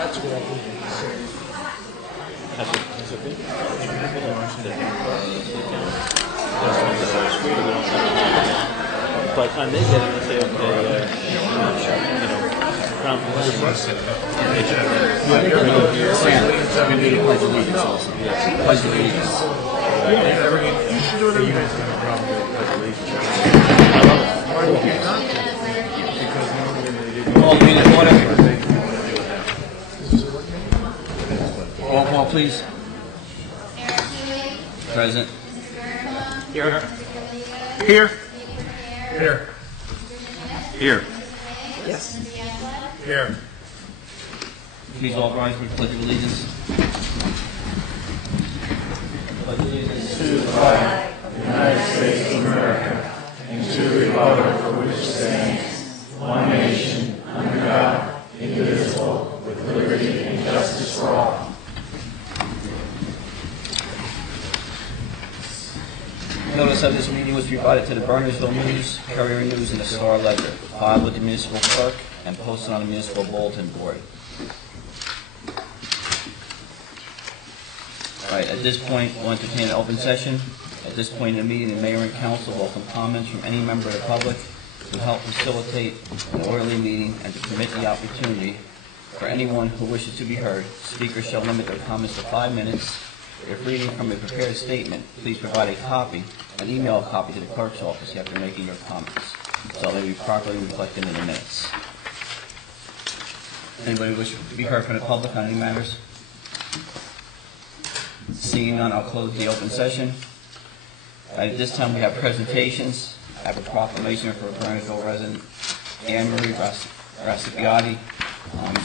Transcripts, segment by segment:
That's what I think. That's okay. But on they get it and say, okay, Crown Palace. We need a pledge of allegiance also. Pledge of allegiance. You should do whatever you guys have a problem with pledge allegiance. Why would you not? Because normally they didn't. All the meeting order. Roll call, please. Present. Here. Here. Here. Here. Yes. Here. Please all rise for the pledge of allegiance. To the flag of the United States of America and to the republic for which it stands, one nation, under God, indivisible, with liberty and justice for all. Notice of this meeting was provided to the Bernardsville News, Courier News, and the Star Ledger, filed with the municipal clerk, and posted on the municipal bulletin board. All right, at this point, we'll entertain an open session. At this point in the meeting, the mayor and council welcome comments from any member of the public to help facilitate an orderly meeting and to permit the opportunity for anyone who wishes to be heard. Speakers shall limit their comments to 5 minutes. If reading from a prepared statement, please provide a copy, an email copy to the clerk's office after making your comments, so they will be properly reflected in the minutes. Anybody wish to be heard from the public on any matters? Seeing none, I'll close the open session. At this time, we have presentations. I have a proclamation for Bernardsville resident Anne Marie Rasciotti.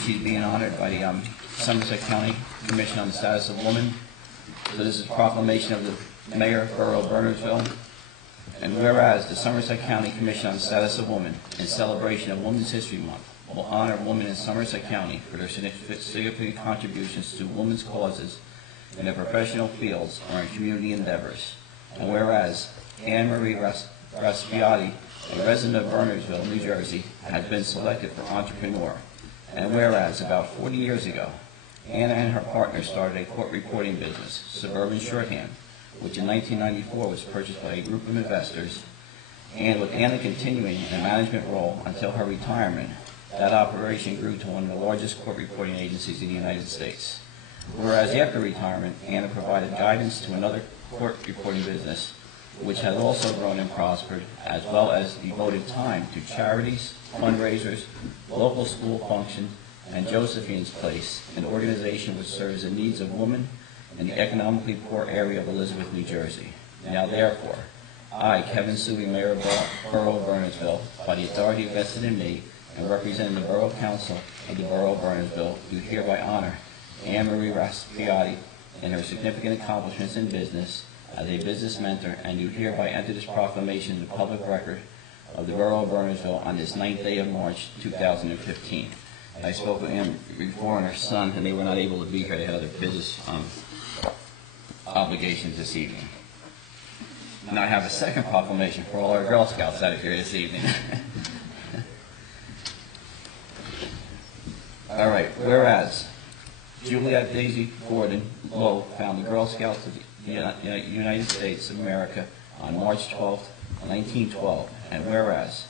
She's being honored by the Somerset County Commission on the Status of Women. So this is a proclamation of the Mayor, Borough of Bernardsville. And whereas the Somerset County Commission on the Status of Women, in celebration of Women's History Month, will honor women in Somerset County for their significant contributions to women's causes in their professional fields or in community endeavors. And whereas Anne Marie Rasciotti, a resident of Bernardsville, New Jersey, has been selected for entrepreneur. And whereas about 40 years ago, Anna and her partner started a court reporting business, Suburban Shorthand, which in 1994 was purchased by a group of investors, and with Anna continuing in a management role until her retirement, that operation grew to one of the largest court reporting agencies in the United States. Whereas after retirement, Anna provided guidance to another court reporting business, which has also grown and prospered, as well as devoted time to charities, fundraisers, local school functions, and Josephine's Place, an organization which serves the needs of women in the economically poor area of Elizabeth, New Jersey. Now therefore, I, Kevin Suey, Mayor of Borough of Bernardsville, by the authority vested in me and representing the Borough Council of the Borough of Bernardsville, do hereby honor Anne Marie Rasciotti in her significant accomplishments in business as a business mentor, and do hereby enter this proclamation in the public record of the Borough of Bernardsville on this 9th day of March, 2015. I spoke with Anne before and her son, and they were not able to be here. They had other business obligations this evening. And I have a second proclamation for all our Girl Scouts out of here this evening. All right, whereas Juliet Daisy Gordon Lowe founded the Girl Scouts of the United States of America on March 12, 1912, and whereas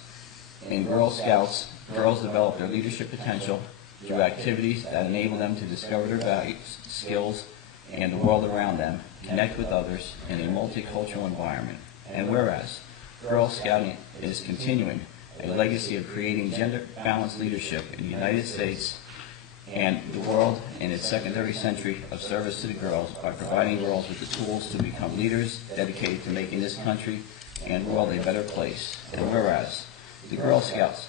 in Girl Scouts, girls develop their leadership potential through activities that enable them to discover their values, skills, and the world around them, connect with others in a multicultural environment. And whereas Girl Scouting is continuing a legacy of creating gender-balanced leadership in the United States and the world in its secondary century of service to the girls by providing girls with the tools to become leaders dedicated to making this country and world a better place. And whereas the Girl Scouts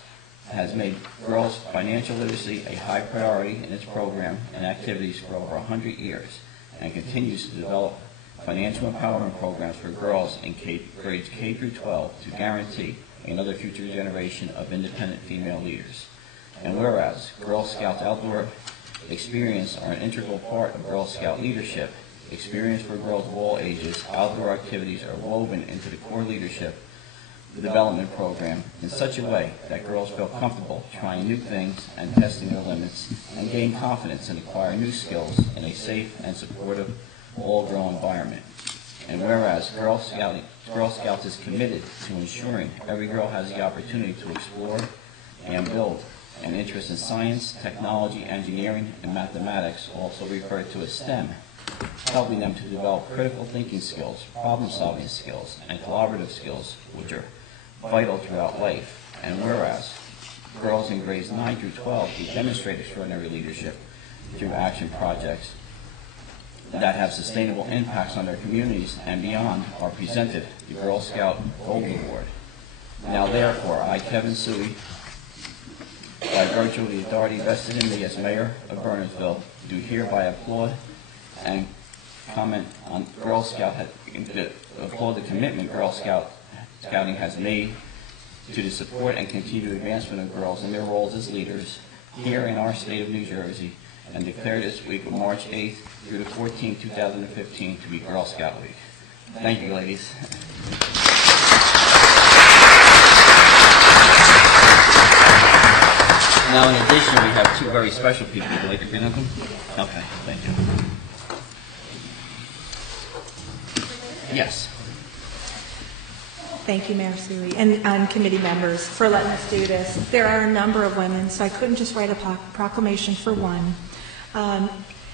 has made girls' financial literacy a high priority in its program and activities for over 100 years, and continues to develop financial empowerment programs for girls in grades K through 12 to guarantee another future generation of independent female leaders. And whereas Girl Scouts outdoor experience are an integral part of Girl Scout leadership, experience for girls of all ages, outdoor activities are woven into the core leadership the development program in such a way that girls feel comfortable trying new things and testing their limits and gain confidence and acquire new skills in a safe and supportive all-girl environment. And whereas Girl Scouts is committed to ensuring every girl has the opportunity to explore and build an interest in science, technology, engineering, and mathematics, also referred to as STEM, helping them to develop critical thinking skills, problem-solving skills, and collaborative skills, which are vital throughout life. And whereas girls in grades 9 through 12 who demonstrate extraordinary leadership through action projects that have sustainable impacts on their communities and beyond are presented the Girl Scout Gold Award. Now therefore, I, Kevin Suey, by virtue of the authority vested in me as Mayor of Bernardsville, do hereby applaud and comment on applaud the commitment Girl Scouting has made to the support and continued advancement of girls in their roles as leaders here in our state of New Jersey, and declare this week of March 8th through the 14th, 2015 to be Girl Scout Week. Thank you, ladies. Now, in addition, we have two very special people. Would you like to present them? Okay, thank you. Yes. Thank you, Mayor Seeley, and committee members for letting us do this. There are a number of women, so I couldn't just write a proclamation for one.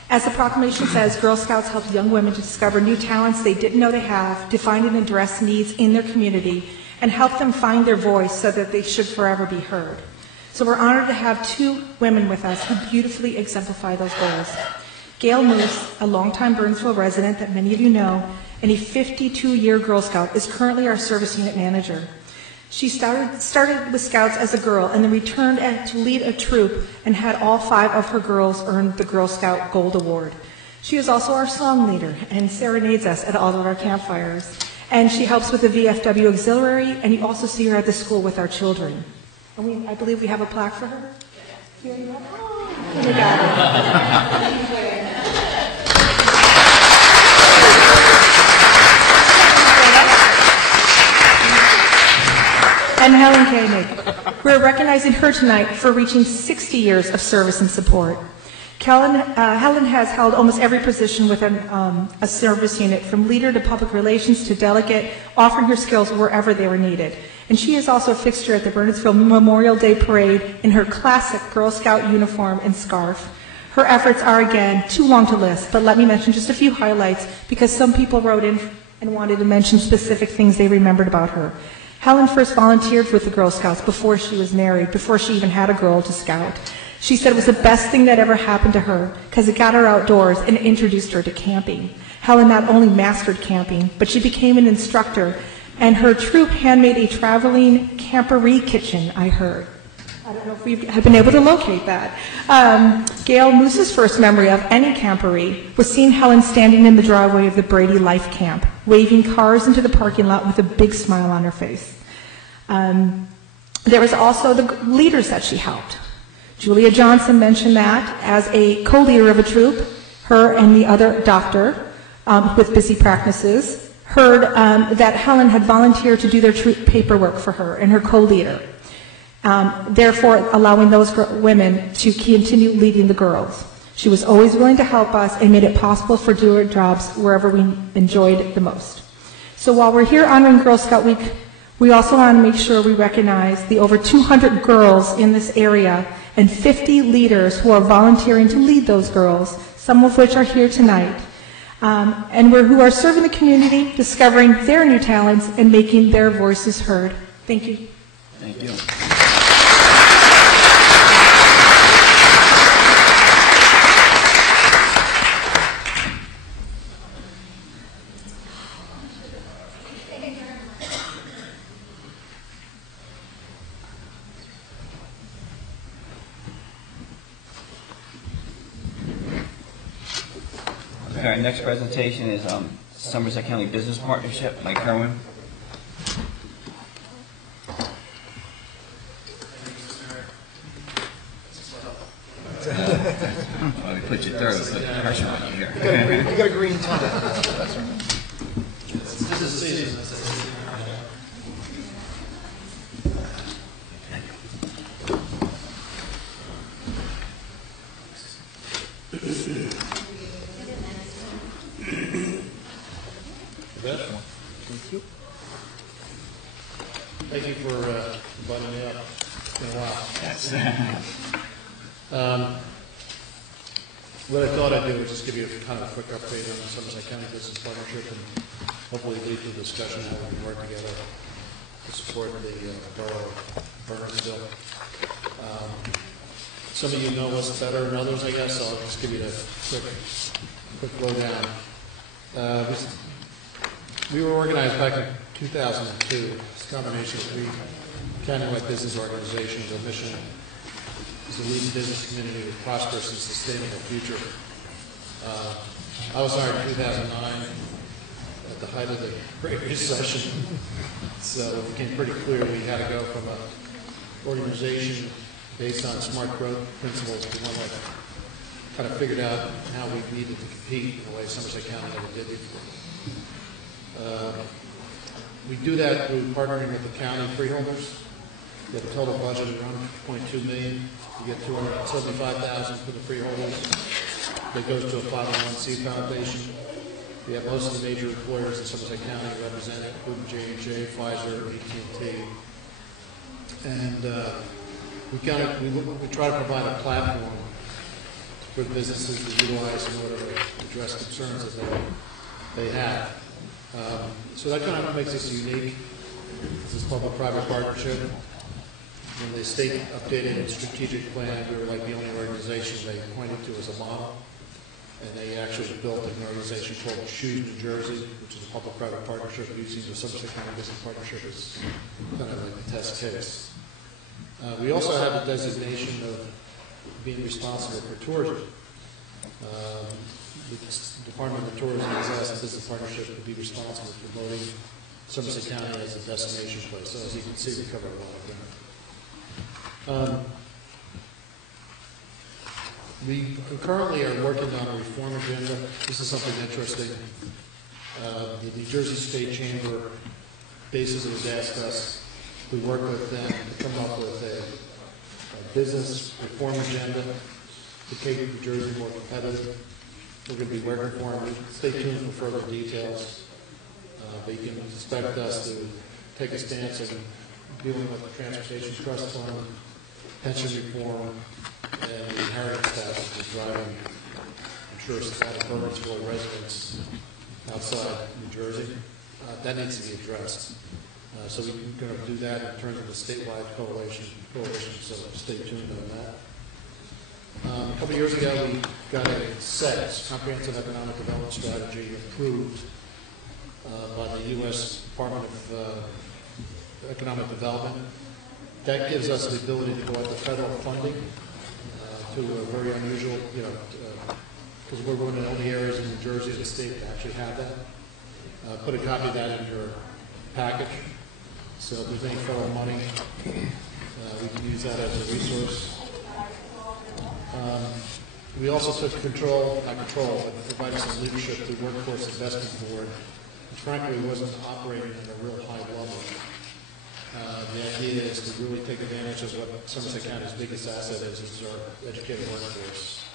As the proclamation says, Girl Scouts help young women to discover new talents they didn't know they have, to find and address needs in their community, and help them find their voice so that they should forever be heard. So we're honored to have two women with us who beautifully exemplify those goals. Gail Moose, a longtime Bernardsville resident that many of you know, and a 52-year Girl Scout, is currently our service unit manager. She started with Scouts as a girl and then returned to lead a troop and had all 5 of her girls earn the Girl Scout Gold Award. She is also our song leader and serenades us at all of our campfires. And she helps with the VFW Auxiliary, and you also see her at the school with our children. And I believe we have a plaque for her. Here you have. Oh, we got it. And Helen Koenig. We're recognizing her tonight for reaching 60 years of service and support. Helen has held almost every position within a service unit, from leader to public relations to delegate, offering her skills wherever they were needed. And she is also a fixture at the Bernardsville Memorial Day Parade in her classic Girl Scout uniform and scarf. Her efforts are, again, too long to list, but let me mention just a few highlights because some people wrote in and wanted to mention specific things they remembered about her. Helen first volunteered with the Girl Scouts before she was married, before she even had a girl to scout. She said it was the best thing that ever happened to her because it got her outdoors and introduced her to camping. Helen not only mastered camping, but she became an instructor, and her troop handmade a traveling camporee kitchen, I heard. I don't know if we have been able to locate that. Gail Moose's first memory of any camporee was seeing Helen standing in the driveway of the Brady Life Camp, waving cars into the parking lot with a big smile on her face. There was also the leaders that she helped. Julia Johnson mentioned that as a co-leader of a troop, her and the other doctor with busy practices heard that Helen had volunteered to do their troop paperwork for her and her co-leader, therefore allowing those women to continue leading the girls. She was always willing to help us and made it possible for doing jobs wherever we enjoyed it the most. So while we're here honoring Girl Scout Week, we also want to make sure we recognize the over 200 girls in this area and 50 leaders who are volunteering to lead those girls, some of which are here tonight, and who are serving the community, discovering their new talents, and making their voices heard. Thank you. Thank you. Our next presentation is Somerset County Business Partnership, Mike Kerwin. Well, we put you third, put the pressure on you here. You got a green tie. That's right. This is a season. Thank you for butting me up. It's been a while. What I thought I'd do is just give you kind of a quick update on the Somerset County Business Partnership and hopefully lead to a discussion how we can work together to support the borough of Bernardsville. Some of you know us better than others, I guess, so I'll just give you the quick lowdown. We were organized back in 2002. It's a combination of three countywide business organizations. Our mission is to lead the business community with prosperous and sustainable future. I was hired in 2009 at the height of the Great Recession, so it became pretty clear we had to go from an organization based on smart growth principles to one that kind of figured out how we needed to compete in the way Somerset County never did before. We do that through partnering with the county freeholders. We have a total budget of around $1.2 million. We get $275,000 for the freeholders. That goes to a 501c foundation. We have most of the major employers in Somerset County represented, including J&J, Pfizer, AT&T, and we try to provide a platform for the businesses to utilize in order to address concerns that they have. So that kind of makes us unique. This is public-private partnership. When the state updated its strategic plan, we were like the only organization they pointed to as a model. And they actually built an organization called Shoes New Jersey, which is a public-private partnership using the Somerset County Business Partnership as kind of like a test case. We also have a designation of being responsible for tourism. The Department of Tourism has asked the Business Partnership to be responsible for promoting Somerset County as a destination place. So as you can see, we cover a lot of ground. We concurrently are working on a reform agenda. This is something interesting. The New Jersey State Chamber basically has asked us to work with them to come up with a business reform agenda to make New Jersey more competitive. We're going to be working for them. Stay tuned for further details. But you can expect us to take a stance in dealing with the Transportation Trust Fund, pension reform, and the inheritance tax is driving, I'm sure, a lot of Bernardsville residents outside New Jersey. That needs to be addressed. So we're going to do that in terms of a statewide coalition, so stay tuned on that. A couple of years ago, we got a SEDS, Comprehensive Economic Development Strategy, approved by the U.S. Department of Economic Development. That gives us the ability to go after federal funding to a very unusual, because we're one of the only areas in New Jersey and the state to actually have that. Put a copy of that in your package. So if there's any federal money, we can use that as a resource. We also took but provided some leadership to the Workforce Investment Board, which frankly wasn't operating at a real high level. The idea is to really take advantage of what Somerset County's biggest asset is our educated workforce.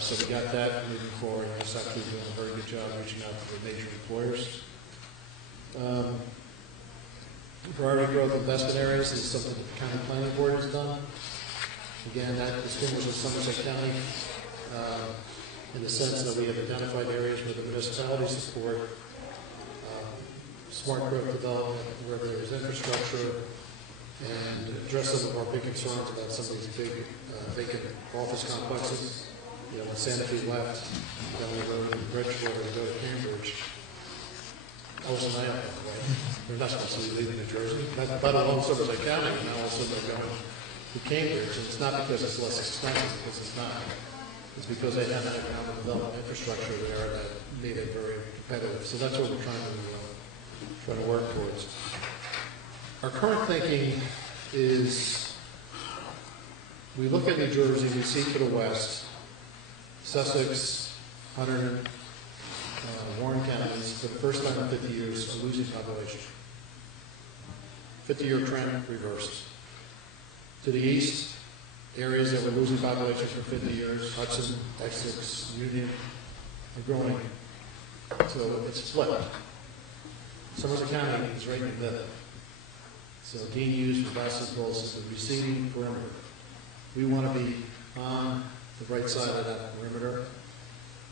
So we got that moving forward, and we're actually doing a very good job reaching out to the major employers. Priority growth investment areas is something that the County Planning Board has done. Again, that distinguishes Somerset County in the sense that we have identified areas where the municipalities support smart growth development, where there's infrastructure, and address some of our big concerns about some of these big vacant office complexes. When Santa Fe left down the road in Bridgewater to go to Cambridge, I was an eye on that way. They're not supposed to be leaving New Jersey, not alone Somerset County, and now all of a sudden they're going to Cambridge, and it's not because it's less expensive, because it's not. It's because they have an economic development infrastructure there that made it very competitive. So that's what we're trying to work towards. Our current thinking is we look at New Jersey, we see to the west, Sussex, Hunter, Warren counties, for the first time in 50 years, are losing population. 50-year trend reversed. To the east, areas that were losing population for 50 years, Hudson, Essex, Union, and growing. So it's flipped. Somerset County is right in the middle. So Dean used the Boston goals as the receiving perimeter. We want to be on the right side of that perimeter.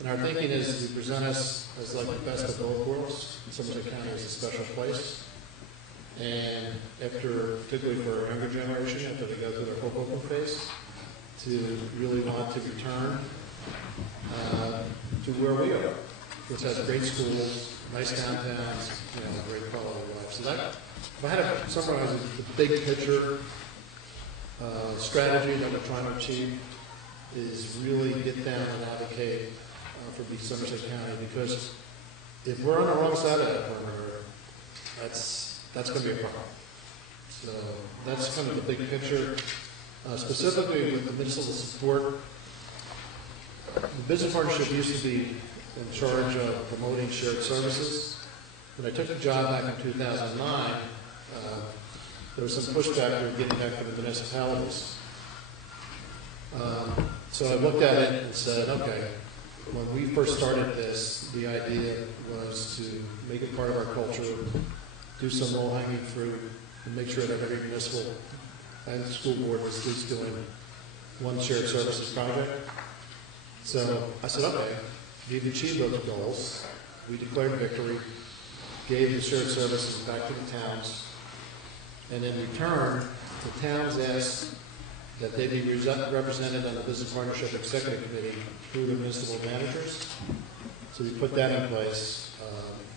And our thinking is to present us as like the best of both worlds. And Somerset County is a special place. And after, particularly for our younger generation, after they go through their hope open phase, to really want to return to where we are, which has great schools, nice downtowns, great quality of life. So that, if I had to summarize the big picture strategy that we're trying to achieve, is really get down and advocate for Somerset County, because if we're on the wrong side of that perimeter, that's going to be a problem. So that's kind of the big picture. Specifically with the municipal support, the business partnership used to be in charge of promoting shared services. When I took the job back in 2009, there was some pushback to getting back to the municipalities. So I looked at it and said, okay, when we first started this, the idea was to make it part of our culture, do some low-hanging fruit, and make sure that every municipal and school board was at least doing one shared services project. So I said, okay, we've achieved those goals. We declared victory, gave the shared services back to the towns, and in return, the towns asked that they be represented on the Business Partnership Executive Committee through the municipal managers. So we put that in place.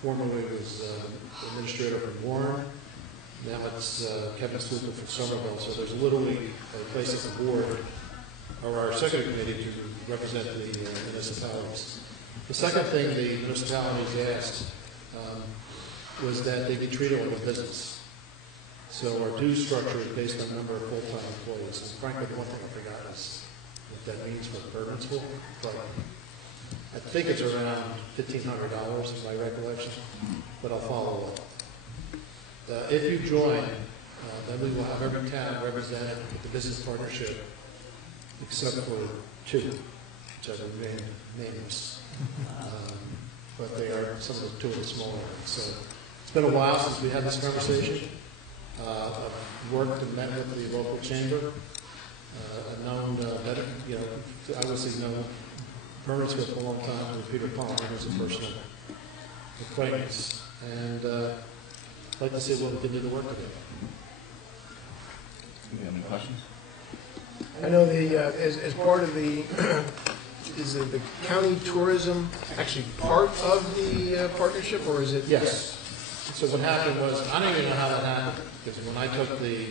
Formerly it was administrator from Warren. Now it's Kevin Sluper from Somerville. So there's literally a place at the board or our executive committee to represent the municipalities. The second thing the municipalities asked was that they be treated like a business. So our due structure is based on the number of full-time employees. And frankly, the one thing I forgot is what that means for Bernardsville. But I think it's around $1,500 is my recollection, but I'll follow up. If you join, then we will have every town represented with the business partnership, except for two, which I remain nameless. But they are some of the two of the smaller ones. So it's been a while since we had this conversation. I've worked and met with the local chamber. I've known, I obviously know Bernardsville for a long time with Peter Palmer as a personal acquaintance. And I'd like to see what we can do to work together. Do you have any questions? I know as part of the, is the county tourism actually part of the partnership, or is it? Yes. So what happened was, I don't even know how that happened, because when I took the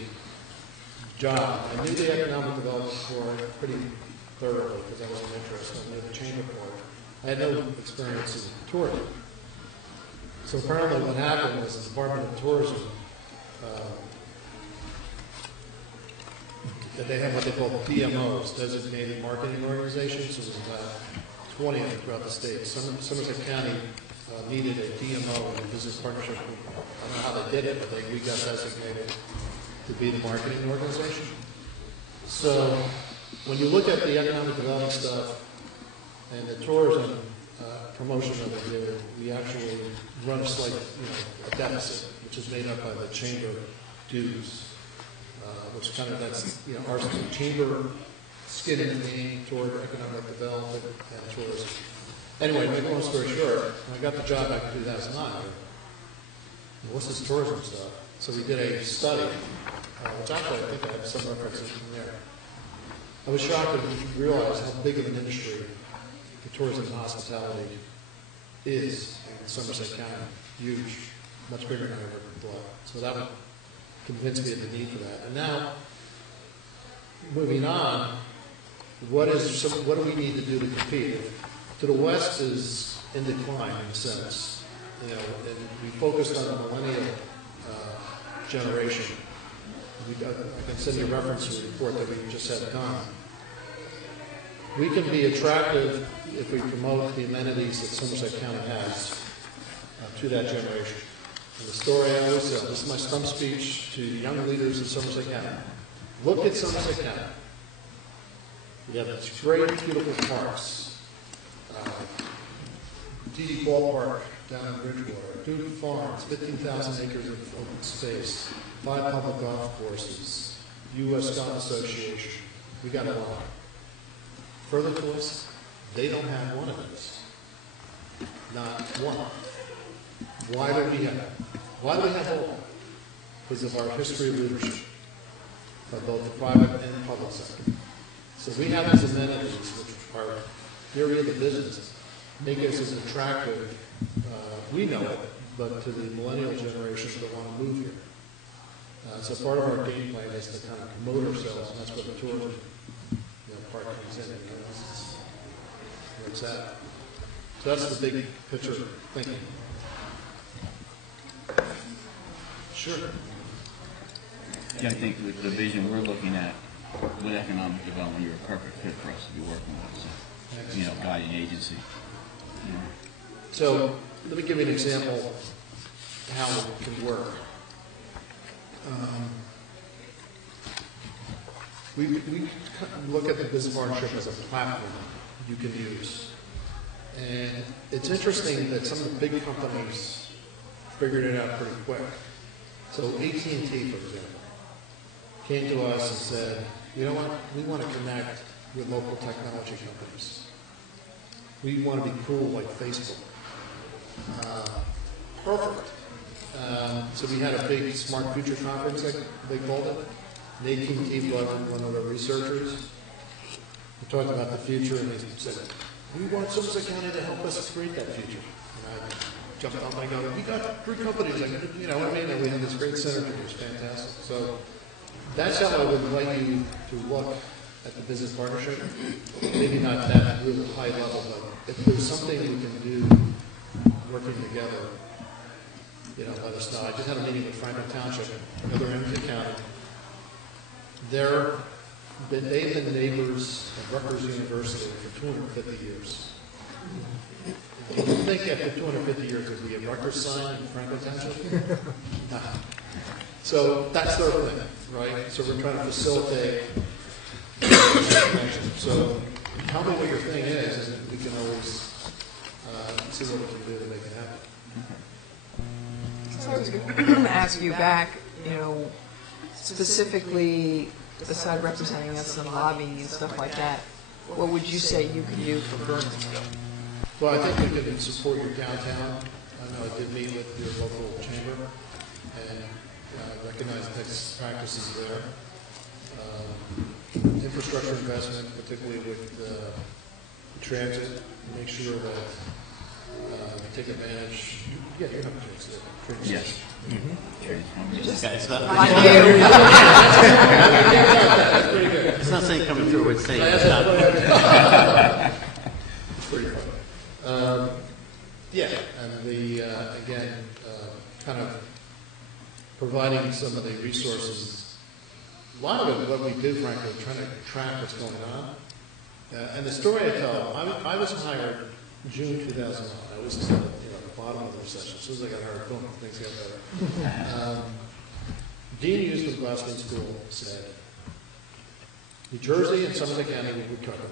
job, I knew the economic development part pretty thoroughly, because I wasn't interested in the chamber part. I had no experience in tourism. So apparently what happened was the Department of Tourism, that they have what they call DMOs, designated marketing organizations. So there's about 20 of them throughout the state. Somerset County needed a DMO, a business partnership. I don't know how they did it, but we got designated to be the marketing organization. So when you look at the economic development stuff and the tourism promotion of it, we actually run a slight, a deficit, which is made up by the chamber dues. Which kind of, that's, our chamber skin in the game toward economic development and tourism. Anyway, to make a long story short, when I got the job back in 2009, what's this tourism stuff? So we did a study, which actually I think I have some references from there. I was shocked to realize how big of an industry the tourism and hospitality is in Somerset County. Huge, much bigger than I ever thought. So that would convinced me of the need for that. And now, moving on, what do we need to do to compete? To the west is in decline in a sense, and we focused on the millennial generation. I can send you a reference to the report that we just had done. We can be attractive if we promote the amenities that Somerset County has to that generation. And the story I always tell, this is my stump speech to young leaders in Somerset County. Look at Somerset County. We have these great, beautiful parks. DD Ballpark down in Bridgewater, Duke Farms, 15,000 acres of open space, 5 public golf courses, U.S. Golf Association. We got a lot. Further to us, they don't have one of those. Not one. Why do we have it? Why do we have all? Because of our history of leadership, of both the private and the public sector. So we have these amenities, which are theory of the business, make us as attractive, we know it, but to the millennial generation that want to move here. So part of our game plan is to kind of promote ourselves, and that's where the tourism part comes in. Where it's at. So that's the big picture thinking. Sure. Yeah, I think with the vision we're looking at with economic development, you're a perfect fit for us to be working with. So, guiding agency. So let me give you an example of how it can work. We look at the business partnership as a platform you can use. And it's interesting that some of the big companies figured it out pretty quick. So AT&T, for example, came to us and said, you know what, we want to connect with local technology companies. We want to be cool like Facebook. Perfect. So we had a big Smart Future conference, they called it. And AT&T brought in one of their researchers. We talked about the future, and they said, we want Somerset County to help us create that future. And I jumped up and I go, we got three companies, you know what I mean? And we have this great synergy, it was fantastic. So that's how I would invite you to look at the business partnership. Maybe not that really high level, but if there's something we can do working together, let us know. I just had a meeting with Franklin Township, another end of the county. They've been neighbors of Rutgers University for 250 years. Do you think after 250 years there'd be a Rutgers sign in Franklin Township? No. So that's their thing, right? So we're trying to facilitate. So tell me what your thing is, and we can always see what we can do to make it happen. So I was going to ask you back, specifically, aside representing us in lobbying and stuff like that, what would you say you can do for Bernardsville? Well, I think we can support your downtown. I know I did meet with your local chamber and recognize best practices there. Infrastructure investment, particularly with transit, make sure that we take advantage. Yeah, you have a chance there. Yes. It's not saying coming through, it's saying it's not. It's pretty fun. Yeah, and again, kind of providing some of the resources. A lot of it, what we do, frankly, trying to track what's going on. And the story I tell, I was hired June 2009. I was at the bottom of the recession. As soon as I got hired, boom, things got better. Dean Hughes of Glasgow School said, New Jersey and Somerset County will recover.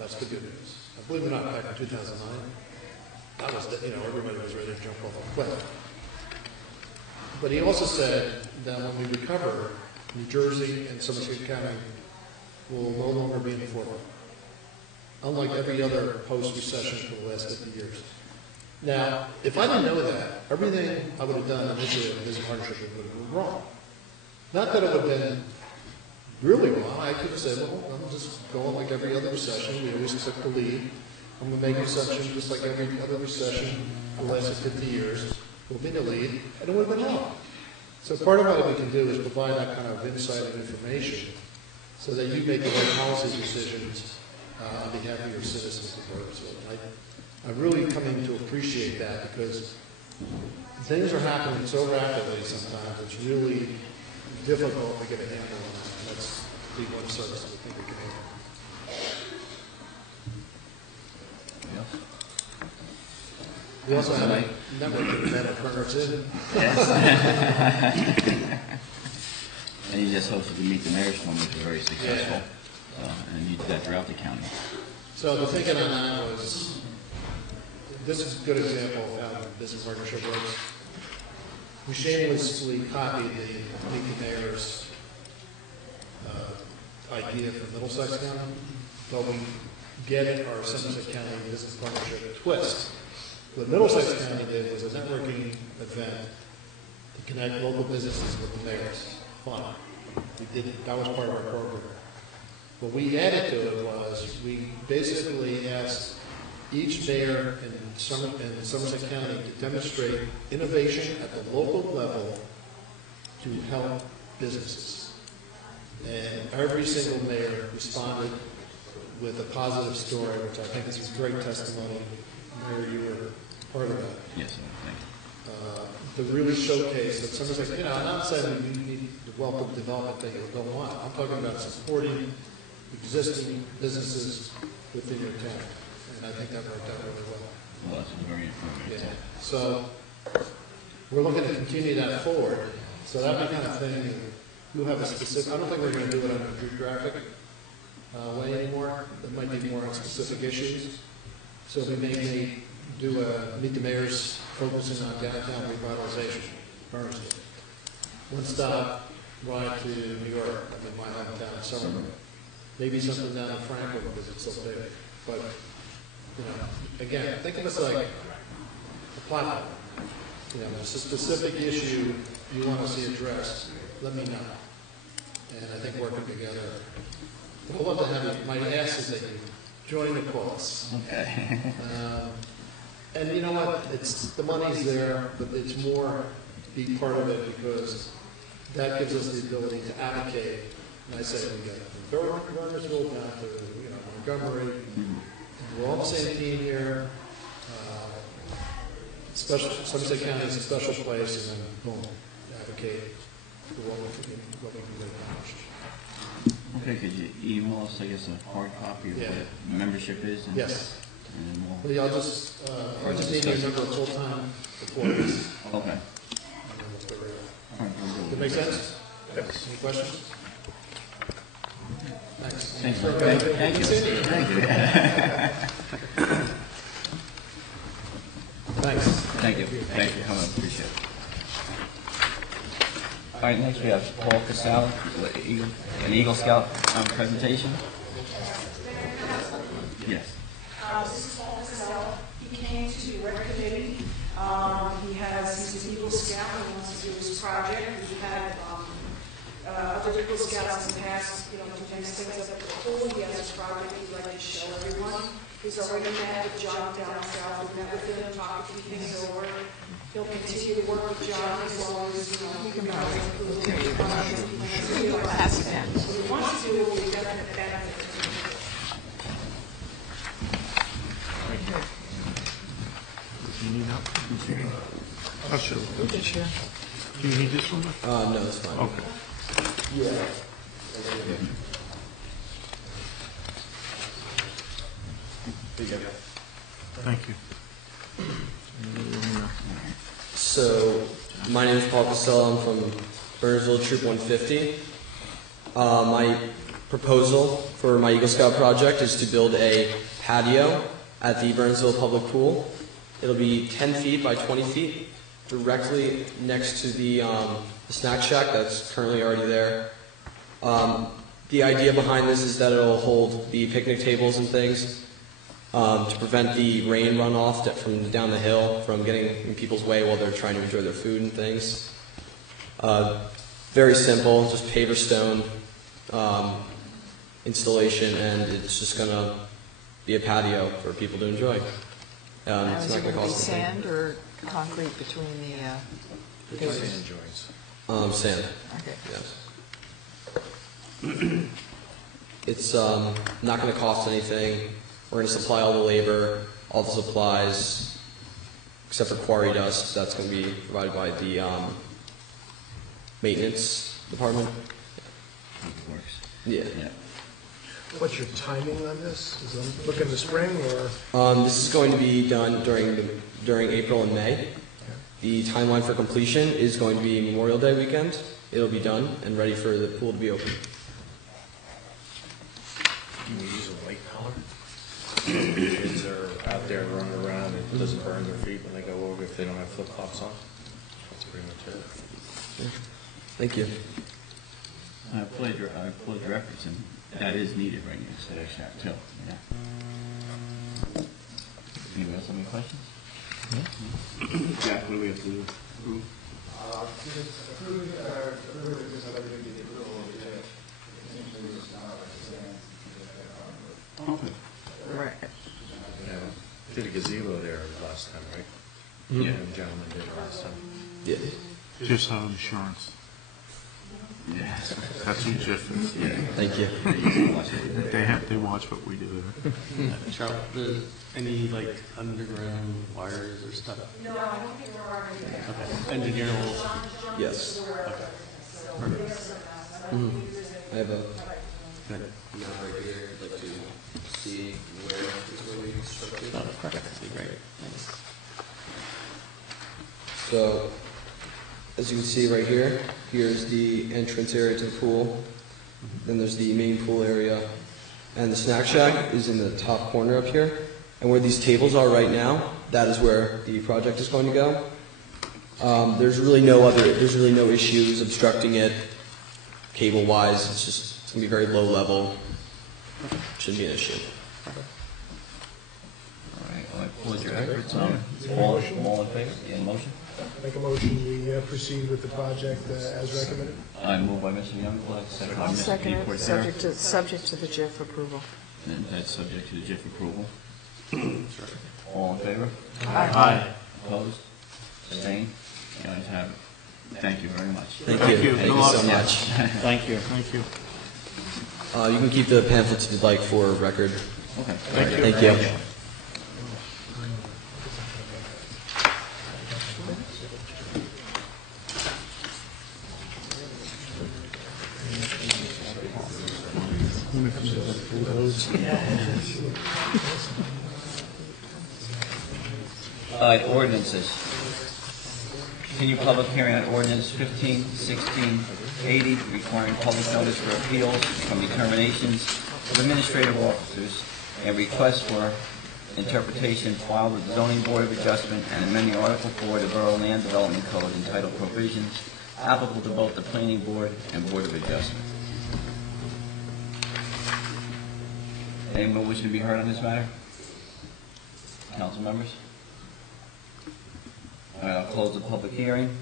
That's the good news. I believe it or not, back in 2009, that was, everybody was ready to jump off a cliff. But he also said that when we recover, New Jersey and Somerset County will no longer be in the forefront, unlike every other post-recession for the last 50 years. Now, if I didn't know that, everything I would have done initially in this partnership would have been wrong. Not that it would have been really wrong. I could have said, well, I'm just going like every other recession. We always took the lead. I'm going to make a recession just like every other recession for the last 50 years. We'll be the lead, and it would have been wrong. So part of what we can do is provide that kind of insight and information so that you make the right policy decisions on behalf of your citizens of Bernardsville. I'm really coming to appreciate that because things are happening so rapidly sometimes, it's really difficult to get a handle on that. That's the one service we think we can handle. We also have a network of men at Bernardsville. And you just hosted the Meet the Mayor's Forum, which was very successful. And you did that throughout the county. So the thinking on that was, this is a good example of how the business partnership works. We shamelessly copied the Meet the Mayor's idea for Middlesex County, but we get our Somerset County business partnership twist. What Middlesex County did was a networking event to connect local businesses with the mayors. Fun. That was part of our program. What we added to it was we basically asked each mayor in Somerset County to demonstrate innovation at the local level to help businesses. And every single mayor responded with a positive story, which I think is a great testimony. Mayor, you were part of that. Yes, sir. Thank you. To really showcase that Somerset, I'm not saying you need the welcome development thing is going on. I'm talking about supporting existing businesses within your town. And I think that worked out really well. Well, that's very informative. Yeah. So we're looking to continue that forward. So that kind of thing, you have a specific, I don't think we're going to do it on a geographic way anymore. It might be more on specific issues. So we may do a Meet the Mayors focusing on downtown revitalization, Bernardsville. One stop ride to New York, I mean my hometown, Somerville. Maybe something down in Franklin because it's so big. But, again, think of us like a platform. There's a specific issue you want to see addressed, let me know. And I think working together, we'd love to have you. My ask is that you join the cause. Okay. And you know what? It's the money's there, but it's more to be part of it because that gives us the ability to advocate. And I say we get from Bernardsville down to Montgomery. We're all the same team here. Somerset County is a special place, and then boom, advocate for what we can accomplish. Okay, could you email us, I guess, a hard copy of what membership is? And, Yes. And then Well, yeah, I'll just need your number of full-time employees. Okay. And then we'll figure it out. All right, we'll Does do that make sense? Yes. Any questions? Thanks. Thanks. Thank you. Thank you. Thanks. Thank you. Thank you for coming. Appreciate it. All right, next we have Paul Casale, an Eagle Scout presentation. Yes. This is Paul Casale. He came to the Rec Committee. He's an Eagle Scout. He wants to do his project. We've had other Eagle Scouts in the past, do nice things up at the pool. He has a project he'd like to show everyone. He's already met with John down south. We met with him, talked a few things over. He'll continue to work with John as long as, he can probably include him. So we want to do what we definitely benefit. Do you need help? I'll show you. Do you need this one? No, that's fine. Okay. Yeah. Thank you. So, my name is Paul Casella. I'm from Bernardsville Troop 150. My proposal for my Eagle Scout project is to build a patio at the Bernardsville Public Pool. It'll be 10 feet by 20 feet, directly next to the snack shack that's currently already there. The idea behind this is that it'll hold the picnic tables and things to prevent the rain runoff from down the hill from getting in people's way while they're trying to enjoy their food and things. Very simple, just paver stone installation, and it's just going to be a patio for people to enjoy. It's Is not it going to going to be cost anything. sand or concrete between the pavers? Sand. Okay. Yes. It's not going to cost anything. We're going to supply all the labor, all the supplies, except for quarry dust. That's going to be provided by the maintenance department. Works. Yeah. Yeah. What's your timing on this? Is it looking in the spring or? This is going to be done during April and May. The timeline for completion is going to be Memorial Day weekend. It'll be done and ready for the pool to be open. we use a white color. Kids are out there running around, it doesn't burn their feet when they go over if they don't have flip-flops on. That's pretty much it. Thank you. I applaud your efforts, and that is needed right now, so there's that too, yeah. Anyone else have any questions? Jack, what do we have to do? Approve? Okay. Right. Yeah, did a gazebo there last time, right? Yeah. The gentleman did it last time. Yeah. Just have insurance. Yeah. That's what Jeff is. Yeah. Thank you. They watch what we do there. Charlotte, any like underground wires or stuff? No, I don't think there are any. Okay. Engineer will. Yes. Okay. I have a Good. map right here. I'd like to see where it's going to be constructed. Oh, perfect. That'd be great. Thanks. So, as you can see right here, here's the entrance area to the pool. Then there's the main pool area. And the snack shack is in the top corner up here. And where these tables are right now, that is where the project is going to go. There's really no issues obstructing it cable-wise. It's going to be very low level. Shouldn't be an issue. All right, well, I applaud your efforts. All in favor? Yeah, motion? Make a motion, we proceed with the project as recommended. I move by Mr. Youngblood, second by I'll Mr. second it, DePortera. subject to the JIF approval. And that's subject to the JIF approval. All in favor? Aye. Opposed? Abstained? The ayes have it. Thank you very much. Thank Thank you. you. Thank Good you luck. so much. Thank you. Thank you. You can keep the pamphlets if you'd like for record. Okay. Thank you. Ordinances. Continue public hearing on ordinance 151680, requiring public notice for appeals from determinations of administrative officers and requests for interpretation filed with the zoning board of adjustment and amending Article 4 of the Borough Land Development Code entitled Provisions applicable to both the planning board and board of adjustment. Anyone wishing to be heard on this matter? Council members? All right, I'll close the public hearing.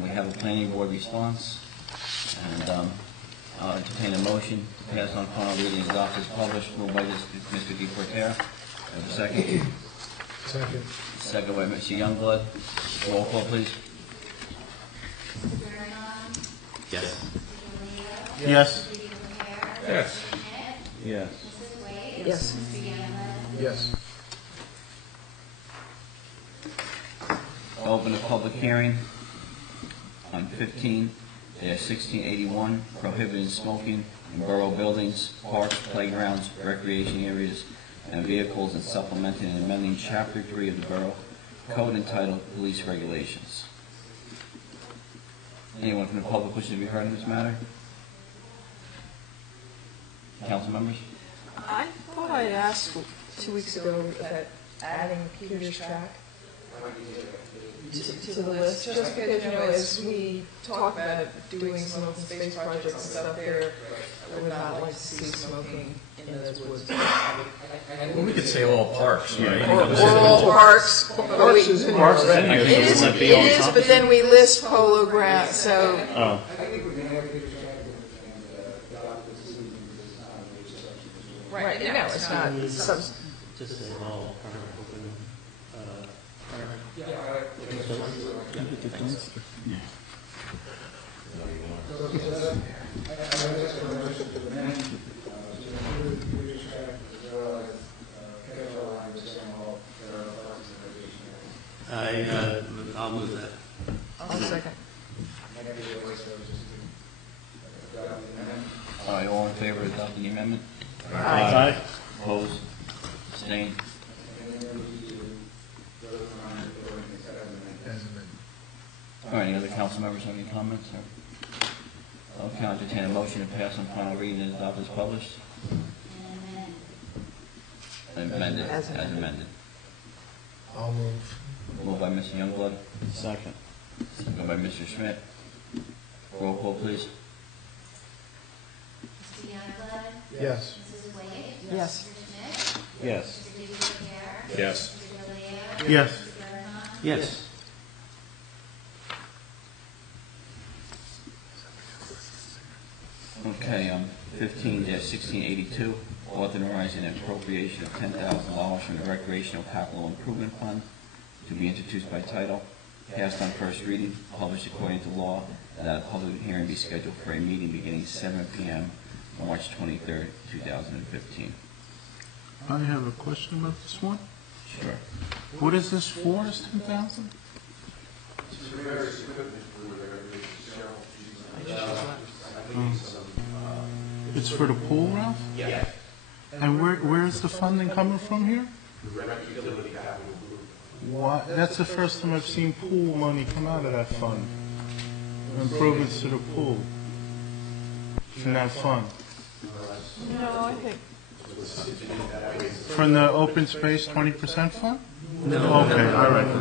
We have a planning board response, and I'll entertain a motion to pass on final reading and adopt as published, moved by Mr. DePortera. Have a second? Second. Second by Mr. Youngblood. Roll call, please. Yes. Yes. Yes. Yes. Yes. Yes. Open a public hearing on 15-1681, prohibiting smoking in borough buildings, parks, playgrounds, recreation areas, and vehicles, and supplementing and amending Chapter 3 of the Borough Code entitled Police Regulations. Anyone from the public wishing to be heard on this matter? Council members? I thought I'd asked 2 weeks ago about adding Peter's track to the list, just because, as we talk about doing some open space projects and stuff there, I would not like to see smoking in those woods. Well, we could say all parks, right? Or all parks. Parks is in Parks is in here. here. It is, but then we list polo ground, so. Oh. Right, it's not, Just say all open. I'll move that. I'll second. All right, all in favor of adopting the amendment? Aye. Opposed? Abstained? All right, any other council members have any comments? Okay, I'll entertain a motion to pass on final reading and adopt as published. amended, as amended. I'll move. Moved by Mr. Youngblood. Second. Second by Mr. Schmidt. Roll call, please. Mr. Youngblood? Yes. Mrs. Wade? Yes. Mr. Schmidt? Yes. Mr. DiGiorgio? Yes. Mr. Delia? Yes. Mr. Bernhardt? Yes. Okay, 15-1682, authorizing an appropriation of $10,000 from the Recreational Capital Improvement Fund to be introduced by title, passed on first reading, published according to law, and that a public hearing be scheduled for a meeting beginning 7 p.m. March 23rd, 2015. I have a question about this one. Sure. What is this for, is 10,000? It's for the pool, Ralph? Yeah. And where is the funding coming from here? Why, that's the first time I've seen pool money come out of that fund. Improvements to the pool. From that fund. No, I think, From the open space 20% fund? No. Okay, all right. All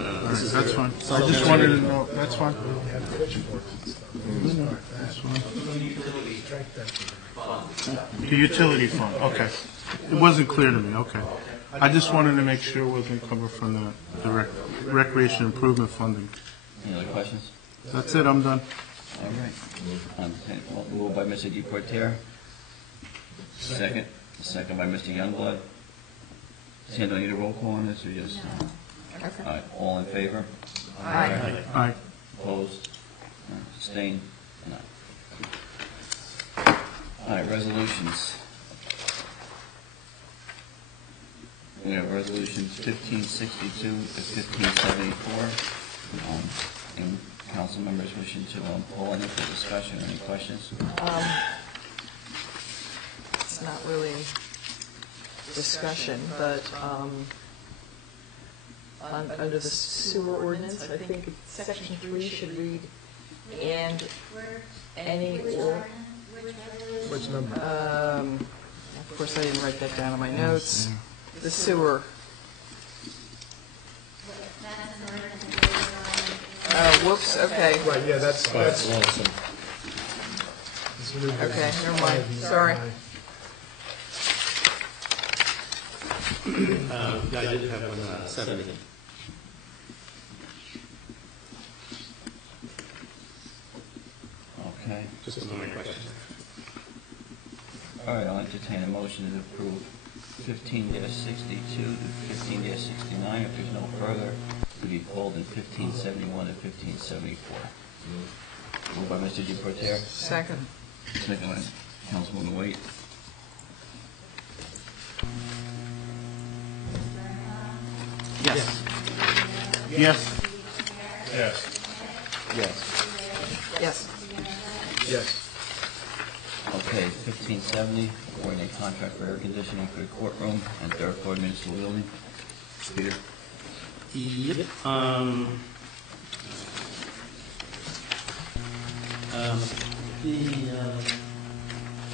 right, that's fine. I just wanted to know, that's fine. Have pitchforks and stuff. That's fine. Strike that. The utility fund, okay. It wasn't clear to me, okay. I just wanted to make sure it wasn't coming from the recreation improvement funding. Any other questions? That's it, I'm done. All right. Moved by Mr. Deportaire. Second. Second by Mr. Youngblood. Sam, do I need a roll call on this, or just? okay. All right, all in favor? Aye. Aye. Opposed? Abstained? No. All right, resolutions. We have resolutions 1562 to 1574. And council members wishing to pull any for discussion, any questions? It's not really discussion, but under the sewer ordinance, I think section 3 should read, and any or, Which number? of course, I didn't write that down in my notes. The sewer. Oh, whoops, okay. Right, yeah, that's. Lonesome. Okay, never mind, sorry. I did have one, 70. Okay. Just a moment, question. All right, I'll entertain a motion to approve 15-62 to 15-69, if there's no further, to be pulled in 1571 to 1574. Moved by Mr. Deportaire, Second. second by Councilwoman Waite. Yes. Yes. Yes. Yes. Yes. Yes. Okay, 1570, awarding a contract for air conditioning for the courtroom and third floor municipal building. Peter? Yep.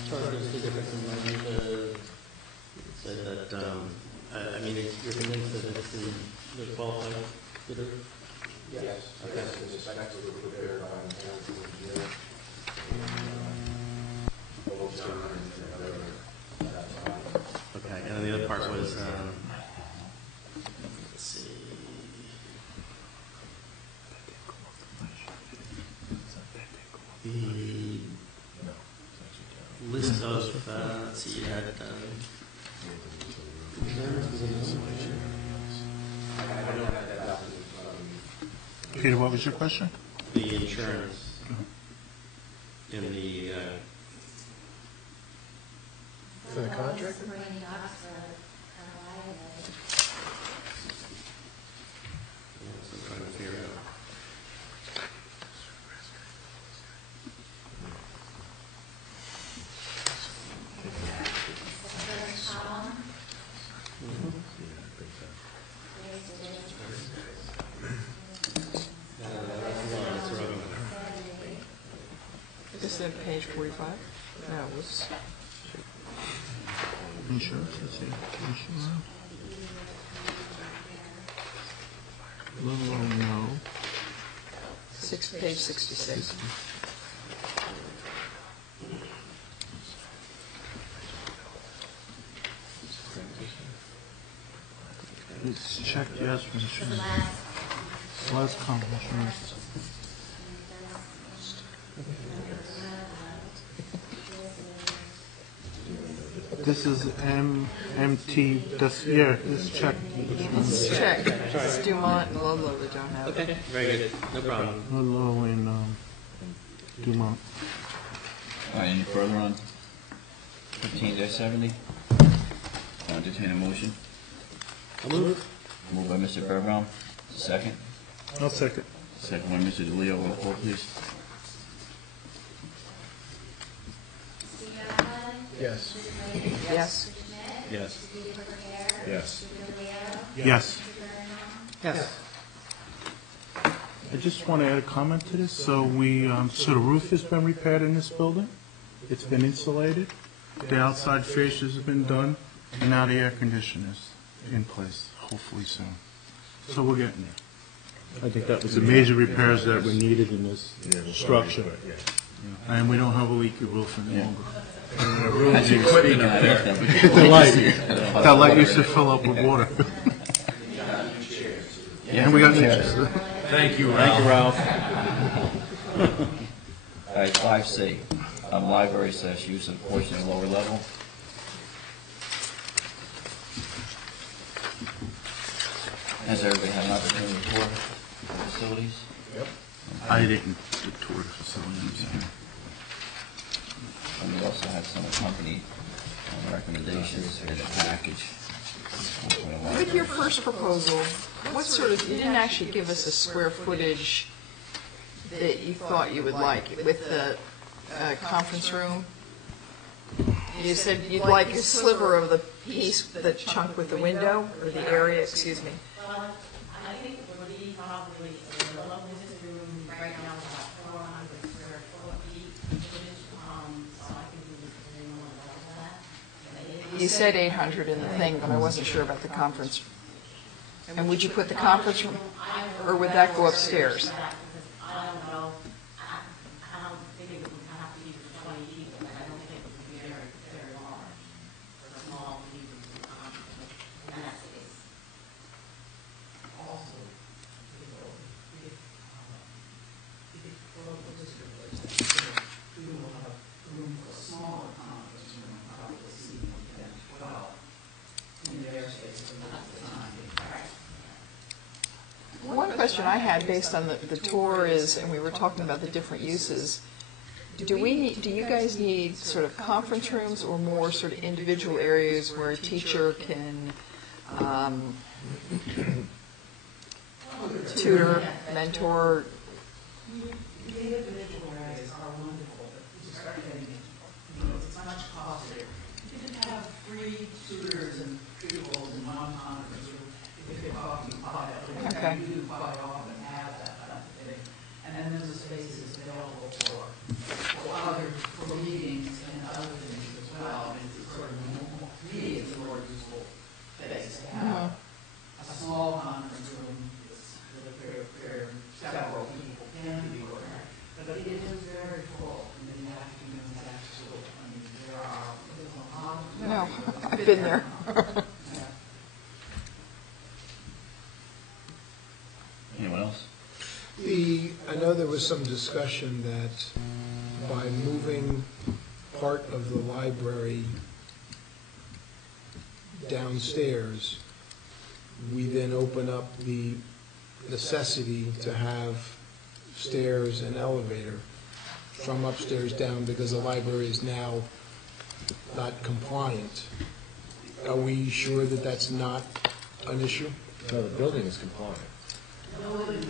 Charges the difference in money, said that, I mean, you're convinced that it's the qualified bidder? Yes. Okay. It's expected to be prepared by the council engineer. Okay, and then the other part was, let's see. The list of, let's see, you had, Peter, what was your question? the insurance in the, For the contract? I'm trying to figure it out. This is page 45? No, it was, Insurance, let's see. Insurance. Little, no. Page 66. It's checked, yes, for insurance. Last column, insurance. This is MT, that's, yeah, it's checked. It's checked. It's Dumont and Ludlow that don't have it. Okay, very good, no problem. Ludlow and Dumont. All right, any further on 15-70? I'll entertain a motion. I'll move. Moved by Mr. Bearbaum. Second. I'll second. Second by Mr. DeLeo. Roll call, please. Yes. Yes. Yes. Yes. Yes. Yes. I just want to add a comment to this. So so the roof has been repaired in this building. It's been insulated. The outside fascias have been done, and now the air conditioner's in place, hopefully soon. So we're getting there. I think that was the major repairs that were needed in this structure. And we don't have a leaky roof any longer. Actually, speaking of that, The light used to fill up with water. And we got new chairs. Thank you, Ralph. All right, 5C, library slash use of portion of lower level. Has everybody had an opportunity to tour the facilities? Yep. I didn't tour the facility, I'm sorry. And we also have some accompanied recommendations in the package. With your first proposal, what sort of, you didn't actually give us a square footage that you thought you would like with the conference room. You said you'd like a sliver of the piece, the chunk with the window, or the area, excuse me. Well, I think it would be probably, the level of the room right now is about 400 square feet. So I think we would really want to double that. You said 800 in the thing, but I wasn't sure about the conference. And would you put the conference room, or would that go upstairs? I don't know. I don't think it would have to be for 20 people, but I don't think it would be very, very large for small people in that space. Also, we will have room for a smaller conference room, probably seating 10 to 12 in their space for the time. One question I had based on the tour is, and we were talking about the different uses, do you guys need sort of conference rooms or more sort of individual areas where a teacher can tutor, mentor? The individual areas are wonderful, but you start getting it's much costlier. You can have 3 tutors and pupils in one conference room if you're talking about it. Okay. You do quite often have that kind of thing. And then there's the spaces available for meetings and other things as well. And it's sort of more, to me, it's a more useful space to have. A small conference room is where several people can be working. But it is very full in the afternoon at school. I mean, there's a lot of... No, I've been there. Anyone else? I know there was some discussion that by moving part of the library downstairs, we then open up the necessity to have stairs and elevator from upstairs down because the library is now not compliant. Are we sure that that's not an issue? No, the building is compliant.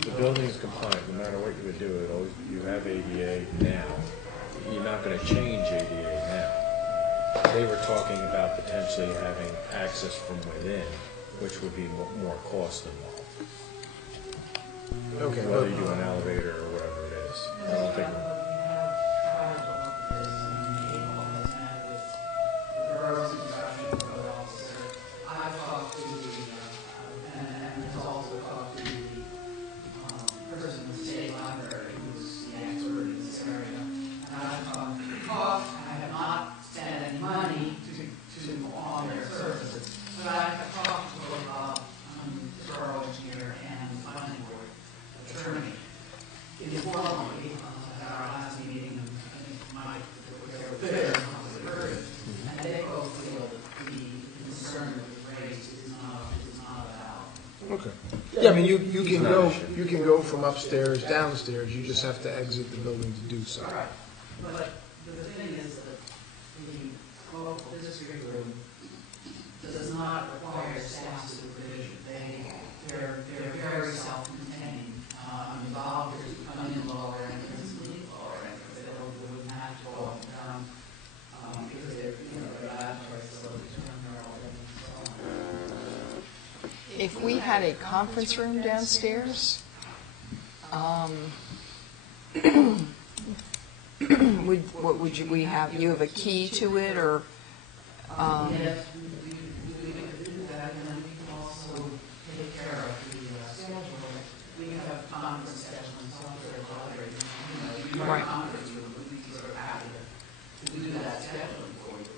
The building is compliant, no matter what you would do, you have ADA now. You're not going to change ADA now. They were talking about potentially having access from within, which would be more cost involved. Okay. Whether you do an elevator or whatever it is. I don't think. There are some discussions Okay. Yeah, I mean, you can go from upstairs downstairs, you just have to exit the building to do so. Right. But the thing is that the local district room does not require staff supervision. They're very self-contained. I mean, volunteers who come in lower entrance, leave lower entrance. They wouldn't have to go up and down because they're laboratory facilities run there already and so on. If we had a conference room downstairs, we have? You have a key to it, or? Yes, we could do that, and then we can also take care of the schedule. We have conference scheduling software already. If you want a conference room, we'd be sort of happy to do that scheduling for you.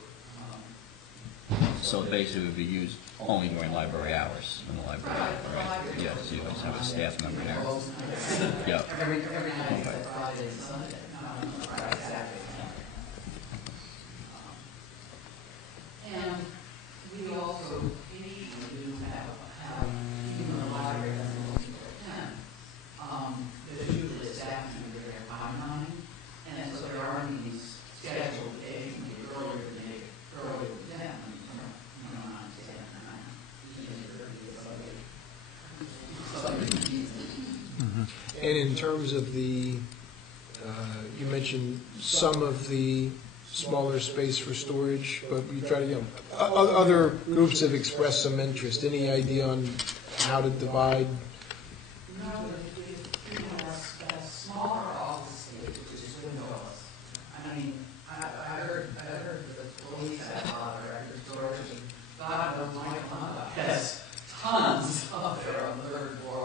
So basically, it would be used only during library hours, when the library, right? Yes, you always have a staff member there. Yep. Every night except Friday and Sunday. Friday, Saturday. And we also occasionally do have even the library doesn't open until 10. There's usually a staff member there by 9, and so there are meetings scheduled occasionally earlier than 10, 9 to 10, 9. And in terms of the, you mentioned some of the smaller space for storage, but we try to, other groups have expressed some interest. Any idea on how to divide? No, a smaller office space, which is windowless. I mean, I heard that the police had a lot of record storage, and God knows Michael Hunt has tons up there on the 3rd floor,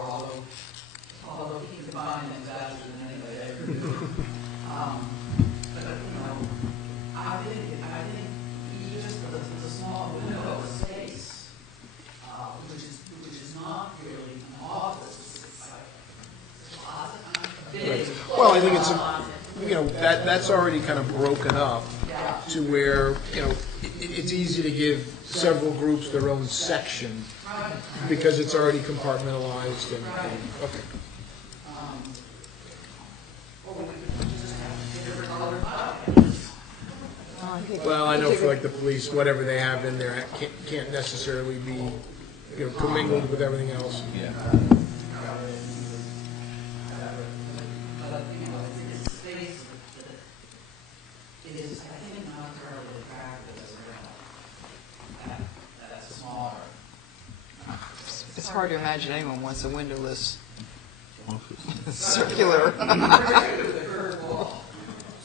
although he can find them faster than anybody ever do. I think just the small window space, which is not really an office, it's like a closet, big. Well, I think it's, that's already kind of broken up to where, it's easy to give several groups their own section because it's already compartmentalized and, okay. Well, I know for like the police, whatever they have in there can't necessarily be, commingled with everything else. Yeah. But, it's space that is, I think, not terribly attractive as a rental. That's smaller. It's hard to imagine anyone wants a windowless circular.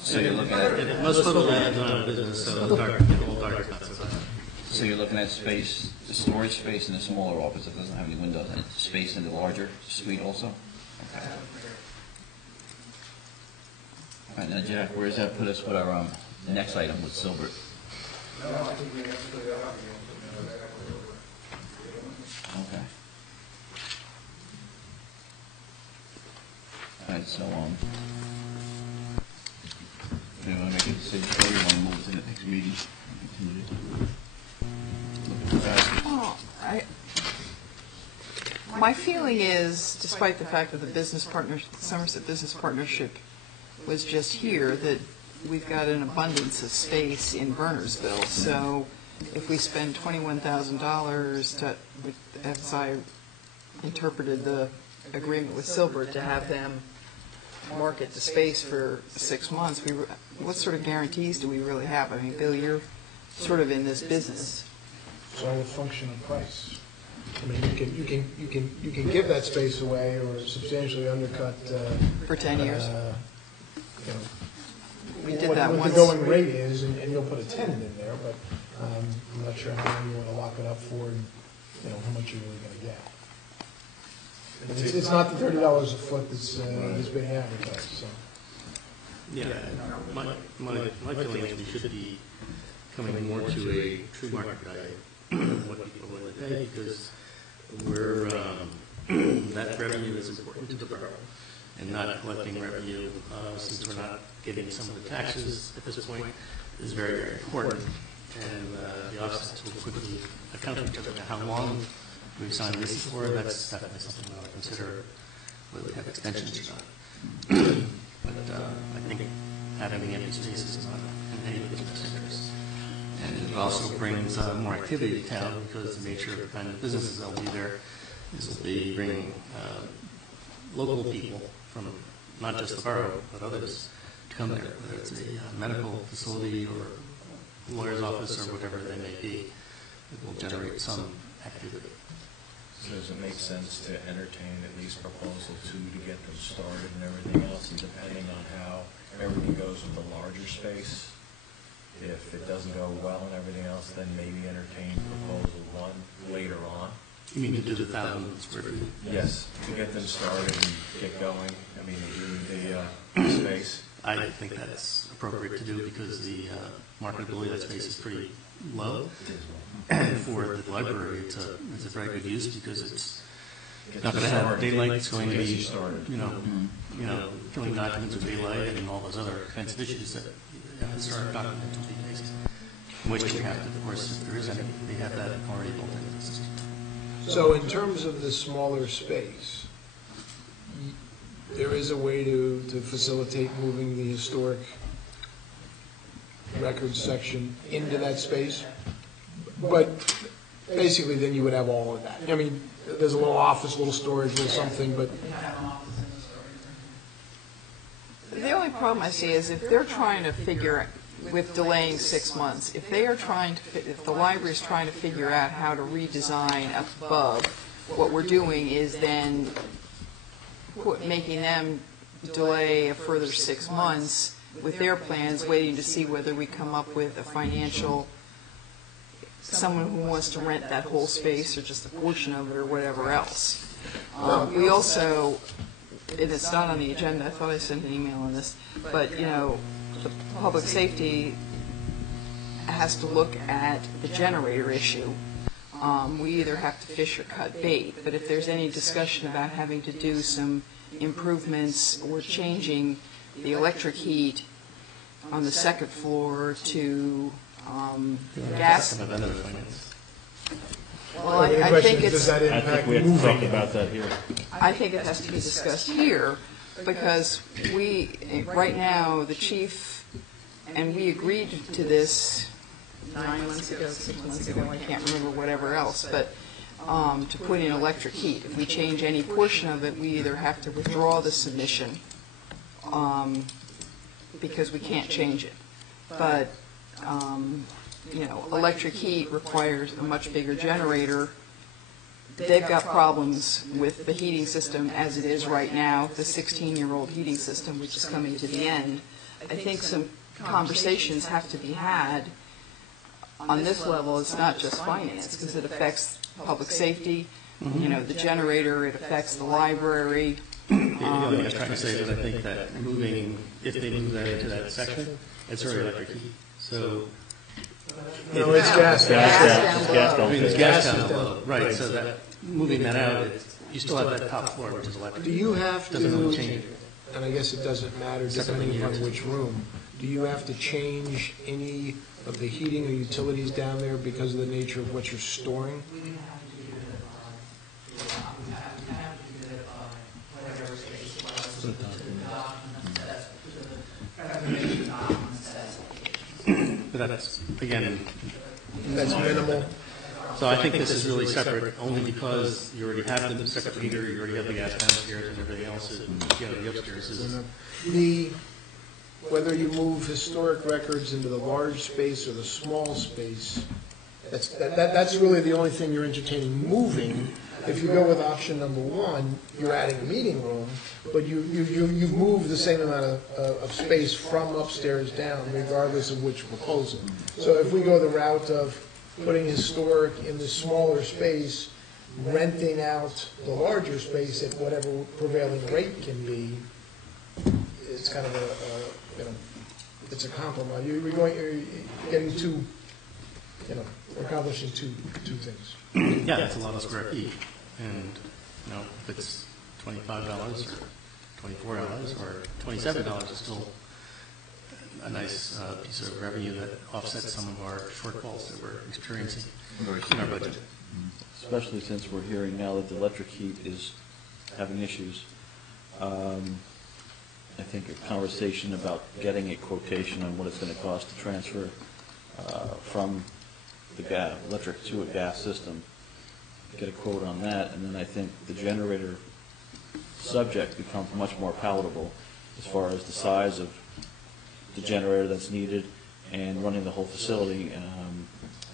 So you're looking at, Most people have done business, so the dark is not so bad. so you're looking at space, the storage space in the smaller office that doesn't have any windows, and space in the larger suite also? Okay. All right, now Jack, where does that put us with our next item with Silbert? Okay. All right, so do you want to make a decision, or you want to move to the next meeting? My feeling is, despite the fact that the Somerset Business Partnership was just here, that we've got an abundance of space in Bernardsville. So if we spend $21,000 to, as I interpreted the agreement with Silbert, to have them market the space for 6 months, what sort of guarantees do we really have? I mean, Bill, you're sort of in this business. It's all a function of price. I mean, you can give that space away or substantially undercut. For 10 years. We did what that the once. going rate is, and you'll put a tenant in there, but I'm not sure how long you want to lock it up for, and how much you're really going to get. It's not the $30 a foot that's being advertised. So. Yeah, my feeling is we should be coming more to a true market value of what people are willing to pay, because we're, that revenue is important to the borough, and not collecting revenue, since we're not getting some of the taxes at this point, is very, very important. And the office will quickly account for how long we've signed leases for, that's definitely something we ought to consider, whether we have extensions or not. But I think having empty space is not in anybody's best interest. And it also brings more activity to town because the nature of the kind of businesses that will be there is will be bringing local people from not just the borough, but others to come there, whether it's a medical facility or lawyer's office or whatever they may be. It will generate some activity. So does it make sense to entertain at least proposal 2 to get them started and everything else, and depending on how everything goes with the larger space? If it doesn't go well and everything else, then maybe entertain proposal 1 later on? You mean to do the 1,000 square feet? Yes, to get them started and get going, I mean, the space. I think that's appropriate to do because the marketability of that space is pretty low. And for the library, it's a very good use because it's not going to have daylight. It's going to be, killing documents with daylight and all those other kinds of issues that historic documents will be facing. In which we have to, of course, if there is any, they have that already built into the system. So in terms of the smaller space, there is a way to facilitate moving the historic records section into that space, but basically then you would have all of that. I mean, there's a little office, a little storage, a little something, but... The only problem I see is if they're trying to figure, with delaying 6 months, if the library is trying to figure out how to redesign up above, what we're doing is then making them delay a further 6 months with their plans, waiting to see whether we come up with a financial, someone who wants to rent that whole space or just a portion of it or whatever else. We also, and it's not on the agenda, I thought I sent an email on this, but, the public safety has to look at the generator issue. We either have to fish or cut bait, but if there's any discussion about having to do some improvements or changing the electric heat on the second floor to gas. Well, I think it's. I think we have to talk about that here. I think it has to be discussed here because right now, the chief, and we agreed to this 9 months ago, 6 months ago, I can't remember whatever else, but to put in electric heat. If we change any portion of it, we either have to withdraw the submission because we can't change it. But, electric heat requires a much bigger generator. They've got problems with the heating system as it is right now, the 16-year-old heating system, which is coming to the end. I think some conversations have to be had on this level. It's not just finance, because it affects public safety, the generator, it affects the library. The only thing I was trying to say is I think that if they move that into that section, it's already electric heat. So No, it's gas. It's gas down below. Right, so that, moving that out, you still have that top floor, which is electric. Do you have to, Doesn't really change it. and I guess it doesn't matter depending on which room, do you have to change any of the heating or utilities down there because of the nature of what you're storing? But that's, again, That's minimal. so I think this is really separate, only because you already have the separate heater, you already have the gas downstairs, and everything else is, the upstairs is. Whether you move historic records into the large space or the small space, that's really the only thing you're entertaining moving. If you go with option number 1, you're adding a meeting room, but you've moved the same amount of space from upstairs down, regardless of which proposal. So if we go the route of putting historic in the smaller space, renting out the larger space at whatever prevailing rate can be, it's kind of it's a compromise. You're getting two, accomplishing two things. Yeah, that's a lot of square feet. And, if it's $25 or $24 or $27 is still a nice piece of revenue that offsets some of our shortfalls that we're experiencing in our budget. especially since we're hearing now that the electric heat is having issues. I think a conversation about getting a quotation on what it's going to cost to transfer from the electric to a gas system, get a quote on that, and then I think the generator subject becomes much more palatable as far as the size of the generator that's needed and running the whole facility.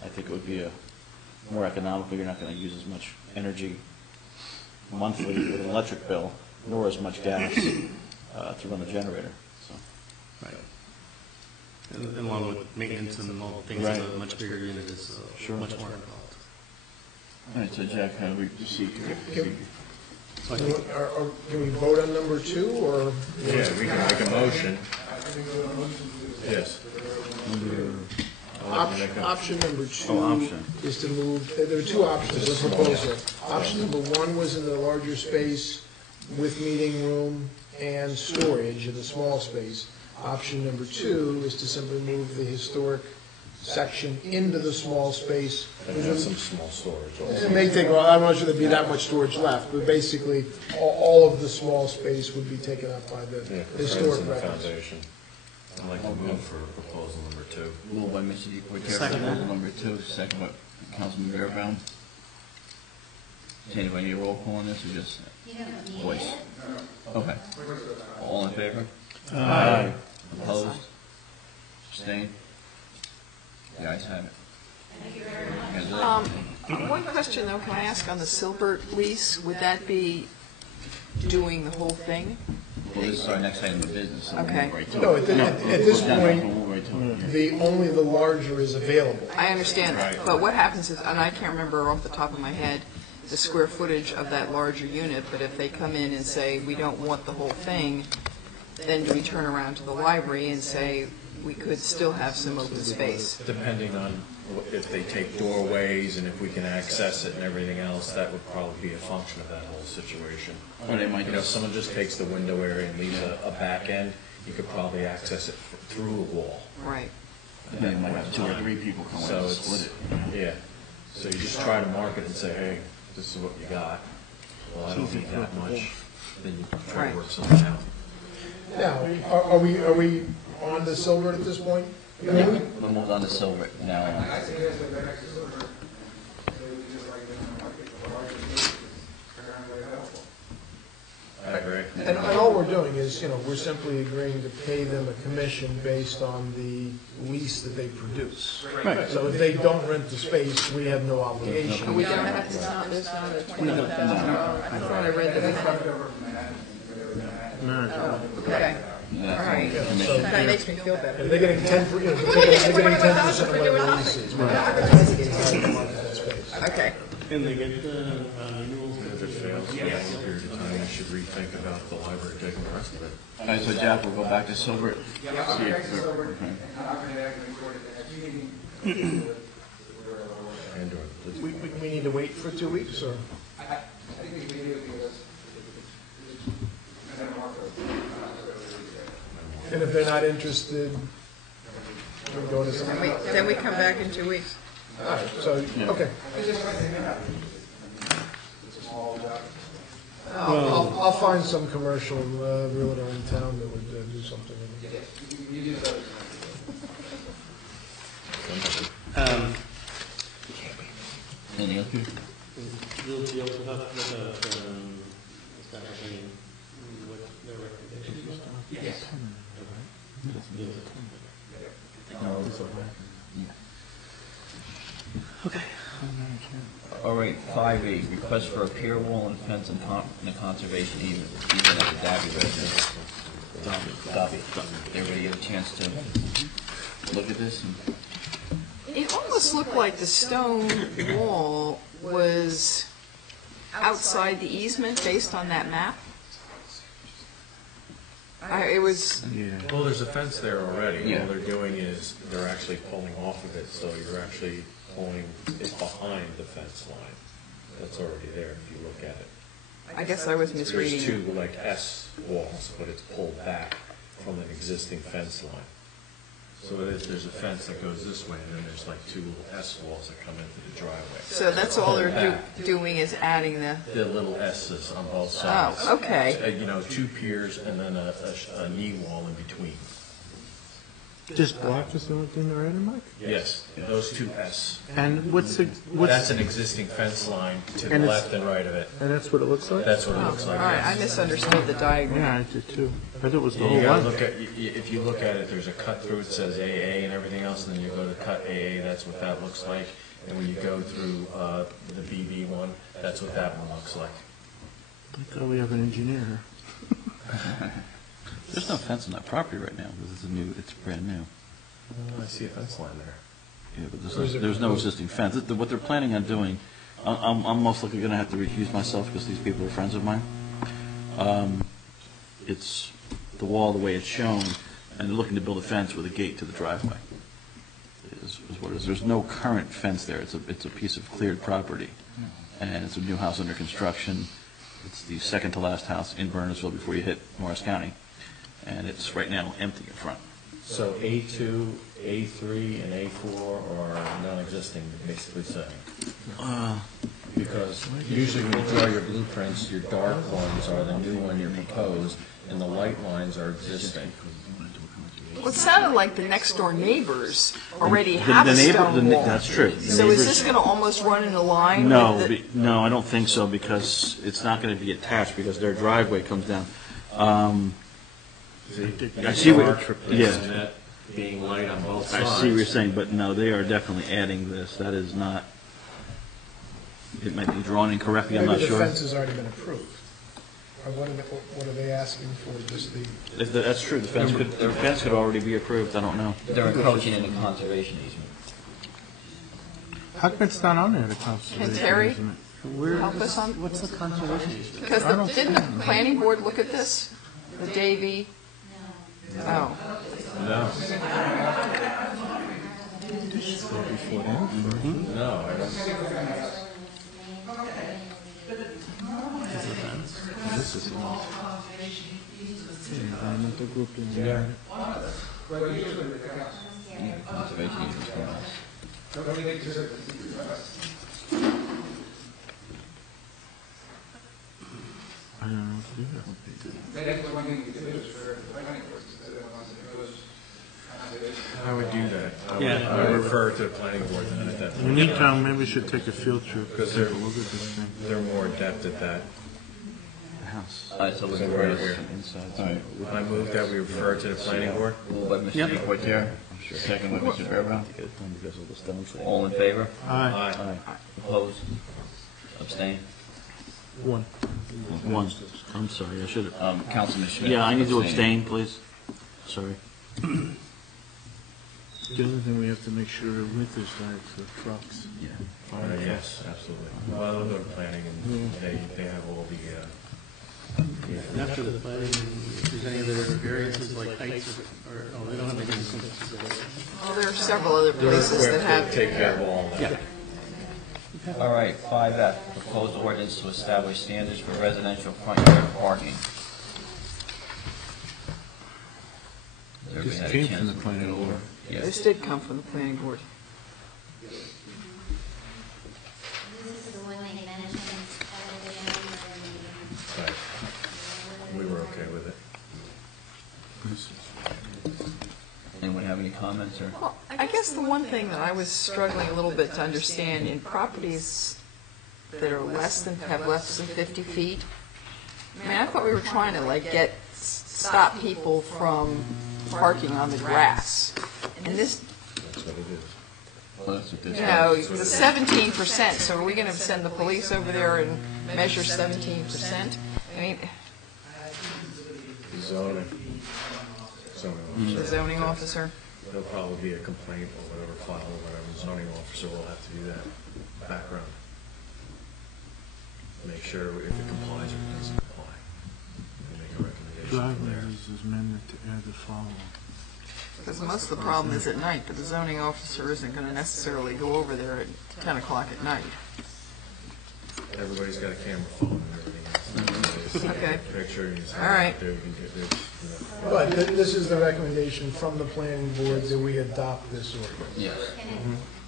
I think it would be more economical. You're not going to use as much energy monthly with an electric bill, nor as much gas to run the generator. So. Right. And along with maintenance and all the things Right. of a much bigger unit is much more involved. All right, so Jack, how do we proceed here? Can we vote on number 2, or? Yeah, we can make a motion. Yes. Option number 2 option. is to move, there are 2 options of proposal. Option number 1 was in the larger space with meeting room and storage in the small space. Option number 2 is to simply move the historic section into the small space. And have some small storage also. It may take, well, I'm not sure there'd be that much storage left, but basically, all of the small space would be taken up by the Yeah, for historic friends in the records. foundation. I'd like to move for proposal number 2. Moved by Mr. DePorter, Second. proposal number 2, second by Councilman Bearbaum. Does anybody need a roll call on this, or just You don't need voice? it. Okay. All in favor? Aye. Opposed? Abstained? The ayes have it. One question though, can I ask on the Silbert lease, would that be doing the whole thing? Well, this is our next item of business. So we'll Okay. move right to No, it. at this No, point, we'll move right to it. only the larger is available. I understand that, but what happens is, and I can't remember off the top of my head, the square footage of that larger unit, but if they come in and say, we don't want the whole thing, then do we turn around to the library and say, we could still have some open space? Depending on if they take doorways and if we can access it and everything else, that would probably be a function of that whole situation. Or they might You know, if someone just takes the window area and leaves a back end, you could probably access it through a wall. Right. They might have 2 or 3 people come in So and it's, split it. yeah. So you just try to market and say, hey, this is what you got. Well, I don't need that much. Then you try Right. to work something out. Now, are we on the Silver at this point? Yeah, we'll move on to Silver now. I agree. And all we're doing is, we're simply agreeing to pay them a commission based on the lease that they produce. Right. So if they don't rent the space, we have no obligation. We don't have, there's not a $21,000, I thought I read that we had. Okay, all right. That makes me feel better. If they're getting 10%, they're getting 10% of whatever lease is. Okay. And they get the renewals. If it fails for a long period of time, we should rethink about the library taking the rest of it. All right, so Jack, we'll go back to Silver. See if we're- And We need to wait for 2 weeks, or? And if they're not interested, we go to some. Then we come back in 2 weeks. All right, so, okay. I'll find some commercial realtor in town that would do something. Any other? Realty also have establishing what their recommendations are. Yes. Okay. All right, 5E, request for a pier wall and fence and a conservation easement at the Dabby residence. Dobby. Everybody get a chance to look at this? It almost looked like the stone wall was outside the easement based on that map. It was, Well, there's a fence there already. Yeah. All they're doing is they're actually pulling off of it, so you're actually pulling it behind the fence line. That's already there if you look at it. I guess I was There's misreading. 2 like S walls, but it's pulled back from an existing fence line. So it is, there's a fence that goes this way, and then there's like two little S walls that come into the driveway. So that's all they're doing is adding the, The little S's on both sides. oh, okay. You know, two piers and then a knee wall in between. Just block is the only thing they're adding, Mike? Yes, those two S. And what's That's an existing fence line to the And it's- left and right of it. and that's what it looks like? That's what it Oh, looks all like. right, I yes. misunderstood the diagram. Yeah, I did too. I thought it was the You whole gotta line. look at, if you look at it, there's a cut through, it says AA and everything else, and then you go to cut AA, that's what that looks like. And when you go through the BB one, that's what that one looks like. I thought we have an engineer here. There's no fence on that property right now, because it's brand new. I see a fence line there. Yeah, but there's no existing fence. What they're planning on doing, I'm most likely going to have to recuse myself because these people are friends of mine. It's the wall the way it's shown, and they're looking to build a fence with a gate to the driveway. Is what it is. There's no current fence there. It's a piece of cleared property, and it's a new house under construction. It's the second to last house in Bernardsville before you hit Morris County, and it's right now empty in front. So A2, A3, and A4 are non-existing, basically saying. Because usually when you draw your blueprints, your dark ones are the new one you proposed, and the light lines are existing. Well, it sounded like the next door neighbors already have a neighbor- stone wall. That's true. The So is neighbors- this going to almost run in a line? No, with the- no, I don't think so, because it's not going to be attached, because their driveway comes down. I see what, Arch replacing yeah, that, being light on both I sides. see what you're saying, but no, they are definitely adding this. That is not, it might be drawn incorrectly, I'm not Maybe the sure. fence has already been approved. Or what are they asking for, just the... That's true, the fence could already be approved, I don't know. They're encroaching into conservation easement. How come it's not on there, the conservation? Can Terry easement? help us on? What's the conservation easement? Because didn't the planning board look at this? The Davy? Oh. No. No, I don't. This is environmental group in Yeah. Yeah, conservation easement for us. I don't know what to do I would do that. I would refer to the planning board then at that In the point. meantime, maybe we should take a field trip, Because take a look at this thing. they're more adept at that. The house. All right, so So looking we're for here. Inside. I move that we refer to the planning board. moved by Mr. Deportaire, second by Mr. Fairbrother. Because of the stones. All in favor? Aye. Aye. Opposed? Abstain? One. One, I'm sorry, I should have, Councilman Schmidt? yeah, I need to abstain, please. Sorry. The only thing we have to make sure the width is right for trucks. Yeah. Yes, absolutely. Well, they'll go to planning and they have all the, After the planning, if there's any other variances like heights or, oh, they don't have any conditions. Well, there are several other places that have. take care of all of that. All right, 5F, proposed ordinance to establish standards for residential front yard parking. Has everybody This had a came chance from the to planning look it over? board. Yes. This did come from the planning board. This is the one they mentioned at the January meeting. Right. We were okay with it. Anyone have any comments or? Well, I guess the one thing that I was struggling a little bit to understand in properties that are have less than 50 feet, I mean, I thought we were trying to stop people from parking on the grass. And this, That's what it is. Well, that's what this you know, the 17%, so are we going to send the police over there and measure 17%? I mean, Zoning. the zoning officer. There'll probably be a complaint or whatever filed or whatever. The zoning officer will have to do that background. Make sure if it complies or it doesn't comply. And make a recommendation from Driveway there. is amended to add the following. Because most of the problem is at night, but the zoning officer isn't going to necessarily go over there at 10 o'clock at night. Everybody's got a camera phone and everything else. Okay. Make sure you. All right. But this is the recommendation from the planning board that we adopt this ordinance. Yes.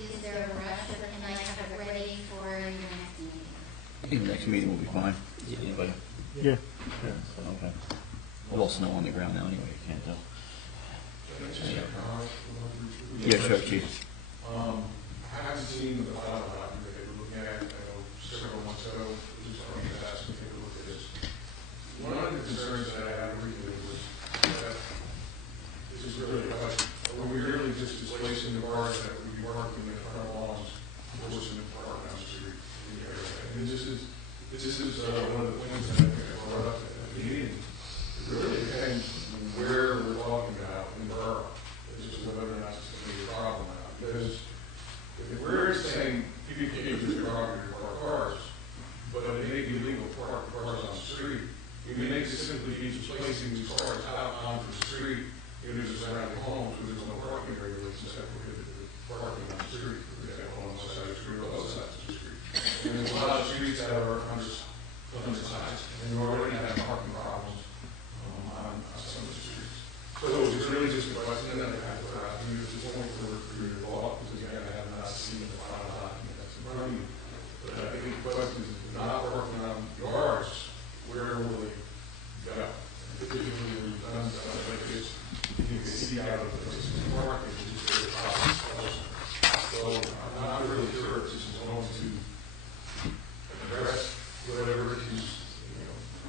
Is there a rush, or can I have it ready for your next meeting? I think the next meeting will be fine. Anybody? Yeah. Okay. A little snow on the ground now anyway, you can't tell. Yeah, sure, chief. I haven't seen the final document they were looking at, I know several months ago, just on the task to take a look at this. One of the concerns that I had originally was that this is really about, are we really just displacing the cars that would be parking in the front lawns, forcing them to park down the street in the area? And this is one of the things that I think I brought up at the meeting. It really depends where we're talking about in the borough, as to whether or not it's going to be a problem or not. Because if we're saying people can't use your property to park cars, but it may be illegal to park cars on the street, we may simply be just placing these cars out onto the street in the surrounding homes where there's no parking regulations that prohibit parking on the street, for example, on one side of the street or both sides of the street. And there's a lot of streets that are undersized, and you already have parking problems on some of the streets. So it's really just a question that I have to ask you at this point for your thought, because again, I have not seen the final document that's in front of you. But I think the question is not working on yards, where will they go? Particularly when you've done stuff like this, you can see out of the market, which is very possible. So I'm not really sure if this is going to address whatever issues,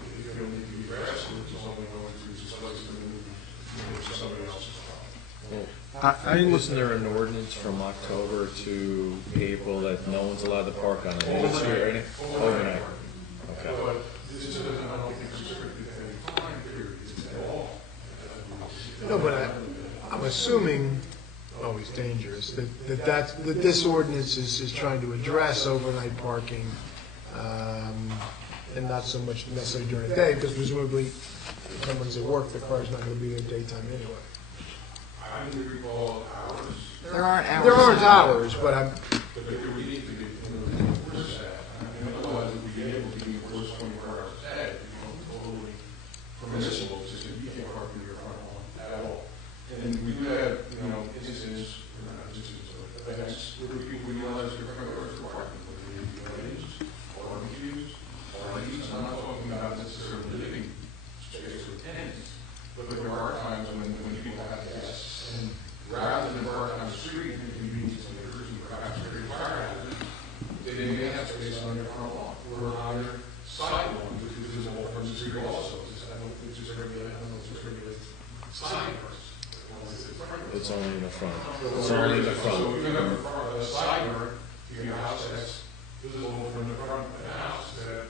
if you don't need to be addressed, or it's only going to displace them into somebody else's problem. Isn't there an ordinance from October to April that no one's allowed to park on the street, right? Overnight. Okay. But this is, I don't think it's restricted to any time period at all. No, but I'm assuming, always dangerous, that this ordinance is trying to address overnight parking, and not so much necessarily during the day, because presumably if someone's at work, the car's not going to be there daytime anyway. I don't recall hours. There aren't hours. There aren't hours, but I'm, But there we need to be enforce that. I mean, otherwise we'd be able to enforce 24 hours a day, totally permissible, just that you can't park in your front lawn at all. And we do have, instances, or not instances, but events where people realize their front doors are parking, whether they be weddings, barbecues, parties. I'm not talking about necessarily living space with tenants, but there are times when people have guests, and rather than park on the street, and inconvenience neighbors and perhaps very fire hazard, they may have space on their front lawn or on their side lawn, which is visible from the street also. I don't know if it's regulated side first. It's only in the front. It's only in the front. So if you have a side yard in your house that's visible from the front of the house, that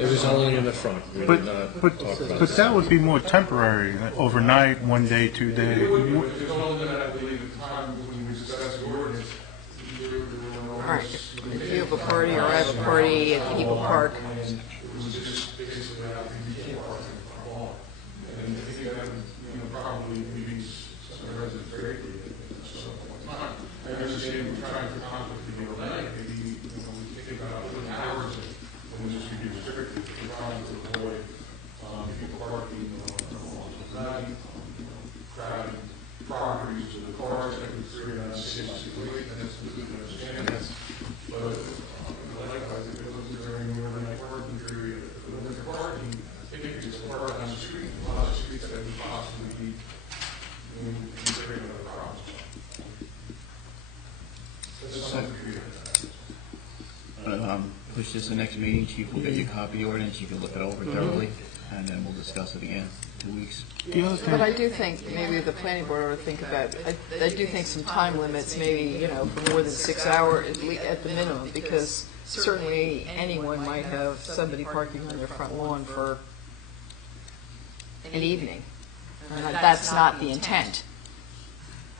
It was only in the front. We did not talk about But that would be more temporary, like overnight, 1 day, 2 days. It's only that I believe at the time when we discussed the ordinance, there were no. All right. If you have a party or I have a party and people park, It was just basically how you can't park in the front lawn. And I think that, probably maybe some residents greatly at some point in time. I understand we're trying to conflict the overnight, maybe, we think about putting hours in, when this should be restricted, we're trying to avoid, people parking on the night, crowding properties to the cars that would create an unsafe situation, and that's completely understand that. But, likewise, if it was during the overnight parking period, if it was parking, I think it's just park on the street, a lot of streets that would possibly be, creating another problem. That's something to create. Push this to the next meeting, chief will get you a copy of the ordinance, you can look it over thoroughly, and then we'll discuss it again in 2 weeks. but I do think maybe the planning board ought to think about, I do think some time limits, maybe, for more than 6 hours at the minimum, because certainly anyone might have somebody parking on their front lawn for an evening. And that's not the intent.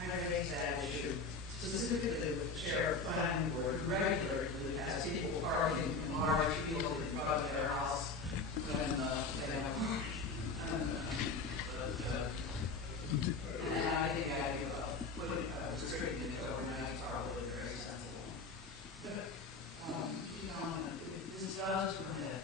I raised that issue specifically with the chair of planning board regularly has people parking in large fields in front of their house when they have and I think the idea of restricting it overnight is probably very sensible. But, if this does permit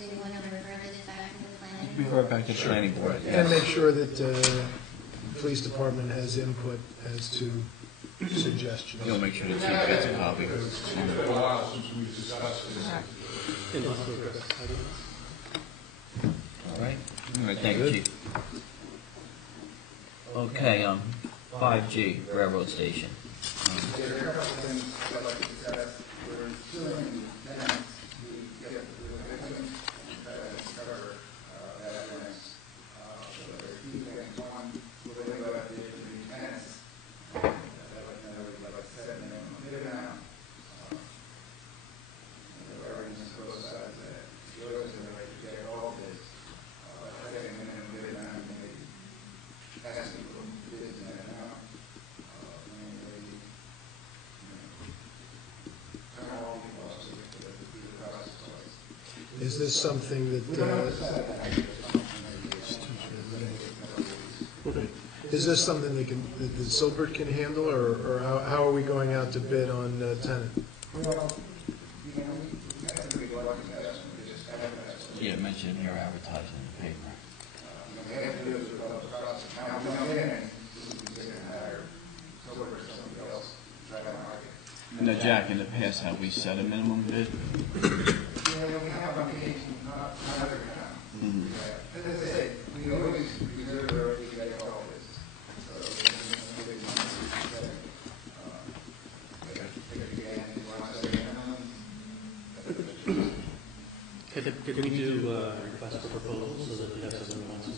do we want to refer this back to the planning? Refer back to the planning board. And make sure that the police department has input as to suggestions. You'll make sure the chief gets a copy. It's been a while since we've discussed this. All right. All right, thank you, chief. Okay, 5G, railroad station. There are a couple of things I'd like to discuss. We're doing tenants, we get the victims, cover that evidence. So there are a few things. One, we're going to go after the tenants. I'd like to know if you'd like to set a minimum bid amount. There are arguments on both sides that yours are right to get all bids. Setting a minimum bid amount, maybe asking for bids in that amount. Is this something that, is this something that the Silbert can handle, or how are we going out to bid on tenant? Yeah, mention your advertising in the paper. Now, Jack, in the past, have we set a minimum bid? Yeah, we have on occasion, not every time. As I say, we always reserve our right to get all this. So, Could we do request for proposals so that we have someone who wants to,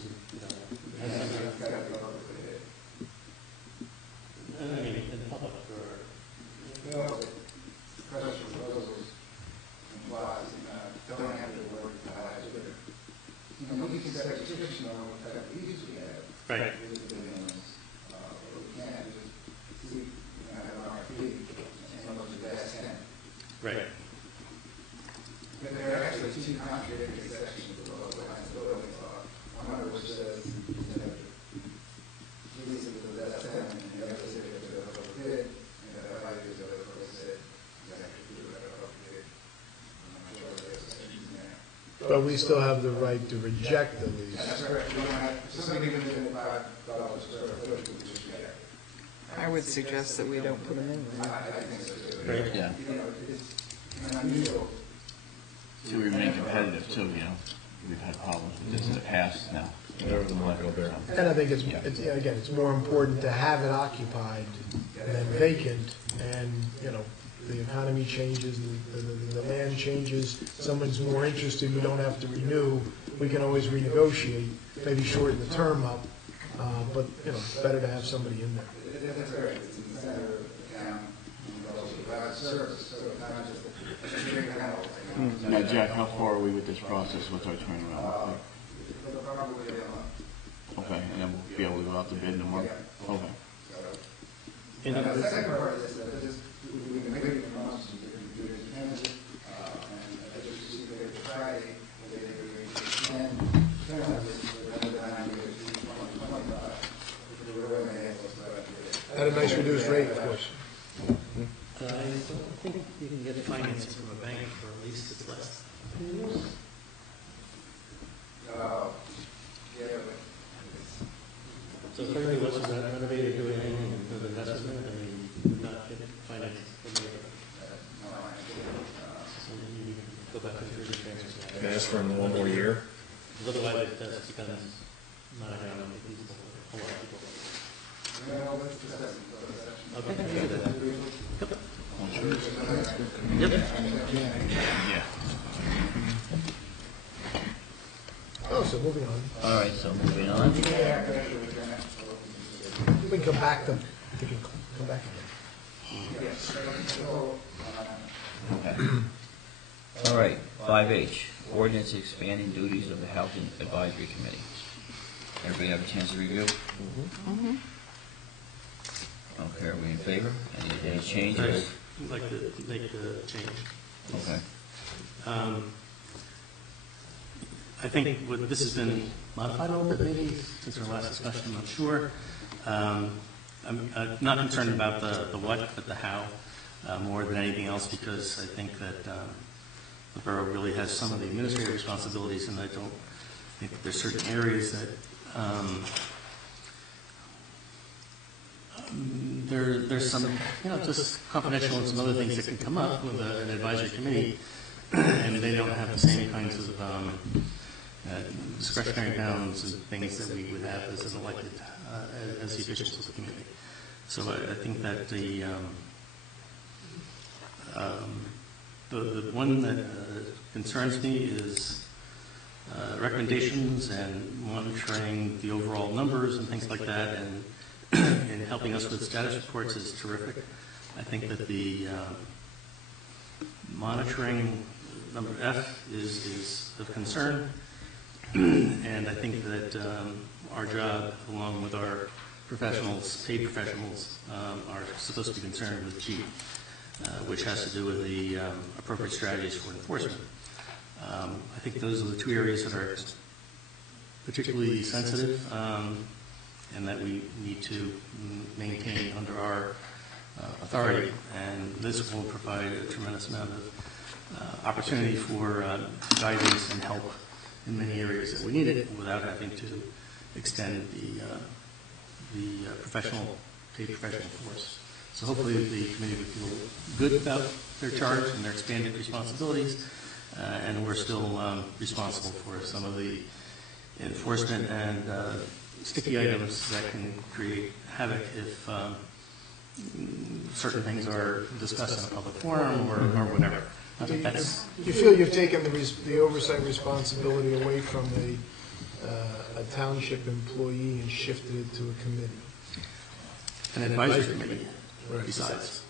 I mean, in public or? Well, request for proposals implies, don't have to work with the highest bidder. You know, we can set a restriction on what type of leases we have. Right. But we can't just have an RFP and look at the best 10. Right. But there are actually two contradictory sections of the local building law. One of which says that leases of the best 10, and the other says that they're over bid, and the value is over what they said you have to do that over bid. I'm not sure what the sections in there. But we still have the right to reject the lease. That's correct. We don't have, if somebody gives in $5 a square foot, we just reject it. I would suggest that we don't put them in there. I think so too. Right. Yeah. You know, it's unusual. To remain competitive, too, you know. We've had problems with this in the past now. And I think it's yeah, again, it's more important to have it occupied than vacant, and, you know, the economy changes, the land changes, someone's more interested, we don't have to renew, we can always renegotiate, maybe shorten the term up, but, you know, it's better to have somebody in there. That's right. It's in the center of the town, and also provides service, so it's not just a big house. Now, Jack, how far are we with this process? What's our turnaround? Probably a month. Okay, and then we'll be able to go out to bid in a month? Okay. And the second part of this, we've been waiting for months to do it independently, and I just received it Friday, and they agreed to extend another 9 years to 2025, which we're way ahead of us. At a nice reduced rate, of course. I don't think you can get financing from a bank for at least it's less than 2 years. Yeah, but So if everybody was to renovate or do anything and do the investment, then you would not get financing from the so then you can go back to the transfer. Can I ask for one more year? Otherwise, it does become not economically feasible for a lot of people. Okay, I can do that. Yep. Yeah. Oh, so moving on. All right, so moving on. We can come back to, we can come back. Okay. All right, 5H, ordinance expanding duties of the Housing Advisory Committee. Everybody have a chance to review? Mm-hmm. Okay, are we in favor? Any changes? I'd like to make the change. Okay. I think this has been modified a little bit maybe since our last discussion, I'm not sure. I'm not concerned about the what, but the how more than anything else, because I think that the borough really has some of the administrative responsibilities, and I don't think that there's certain areas that there's some, just confidential and some other things that can come up with an advisory committee, and they don't have the same kinds of discretionary bounds and things that we would have as an elected, as the officials of the committee. So I think that the one that concerns me is recommendations and monitoring the overall numbers and things like that, and helping us with status reports is terrific. I think that the monitoring number F is of concern, and I think that our job, along with our professionals, paid professionals, are supposed to be concerned with G, which has to do with the appropriate strategies for enforcement. I think those are the two areas that are particularly sensitive, and that we need to maintain under our authority. And this will provide a tremendous amount of opportunity for guidance and help in many areas that we need it, without having to extend the paid professional force. So hopefully the committee would feel good about their charge and their expanded responsibilities, and we're still responsible for some of the enforcement and sticky items that can create havoc if certain things are discussed in a public forum or whatever. I think that's. You feel you've taken the oversight responsibility away from a township employee and shifted it to a committee? An advisory committee, right. Besides.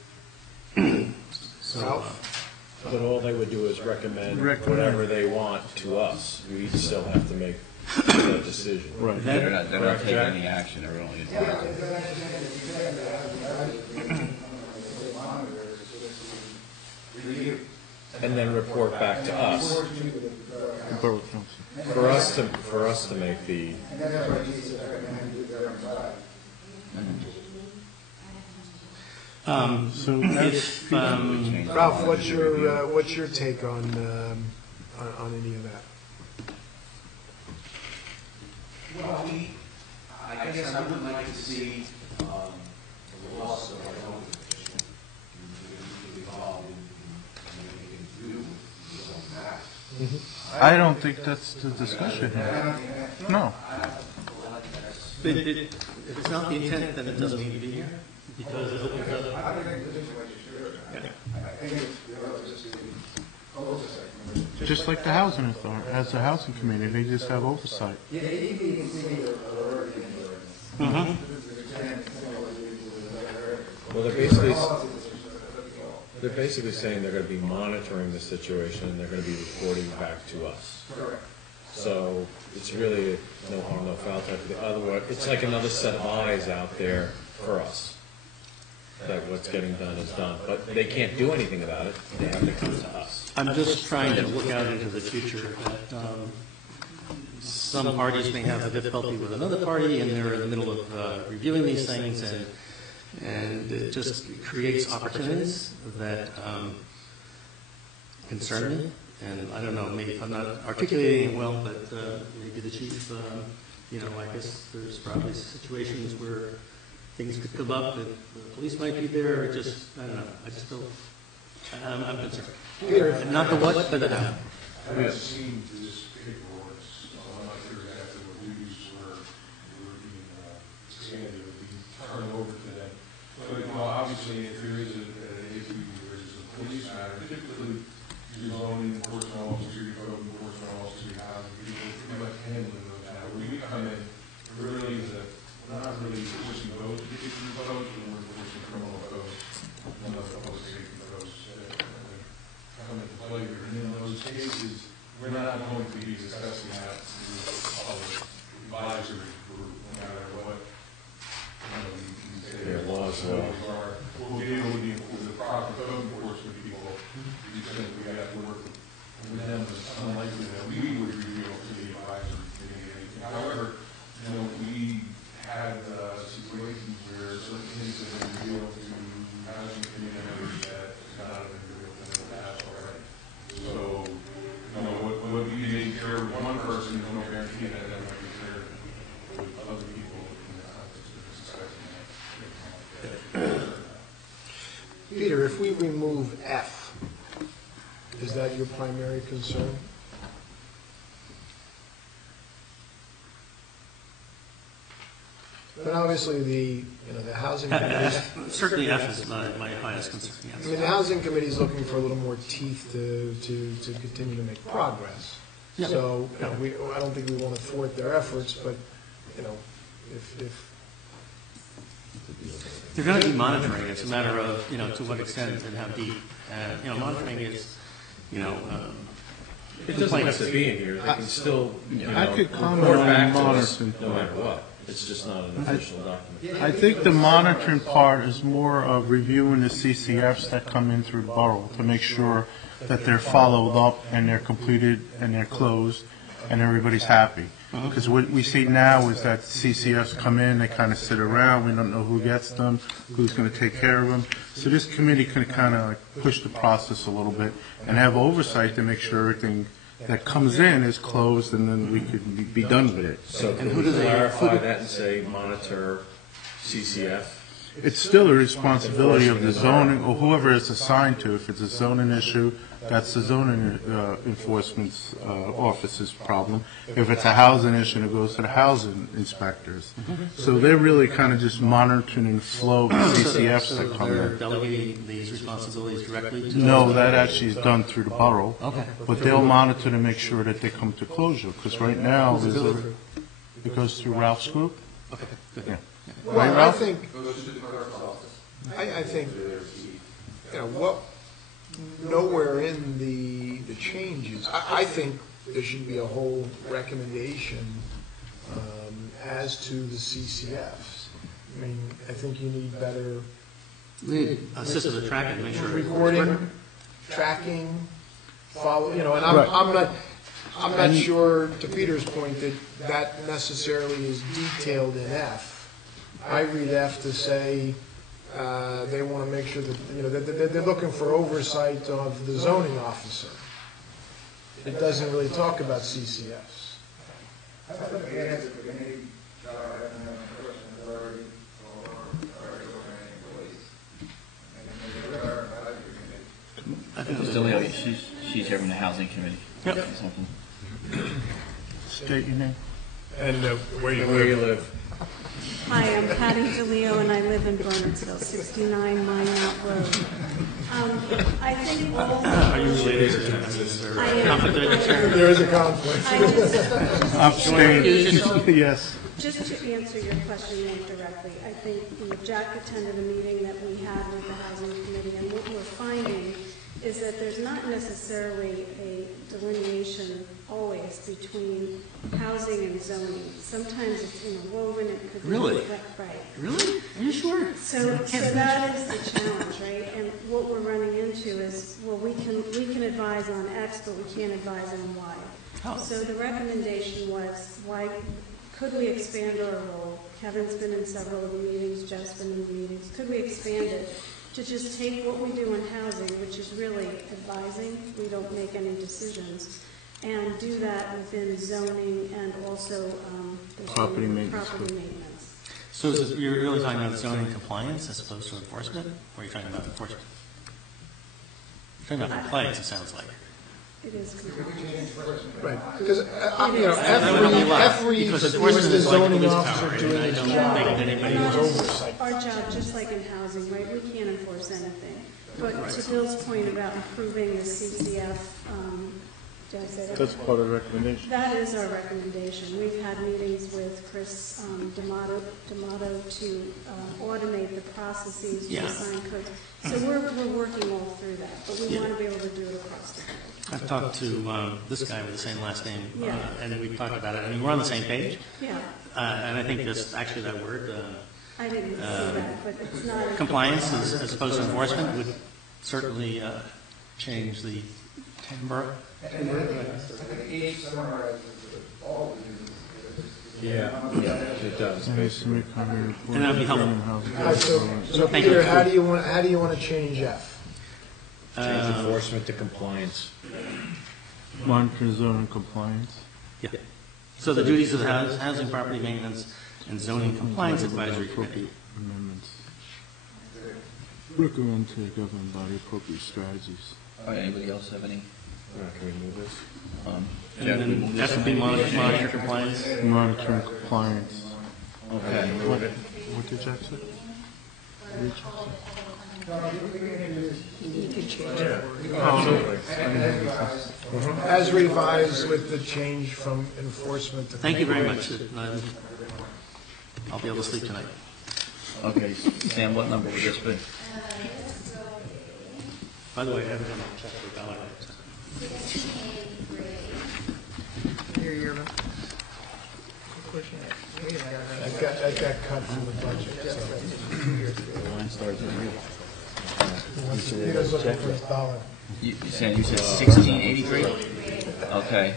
But all they would do is recommend whatever they want to us. We still have to make that decision. Right. They're not taking any action. They're only and then report back to us. For us to make the. Ralph, what's your take on any of that? Well, I guess I would like to see the loss of our own official to be involved in anything to do with that. I don't think that's the discussion here. No. If it's not the intent, then it doesn't need to be here, because it opens up. I think the situation should. I think it's just oversight. Just like the housing authority, as a housing committee, they just have oversight. Yeah, you can see the already. Well, they're basically saying they're going to be monitoring the situation and they're going to be reporting back to us. Correct. So it's really no harm, no foul type of thing. Otherwise, it's like another set of eyes out there for us. That what's getting done is done, but they can't do anything about it. They have to come to us. I'm just trying to look out into the future. That some parties may have a difficulty with another party, and they're in the middle of reviewing these things, and it just creates opportunities that concern me. And I don't know, maybe if I'm not articulating it well, but maybe the chief, I guess there's probably situations where things could come up, and the police might be there, or just, I don't know, I just don't, I'm concerned. Not the what, but the how. I haven't seen this paperwork, so I'm not sure exactly what duties were being expanded or being turned over to them. But, obviously, if there is a police matter, particularly your zoning enforcement officer, your code enforcement officer, you have people pretty much handling those now. When we come in, really we're not really enforcing those particular codes, but we're enforcing criminal codes and other public safety codes that come into play here. And in those cases, we're not going to be discussing that through a public advisory group, no matter what Their laws are. We'll deal with the proper code enforcement people. We have to work with them. It's unlikely that we would reveal to the advisory committee anything. However, we had situations where certain things have been revealed to housing committee members that have not been revealed in the past already. So we move F, is that your primary concern? But obviously, the housing committee. Certainly F is my highest concern, I yes. mean, the housing committee is looking for a little more teeth to continue to make progress. Yeah. So, I don't think we want to thwart their efforts, but, if They're going to be monitoring. It's a matter of, to what extent and how deep. Monitoring is, It doesn't have to be in here, they can still, I could comment report on back to us monitoring. no matter what. It's just not an official document. I think the monitoring part is more of reviewing the CCFs that come in through the borough to make sure that they're followed up and they're completed and they're closed and everybody's happy. Because what we see now is that CCFs come in, they kind of sit around, we don't know who gets them, who's going to take care of them. So this committee can kind of like push the process a little bit and have oversight to make sure everything that comes in is closed and then we could be done with it. So can we clarify that and say monitor CCF? It's still a responsibility of the zoning, or whoever it's assigned to. If it's a zoning issue, that's the zoning enforcement's office's problem. If it's a housing issue, it goes to the housing inspectors. So they're really kind of just monitoring the flow of CCFs that come They're in. delegating these responsibilities directly to... No, that actually is done through the borough. Okay. But they'll monitor to make sure that they come to closure, because right now, it goes through Ralph's group. Okay, good. Yeah. Well, Right, I Ralph? think, Goes to the clerk's office. I think, nowhere in the changes, I think there should be a whole recommendation as to the CCFs. I mean, I think you need better A system to track it and make sure... recording, tracking, follow, and I'm Right. I'm not sure, to Peter's point, that necessarily is detailed in F. I read F to say they want to make sure that, they're looking for oversight of the zoning officer. It doesn't really talk about CCFs. I think the answer for any person is already DeLeo, she's here from the housing committee. Yep. Something. State your name. And where you live. Hi, I'm Patty DeLeo, and I live in Bernardsville, 69 Minot Road. I think all... Are you related to I am. conflict of interest? There is a conflict. Abstain. Yes. Just to answer your question more directly, I think Jack attended a meeting that we had with the Housing Committee, and what we're finding is that there's not necessarily a delineation always between housing and zoning. Sometimes it's interwoven, it could be... Really? Right. Really? Are you sure? So that is the challenge, right? And what we're running into is, well, we can advise on X, but we can't advise on Y. Oh. So the recommendation was, why could we expand our role? Kevin's been in several of the meetings, Jeff's been in the meetings. Could we expand it to just take what we do in housing, which is really advising, we don't make any decisions, and do that within zoning and also Property maintenance. property maintenance. So you're really talking about zoning compliance as opposed to enforcement? Or are you talking about enforcement? You're talking about compliance, it sounds like. It is Right, because, F reads Because is enforcement the is like zoning police officer power, doing and I his don't job. think that anybody Doing his wants- oversight. Our job, just like in housing, right, we can't enforce anything. But to Bill's point about improving the CCF, did I say that? That's part of the recommendation. That is our recommendation. We've had meetings with Chris D'Amato to automate the processes to Yeah. assign codes. So we're working all through that, but we want to be able to do it across the board. I've talked to this guy with the same last name, Yeah. and we've talked about it. I mean, we're on the same page. Yeah, And I think just actually that word, I didn't see that, but it's not. compliance as opposed to enforcement would certainly change the timbre. I think each summarizes all the uses. Yeah, it does. And that'd be helpful. All right, so Thank Peter, you. how do you want to change F? Change enforcement to compliance. Monitoring zoning compliance. Yeah. So the duties of the housing property maintenance and zoning compliance advisory committee. Amendments. Recommend to the governing body appropriate strategies. All right, anybody else have any? Can we move this? Jeff? And then that's to be monitor compliance. Monitoring compliance. Okay. What did Jack say? You can change it. As revised with the change from enforcement to. Thank you very much. I'll be able to sleep tonight. Okay, Sam, what number would this be? By the way, I haven't done a check for dollar. Here, you're pushing it. Wait a minute. That got cut from the budget, so. The line starts at you. He was looking for his dollar. You said 1683? Okay.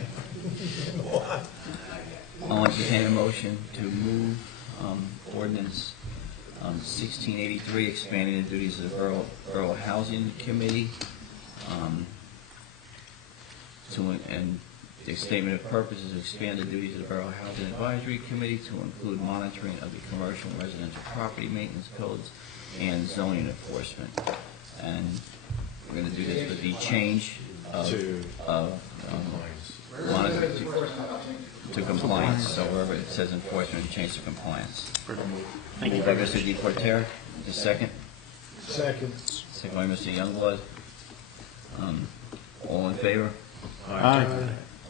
I'll entertain a motion to move ordinance 1683, expanding the duties of the Borough Housing Committee, and the statement of purpose is to expand the duties of the Borough Housing Advisory Committee to include monitoring of the commercial and residential property maintenance codes and zoning enforcement. And we're going to do this with the change of monitoring to compliance. So wherever it says enforcement, change to compliance. Thank you. Moved by Mr. DePorter. The second. Second. Second by Mr. Youngblood. All in favor? Aye.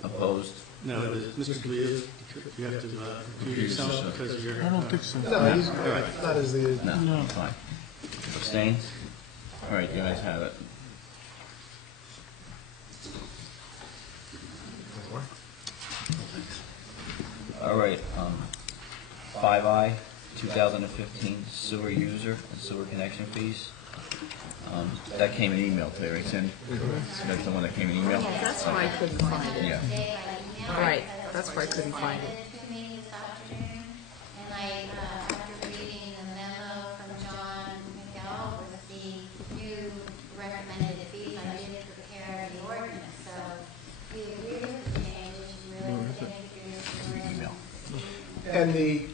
Opposed? No, Mr. Khalil, you have to recuse yourself because you're. I don't think so. No, he's not as the. No, fine. Abstain? All right, you guys have it. All right, 5I, 2015 sewer user and sewer connection fees. That came in email today, right, Cindy? That's the one that came in email? That's why I couldn't find it. Yeah. Right, that's why I couldn't find it. And after reading the memo from John McDowell with the new recommended fees, I did prepare the ordinance. So if you agree with the changes, you really think And the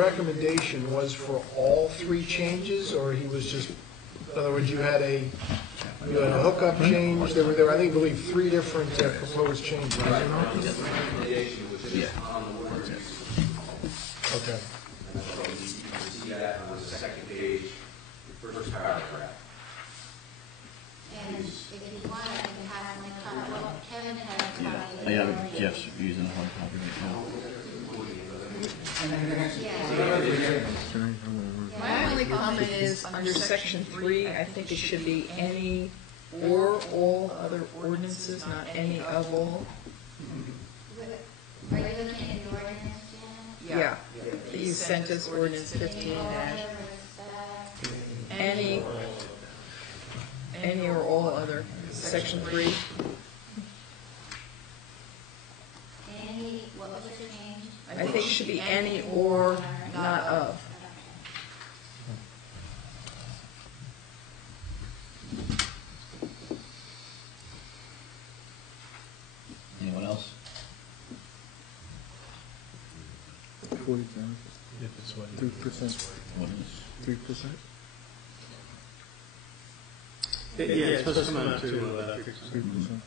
recommendation was for all three changes, or he was just, in other words, you had a hookup change, there were, I believe, three different proposed changes, right? Yeah. Okay. You see that on the second page, first paragraph. And if you want, I can have one copy. Well, Kevin had a copy. I have Jeff's using a hard copy right now. My only comment is, under section 3, I think it should be any or all other ordinances, not any of all. Are you looking at the ordinance, Jen? Yeah, that you sent us ordinance 15 dash. Any or all other, section 3. Any, what was the change? I think it should be any or not of. Anyone else? 40,000. If it's what? 3%. What is? 3%. Yeah, it's supposed to come out to 3%. 3%.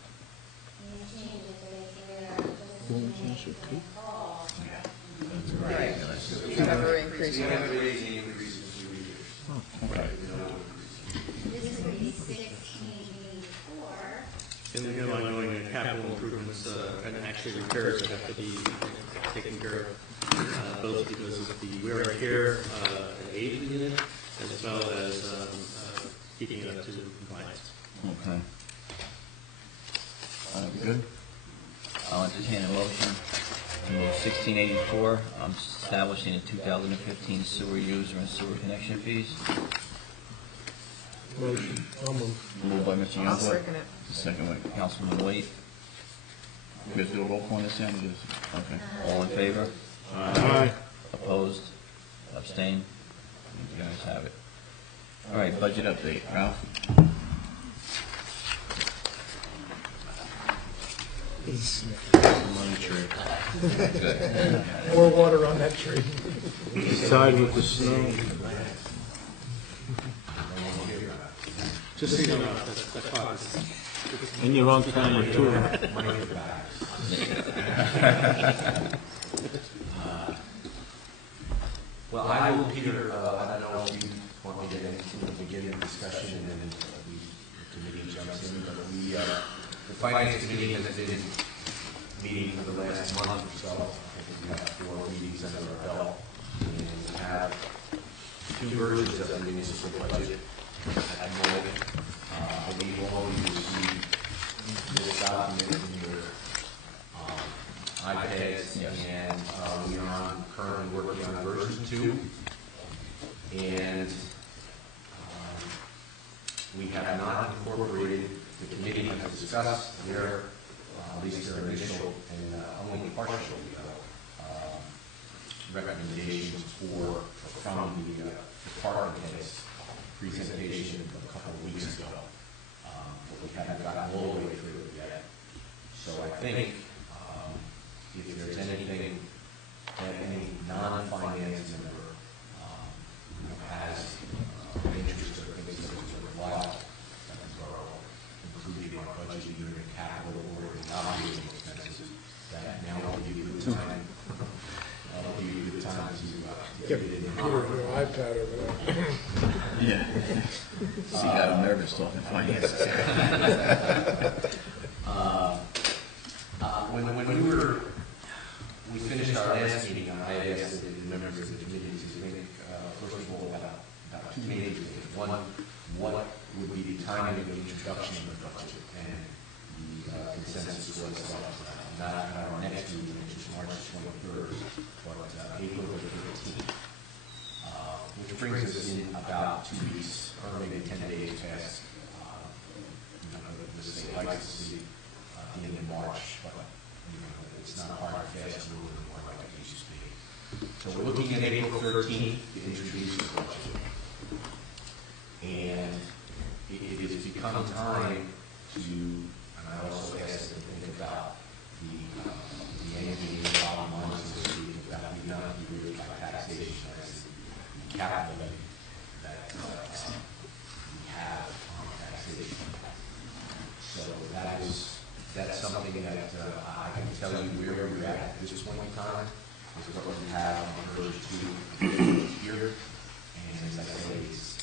Won't change it, too? Right. Never increase. Never raise any increases in 2 years. Oh, okay. This would be 1684. And we have ongoing capital improvements and actually repairs that have to be taken care of, both because of the wear and tear and age of the unit, as well as keeping it up to compliance. Okay. Good. I'll entertain a motion to move 1684, establishing the 2015 sewer user and sewer connection fees. Motion. I'll move. Moved by Mr. Youngblood. I'll second it. Second by Councilman Waite. You guys do a roll call on this, Sam? Okay. All in favor? Aye. Opposed? Abstained? You guys have it. All right, budget update. Ralph? Money tree. More water on that tree. Side with the snow. Just so you know, that's Fox. And you're on time with two. Well, I will, Peter, I don't know if you want me to get into the beginning of the discussion and then the committee jumps in, but the finance committee has been meeting for the last month or so. I think we have 4 meetings under our belt, and we have 2 versions of the municipal budget at the moment. I believe all of you received this document in your iPads, and we are currently working on version 2. And we have not incorporated, the committee has discussed their, at least their initial and only partial recommendations from the department heads presentation a couple of weeks ago. But we haven't gotten all the way through it yet. So I think if there's anything that any non-finance member has interest or thinks is worthwhile, including our budget, either in capital or in operating expenses, that now will be a good time. That'll be a good time to get it in. Peter, your iPad over there. Yeah. See how I'm nervous talking finance. We finished our last meeting, I had asked the members of the committee to think, first of all, about 2 major things. One, what would be the timing of the introduction of the budget? And the consensus was not our next meeting, which is March 23rd, but April 15th. Which brings us in about 2 weeks, or maybe 10 days past, the state likes to see the end of March, but it's not hard and fast rule anymore like it used to be. So we're looking at April 13th to introduce the budget. And it has become time to, and I also asked them to think about the ending of our money, so to speak, about the amount of really by taxation as the capital that we have on taxation. So that's something that I can tell you where we're at this point in time, is what we have on version 2 here. And as I say, it's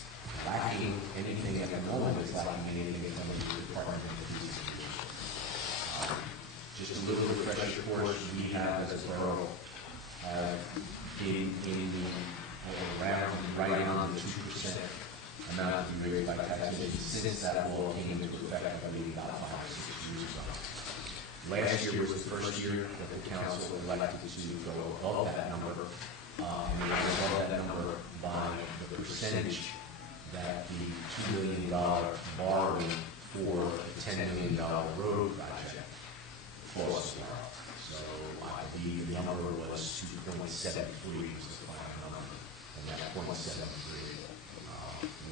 lacking anything at the moment. It's lacking anything from the department of just a little refresher course. We have, as a borough, been around right on the 2% amount to be raised by taxation since that law came into effect, I believe, about 5 or 6 years ago. Last year was the first year that the council elected to go above that number, and we went above that number by the percentage that the $2 million borrowing for the $10 million road project cost. So I believe the number was 2.73 was the final number, and that 0.73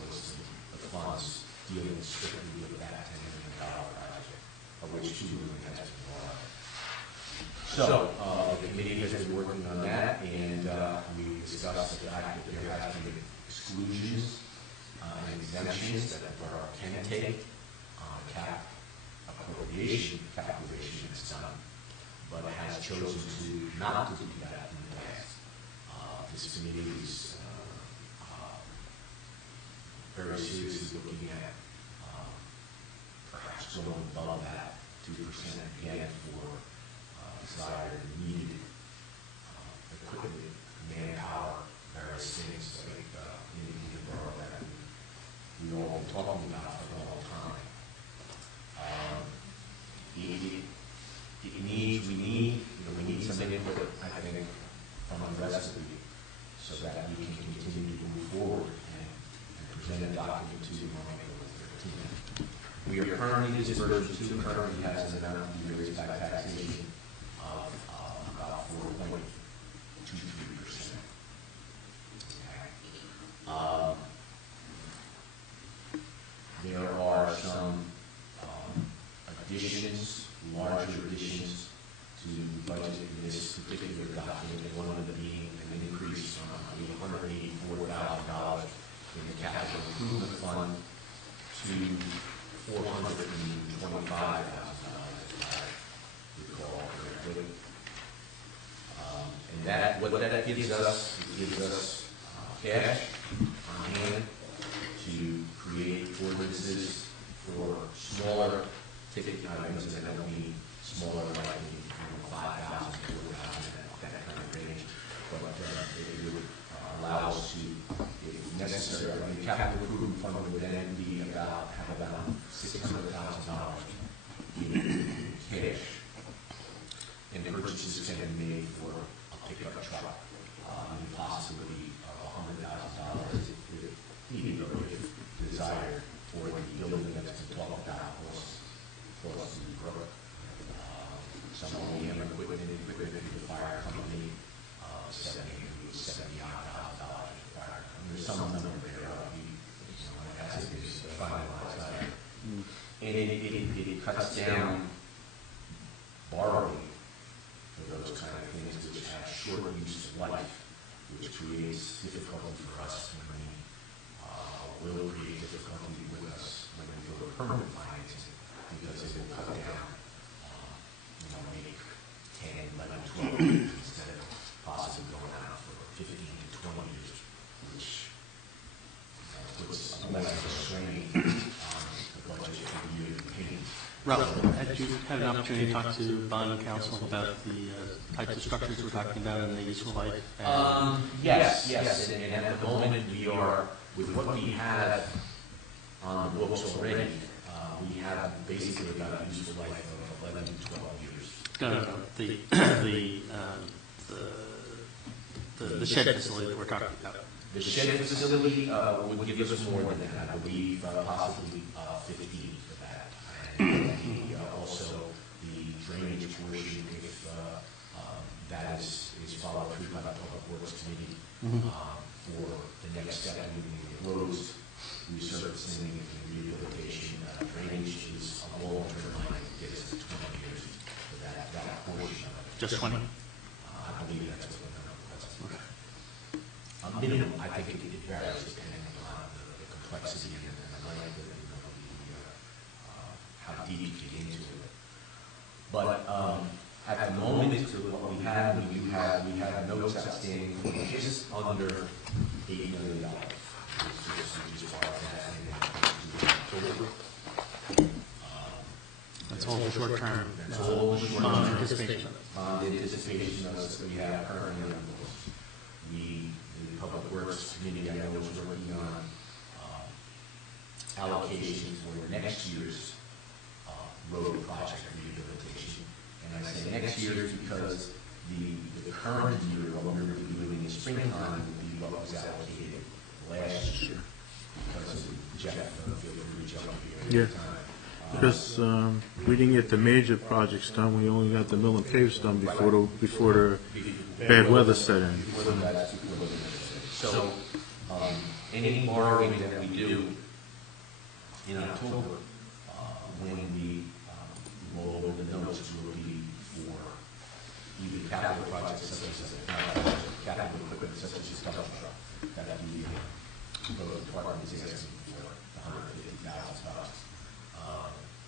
was the funds dealing strictly with that $10 million project, of which $2 million has been borrowed. So the committee has been working on that, and we discussed the fact that there has been exclusions and exemptions that the borough can take on cap appropriation calculation that's done, but has chosen to not to do that in the past. This committee is very seriously looking at perhaps going above that 2% again for desired and needed equipment, manpower, various things like in the borough that we've all been talking about for a long time. We need some input, I think, from the rest of you so that we can continue to move forward and present a document to you on April 13th. We are currently, this version 2 currently has an amount to be raised by taxation of about 4.23%. There are some additions, larger additions to the budget in this particular document, one of them being an increase from $184,000 in the capital improvement fund to $425,000, if I recall correctly. And what that gives us, it gives us cash on hand to create ordinances for smaller ticket items, and I don't mean smaller like 5,000, 4,000, that kind of range, but it would allow us to, if necessary, I mean, capital improvement fund would then be have about $600,000 in cash, and purchases can be made for a pickup truck, and possibly $100,000 if needed or if desired for the building that's been talked about close to the brook. Some OEM equipment for the fire company, $70,000 for fire. There's some number there, it has to be finalized item. And it cuts down borrowing for those kind of things which have short useful life, which creates difficulty for us when we will create difficulty with us when we go to permanent financing, because it will cut down, maybe 10, 11, 12 years instead of possibly going out for 15 to 20 years, which puts less of a strain on the budget for the year of payments. Ralph, had you had an opportunity to talk to bond counsel about the types of structures we're talking about and the useful life? Yes. And at the moment we are, with what we have on the books already, we have basically about a useful life of 11 to 12 years. The shed facility that we're talking about. The shed facility would give us more than that, I believe, possibly 15 for that. And also the drainage portion, if that is followed through by the Public Works Committee for the next step in the roads, resurfacing and rehabilitation. Drainage is a long-term line that gets us 20 years for that portion of it. Just 20? I believe that's what the number was. Minimum, I think it varies depending on the complexity and the length of how deep you get into it. But at the moment, what we have, we have notes outstanding for just under $80 million. That's all the short term. That's all the short term. Bond anticipation. Bond anticipation notes that we have currently on the books. The Public Works Committee, I know, is working on allocations for next year's road project rehabilitation. And I say next year because the current year, what we're going to be doing in springtime will be what was allocated last year. Because Jeff, feel free to jump here. Yeah. Because we didn't get the major projects done, we only got the mill and paves done before the bad weather set in. So any borrowing that we do in October, when we roll over the notes, will be for either capital projects such as capital equipment such as this dump truck that the road department is asking for $150,000.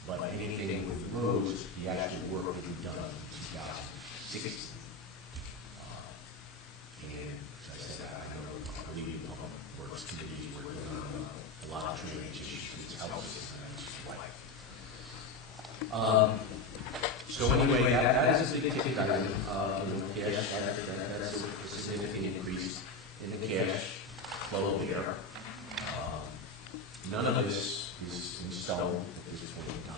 But anything with the roads, the actual work will be done in 2016. And as I said, I believe the Public Works Committee is working on a lot of drainage issues which helps us in that life. So anyway, that is a big ticket item. Cash, that's a significant increase in the cash flow there. None of this is in stone at this point in time.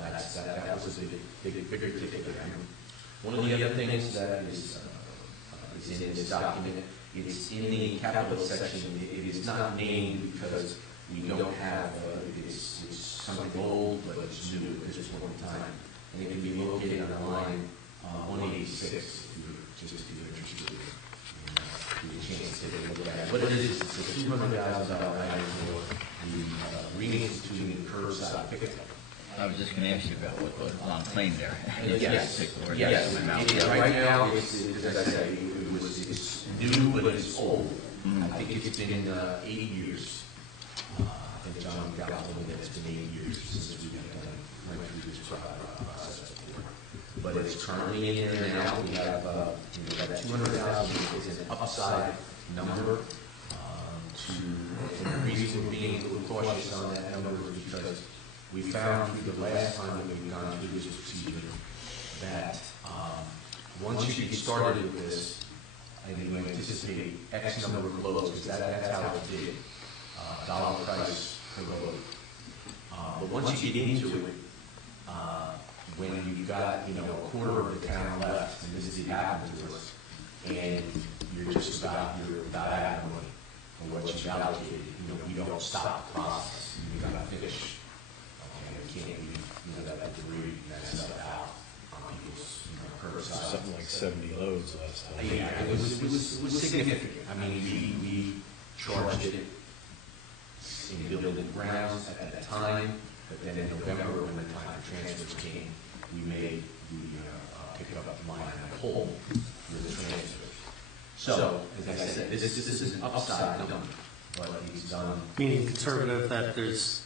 That was a bigger ticket item. One of the other things that is in this document, it's in the capital section. It is not named because we don't have, it's something old, but it's new at this point in time. And it can be located on line 186, if you're interested in a chance to take a look at it. What it is, it's a $200,000 item for the reinstituting curbside pickup. I was just going to ask you about what was on claim there. Yes. Right now, it's, as I say, it's new, but it's old. I think it's been 8 years. I think John got told me that it's been 8 years since we went through this process before. But it's currently in there now. We have, that 200,000 is an upside number. And the reason we're being a little cautious on that number is because we found through the last time that we've gone through this procedure that once you get started with this, and you anticipate X number of loads, because that's how it did, dollar price per load. But once you get into it, when you've got a quarter of the town left, and this is happened to us, and you're about out of money for what you've allocated, we don't stop the process. You got to finish. You can't leave that debris and that stuff out on people's curbside. Something like 70 loads last time. Yeah, it was significant. I mean, we charged it in building grounds at that time, but then in November, when the time of transfers came, we made pick up the line in the whole with the transfers. So, as I said, this is an upside number, but he's done. Meaning conservative, that there's,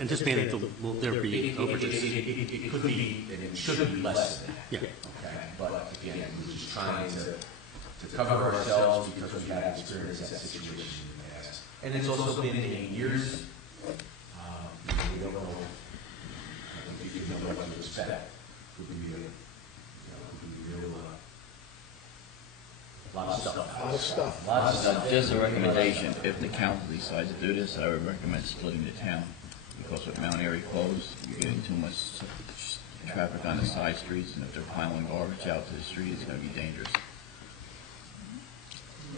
anticipating that there be overages. It could be, and it should be less than that. Yeah. Okay, but again, we're just trying to cover ourselves because we have experienced that situation in the past. And it's also been 8 years. We don't know. We don't know what to expect. Could be real. A lot of stuff. Just a recommendation, if the council decides to do this, I would recommend splitting the town, because with Mount Airy closed, you're getting too much traffic on the side streets, and if they're piling garbage out to the street, it's going to be dangerous.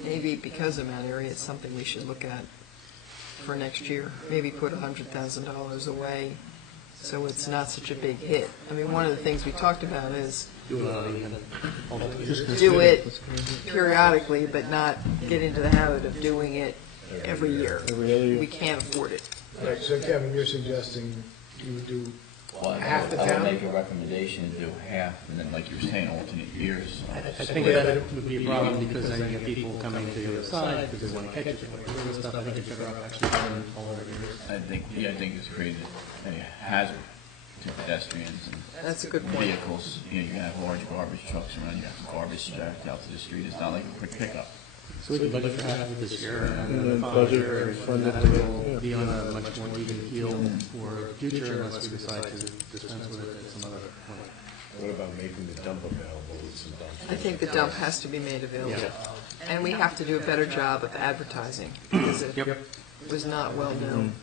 Maybe because of Mount Airy, it's something we should look at for next year. Maybe put $100,000 away so it's not such a big hit. I mean, one of the things we talked about is do it periodically, but not get into the habit of doing it every year. We can't afford it. All right, so Kevin, you're suggesting you would do half the I would town? make a recommendation to do half, and then, like you were saying, alternate years. I think that would be a problem, because then you have people coming to the other side because they want to catch it. Like stuff, I think it's better off actually doing all over years. I think it's created a hazard to pedestrians and That's a good point. vehicles. You have large garbage trucks around, you have garbage dragged out to the street. It's not like a quick pickup. So we could budget for half of this year, and then the budget year, and and fund it that to will be on a much more even keel for the future, unless we decide to dispense with it at some other point. What about making the dump available with some dumps? I think the dump has to be made available. And we have to do a better job of advertising, because it was not well known.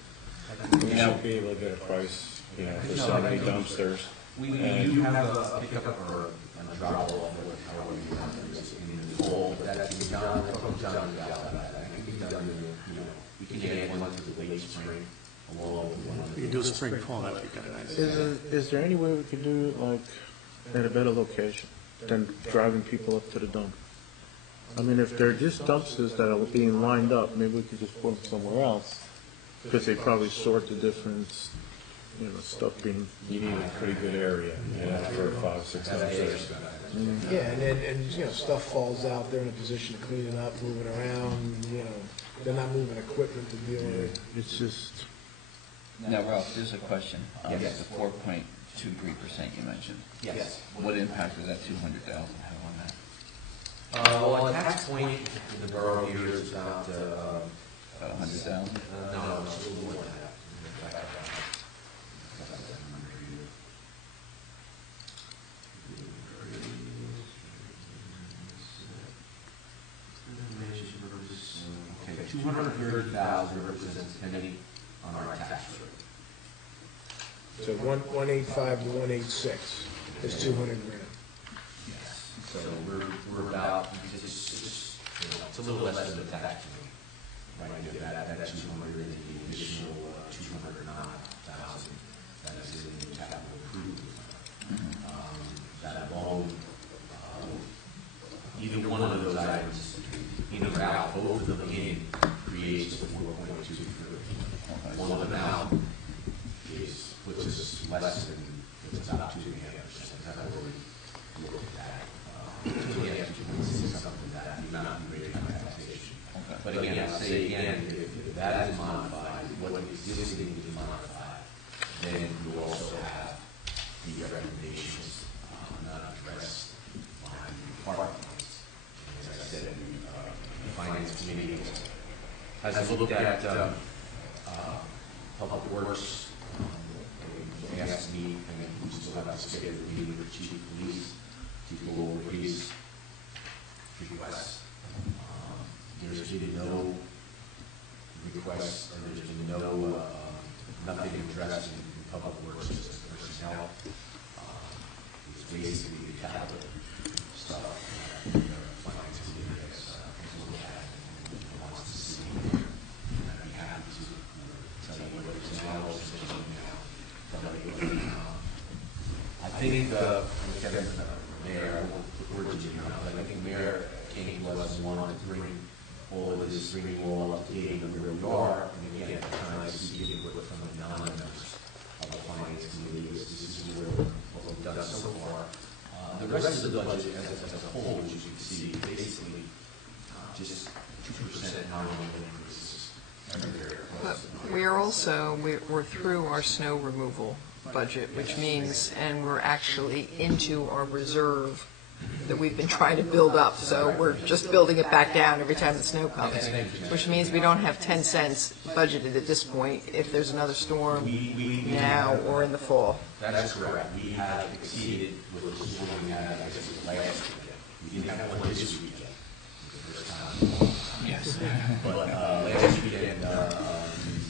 We should be able to get a price, for so many dumpsters. We do have a pickup or a drop off, however you want to do it in the fall, but that can be done. I spoke to John about that. That can be done, we can add one to the late spring along with one. You could do a spring fall, that would be kind of nice. Is there any way we could do it like at a better location than driving people up to the dump? I mean, if they're just dumpsters that are being lined up, maybe we could just put them somewhere else, because they probably sort the difference, stuff being. You need a pretty good area, for 5, 6 dumpsters. Yeah, and stuff falls out, they're in a position to clean it up, move it around, they're not moving equipment to deal with it. It's just. Now, Ralph, there's a question. Yes. The 4.23% you mentioned. Yes. What impact does that 200,000 have on that? Well, at tax point, in the borough here is about, 100,000? no, it's a little more than that. Okay, 230,000 represents penny on our tax rate. So 185 to 186 is 200 grand. Yes. So we're about, it's a little less than the tax rate. Right, that 200 and the additional 209,000 that is in the capital improvement fund. That alone, either one of those items, in or out, both of them in, creates the 4.23. One of them out puts us less than, it's about 2.5%. That's how we look at that. 2.5, something that would not be rated by taxation. But again, I'll say again, if that is modified, what looked at Public Works. They asked me, and we still have a scheduled meeting with Chief of Police to go over his requests. There's been no requests, or there's been no, nothing addressed in Public Works as personnel. It's basically the capital stuff that finance committee has looked at and wants to see. I'd be happy to tell you what it's now, I think Kevin, Mayor, I won't put words in your mouth, but I think Mayor came to us and wanted to bring all of this, bring you all up to date on where we are, and again, at times, we get input from the non-members of the finance committee. This is where what we've done so far. The rest of the budget as a whole, as you can see, basically just 2% nominal increases everywhere. But we are also, we're through our snow removal budget, which means, and we're actually into our reserve that we've been trying to build up, so we're just building it back down every time the snow comes, which means we don't have 10 cents budgeted at this point if there's another storm now or in the fall. That's correct. We have exceeded what the storm we had, I guess, last weekend. We didn't have one this weekend, the first time. Yes. But last weekend, the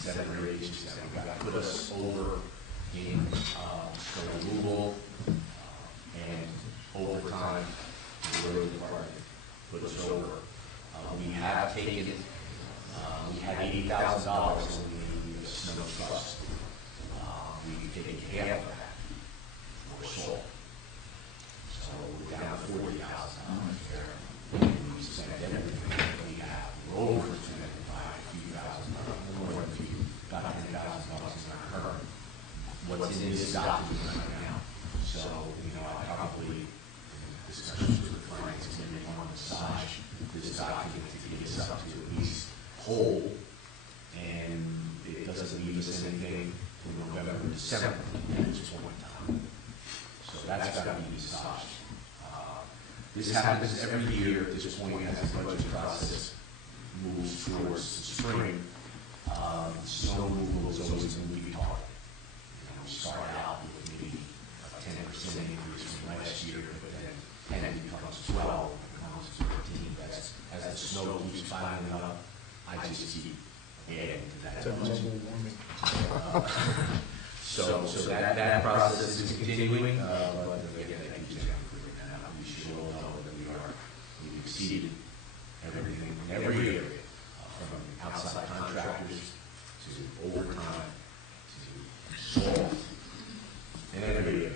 7 or 8 inches that we got put us over in snow removal and overtime. The road department put us over. We have taken, we had $80,000 in the snow trust. We've taken half of that for salt. So we're down to $40,000 there. We spent everything that we have. We're over $2,500, more than we got $10,000 in our current. What's in this document right now. So, you know, I probably, in discussions with the finance committee, want to massage this document to get us up to at least whole, and it doesn't leave us anything from November to December at this point in time. So that's got to be massaged. This happens every year at this point as the budget process moves towards the spring. Snow removal is always a moving target. Start out with maybe a 10% increase from last year, but then 10 becomes 12, becomes 13. That's, as the snow keeps piling up, I just keep adding to that. So that process is continuing, but again, I keep saying we should all know that we've exceeded everything in every area, from outside contractors to overtime to salt. In every area.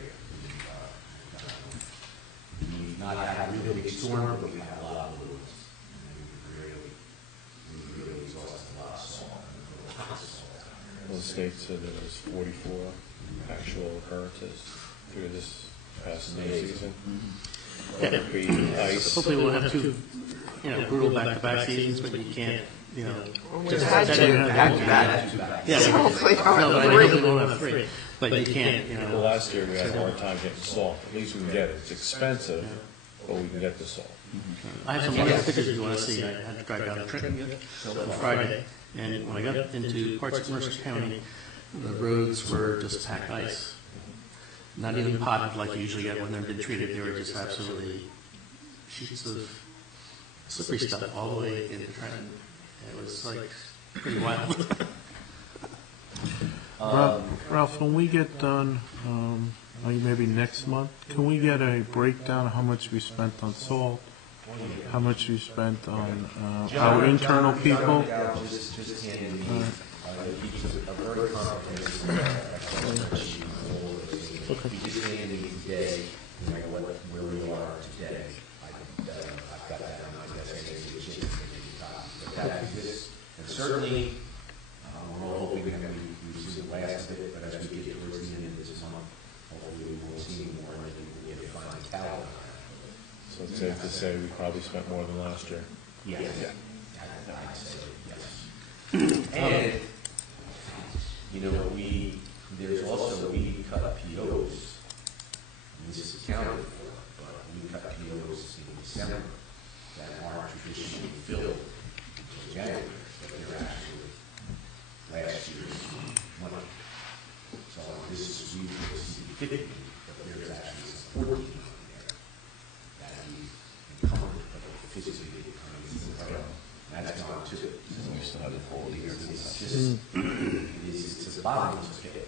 We've not had a really big storm, but we've had a lot of little ones. And we really exhausted a lot of salt. Well, the state said there was 44 actual occurrences through this past snow season. Ice. Hopefully we'll have two, brutal back-to-back seasons, but you can't, We've had two back-to-back. Yeah, hopefully we won't have three. But you can't, Well, last year we had a hard time getting salt. At least we can get it. It's expensive, but we can get the salt. I have some wonderful pictures you want to see. I had to drive down to Trenton on Friday, and when I got into parts of Mercer County, the roads were just packed ice. Not even potted like you usually get when they're been treated. They were just absolutely sheets of slippery stuff all the way into Trenton. It was like pretty wild. Ralph, when we get done, maybe next month, can we get a breakdown of how much we spent on salt, how much we spent on our internal people? Just hand me a very comprehensive you just handed me today, where we are today. I've got that on my desk. But that exists, and certainly we're all hoping that we see the last of it, but as we get towards the end of this month, hopefully we will see more and we will get a final tally. So it's safe to say we probably spent more than last year. Yes. Yeah. I'd say yes. And, there's also, we cut POs, and this is accounted for, but we cut POs in December that aren't traditionally filled until January, but they're actually 14 feet. That'd be comfortable, but physically, that's not to it. We still have the 40 years. It's just, it's a bottomless pit.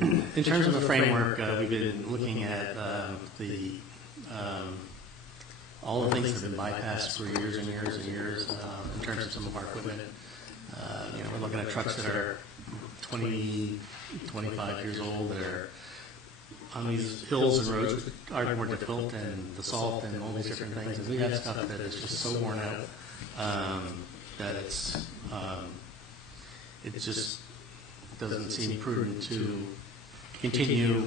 In terms of the framework, we've been looking at all the things that have been bypassed for years and years and years in terms of some of our equipment. We're looking at trucks that are 20, 25 years old that are on these hills and roads which are more difficult, and the salt and all these different things. And we have stuff that is just so worn out that it just doesn't seem prudent to continue,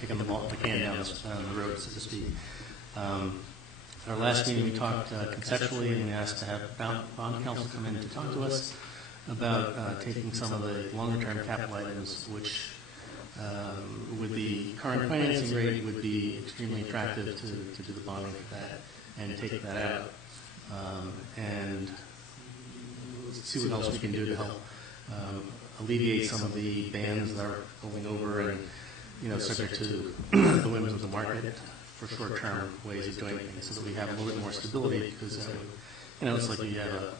kicking the can down the road, so to speak. At our last meeting, we talked conceptually, and we asked to have bond council come in to talk to us about taking some of the longer-term capital items, which with the current financing rate would be extremely attractive to do the bonding for that and take that out, and see what else we can do to help alleviate some of the bans that are going over and, subject to the whims of the market for short-term ways of doing things, so that we have a little bit more stability, because, it's like you have a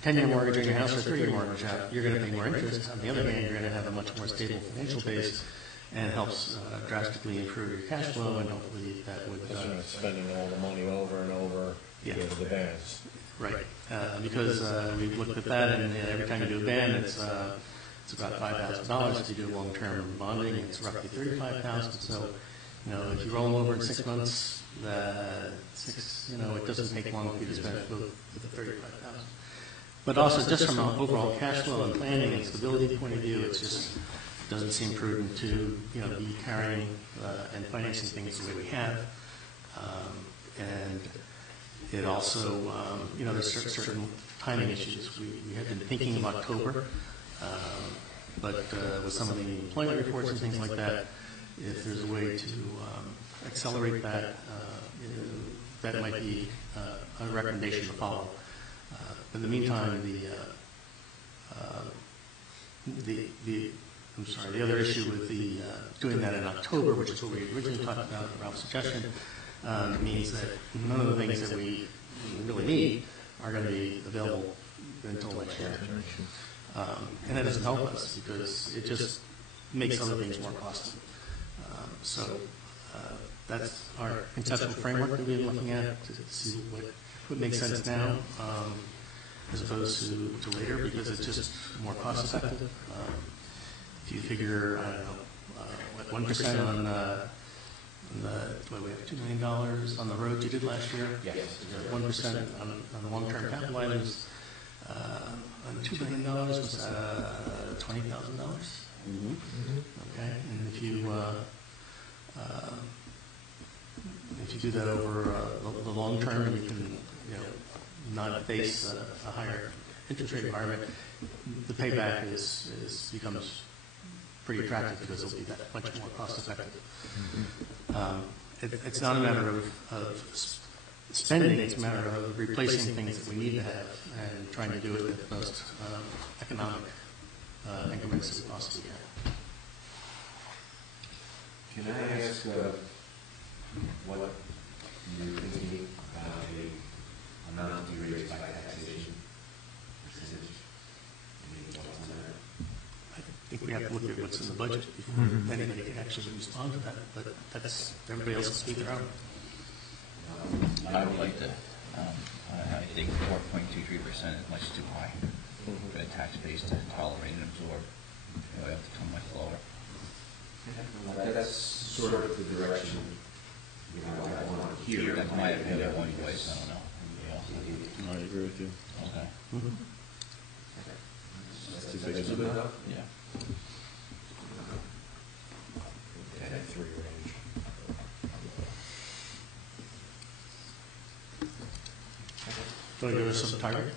10-year mortgage on your house or a 30-year mortgage out, you're going to pay more interest. On the other hand, you're going to have a much more stable financial base, and it helps drastically improve your cash flow, and hopefully that would... Because you're not spending all the money over and over to go to the bands. Right. Because we've looked at that, and every time you do a band, it's about $5,000. If you do long-term bonding, it's roughly $35,000. So, if you roll them over in 6 months, it doesn't take long for you to spend with the $35,000. But also, just from an overall cash flow and planning and stability point of view, it just doesn't seem prudent to be carrying and financing things the way we have. And it also, there's certain timing issues. We had been thinking of October, but with some of the employment reports and things like that, if there's a way to accelerate that, that might be a recommendation to follow. In the meantime, the other issue with doing that in October, which is what we originally talked about, Ralph's suggestion, means that none of the things that we really need are going to be available until next year. And that doesn't help us, because it just makes other things more costly. So that's our conceptual framework that we've been looking at, to see what makes sense now as opposed to later, because it's just more cost effective. If you figure, I don't know, 1% on we have $2 million on the roads you did last year. Yes. 1% on the long-term capital items. On $2 million was $20,000. Mm-hmm. Okay, and if you do that over the long term, you can not face a higher interest rate environment. The payback becomes pretty attractive, because it'll be that much more cost effective. It's not a matter of spending, it's a matter of replacing things that we need to have and trying to do it with the most economic increments as possible. Can I ask what you're thinking about the amount to be raised by taxation percentage? Any thoughts on that? I think we have to look at what's in the budget before anybody can actually respond to that, but that's, everybody else can speak their own. I would like to, I think 4.23% is much too high for a tax base to tolerate and absorb. We have to come much lower. That's sort of the direction I want to hear. That's my opinion, one voice, I don't know. I agree with you. Okay. That's too big of a number? Yeah. Okay, 3 range. Do you want to give us some target?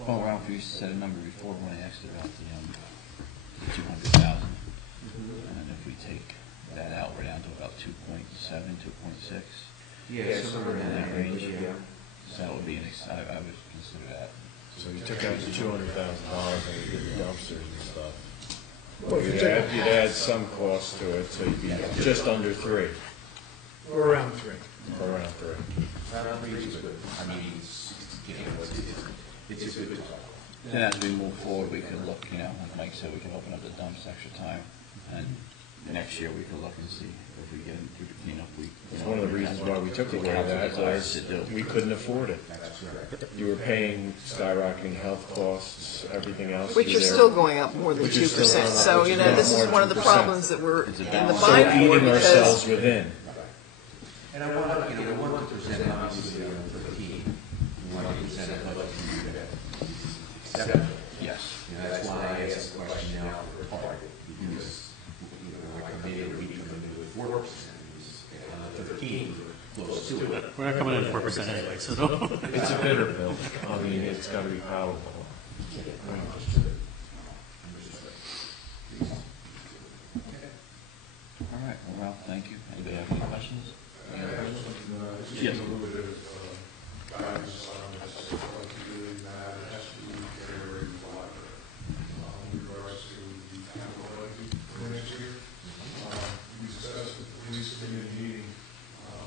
Well, Ralph, you said a number before when I asked about the 200,000. And if we take that out, we're down to about 2.7, 2.6. Yeah, somewhere in that range, yeah. So that would be I would consider that. So you took out the $200,000 and you did the dumpsters and stuff. You'd add some cost to it, so you'd be just under 3. Or around 3. Around 3. I mean, it's a good talk. Then as we move forward, we could look, like Mike said, we can open up the dumps extra time. And next year, we could look and see if we get them through the cleanup week. It's one of the reasons why we took away that was we couldn't afford it. You were paying skyrocketing health costs, everything else. Which are still going up more than 2%. So, this is one of the problems that we're in the bind for. Eating ourselves within. And I want to, we want to present obviously on 13. We want to present a budget separate. Yes. That's why I asked the question now for part, because, like maybe we come in with 4%, 13, close to it. We're not coming in at 4% anyway, so no. It's a bitter bill. I mean, it's got to be palatable. All right, well, Ralph, thank you. Anybody have any questions? Yes. A little bit of guidance on this, like you really mad, it has to be generated by in regards to the capital budget for next year. We discussed with the police committee meeting,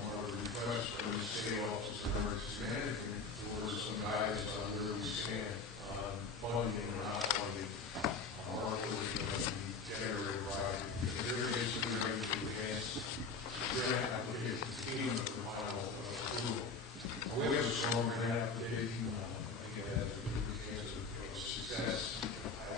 one of the requests from the state office of emergency management for some guidance on where we stand on funding or not funding our portion of the generator project. They're basically ready to advance grant application scheme for final approval. We have a strong grant application, again, as a chance of success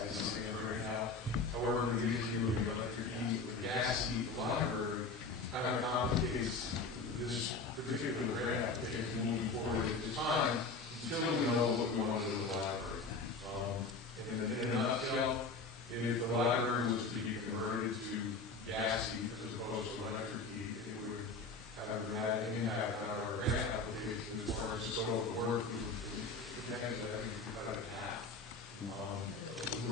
as it stands right now. However, the issue of the electric heat, with gas heat library, kind of complicates this particular grant application moving forward at this time until we know what we want to do with the library. In a nutshell, if the library was to be converted to gas heat as opposed to electric heat, it would have a dramatic impact on our grant application as far as the scope of work. We would cut it in half. The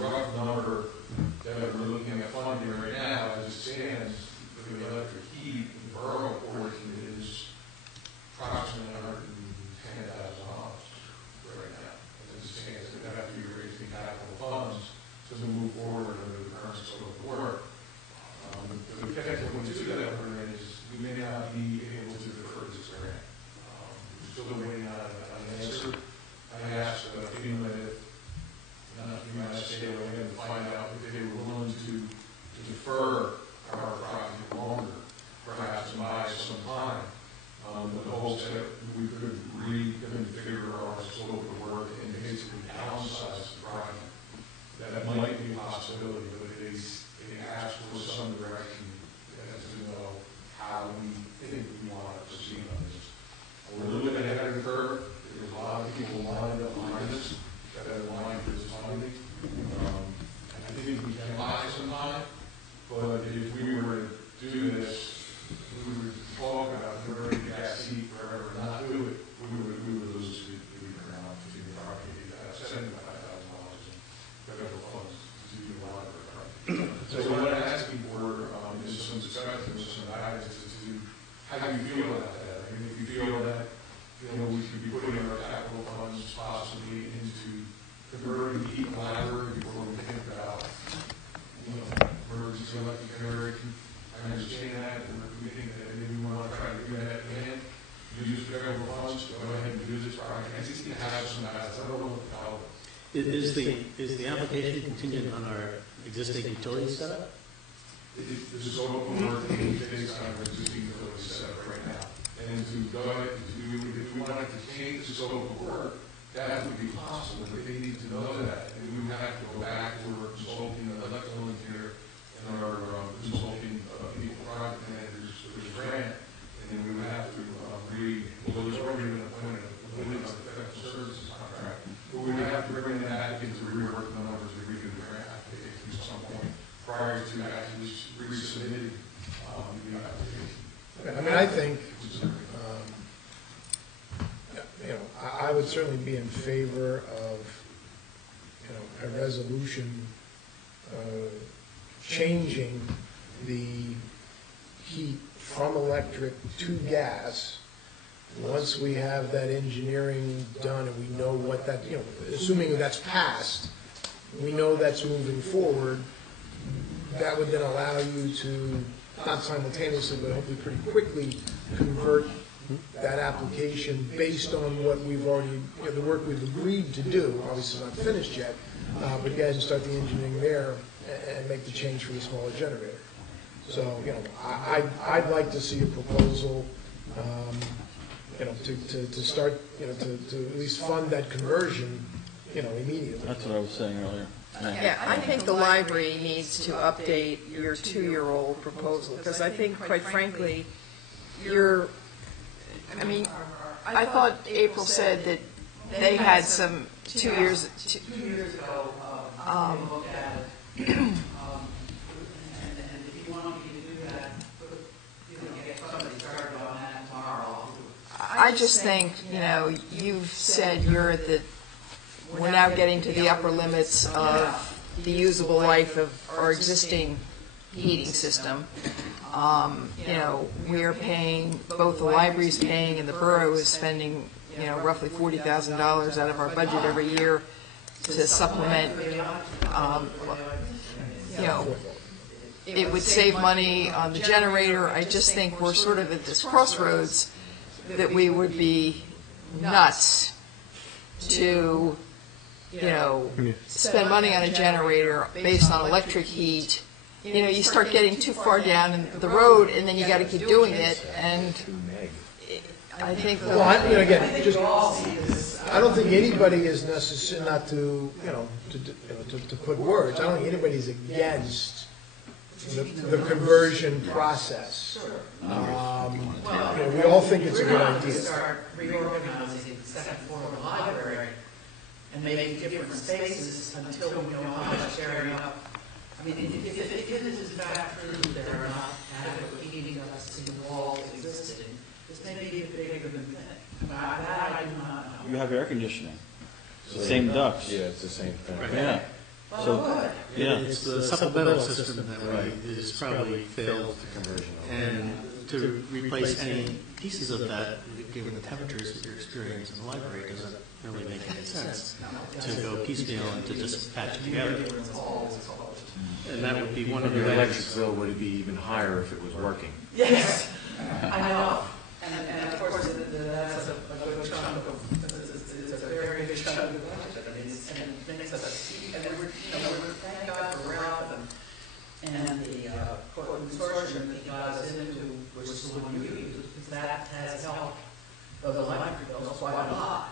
rough number that we're looking at funding right now, as it stands, for the electric heat, the borough portion is approximately $110,000 right now. As it stands, it would have to be raising capital funds to move forward under the current scope of work. The technical issue that we're in is we may not be able to defer this grant. We're still waiting on an answer. I asked FEMA if, not FEMA, I stayed away to find out if they were willing to defer our project longer, perhaps and buy some time, with the hopes that we could reconfigure our scope of work and basically downsize the project. That might be a possibility, but they ask for some direction as to know how we think we want to proceed on this. We're a little bit ahead of the curve. There's a lot of people lined up behind us that are lined for this funding. I think we can buy some time, but if we were to do this, we would talk about converting gas heat forever and not do it, we would lose the ground to the property at $75,000 in federal funds to do the library project. So what I'm asking for is some discussion, some guidance as to how you feel about that. I mean, if you feel that we should be putting our capital funds possibly into converting the heat library before we think about emergency electric generation. I understand that, and we think that maybe we want to try to do that again. Use federal funds to go ahead and do this project. I just need to have some guidance. I don't know what to tell them. Is the application contingent on our existing utility setup? This is all work based on our existing utility setup right now. And to go ahead, if we wanted to change the scope of work, that would be possible, but they need to know that. And we would have to go back to our consulting electrical engineer and our consulting people, project managers for this grant, and then we would have to well, there's already been appointed a professional services contract, but we would have to bring them back into rework the numbers and redo the grant application at some point prior to actually resubmitting the application. I mean, I think, I would certainly be in favor of, a resolution changing the heat from electric to gas. Once we have that engineering done and we know what that, assuming that's passed, we know that's moving forward, that would then allow you to, not simultaneously, but hopefully pretty quickly, convert that application based on what we've already, the work we've agreed to do. Obviously, it's not finished yet, but you guys can start the engineering there and make the change for the smaller generator. So, I'd like to see a proposal, to start, to at least fund that conversion, immediately. That's what I was saying earlier. Yeah, I think the library needs to update your 2-year-old proposal, because I think, quite frankly, I thought April said that they had some 2 years. 2 years ago, they looked at it, and if you want me to do that, get somebody started on that tomorrow. I just think, you've said we're now getting to the upper limits of the usable life of our existing heating system. We're paying, both the library's paying and the borough is spending, roughly $40,000 out of our budget every year to supplement, it would save money on the generator. I just think we're sort of at this crossroads that we would be nuts to, spend money on a generator based on electric heat. You start getting too far down the road, and then you got to keep doing it. And I think. Well, again, I don't think anybody is necessary, not to to put words. I don't think anybody's against the conversion process. We all think it's a good idea. Start reorganizing the second floor of the library and make different spaces until we know how much area up. I mean, if it is in fact true that there are not adequate heating ducts in the walls existing, this may be bigger than that. That I do not know. You have air conditioning. Same ducts. Yeah, it's the same thing. Yeah. So, yeah. It's the supplemental system that is probably failed conversion. And to replace any pieces of that, given the temperatures that you're experiencing in the library, doesn't really make any sense to go piecemeal and to just patch it together. And that would be one of Your the electric bill would be even higher if it was working. Yes, I know. And of course, that's a good chunk of, it's a very big chunk of the budget. I mean, it makes us, and we're, thank God for Ralph and the consortium that he got us into, which is the one you use, because that has helped the electric bills quite a lot.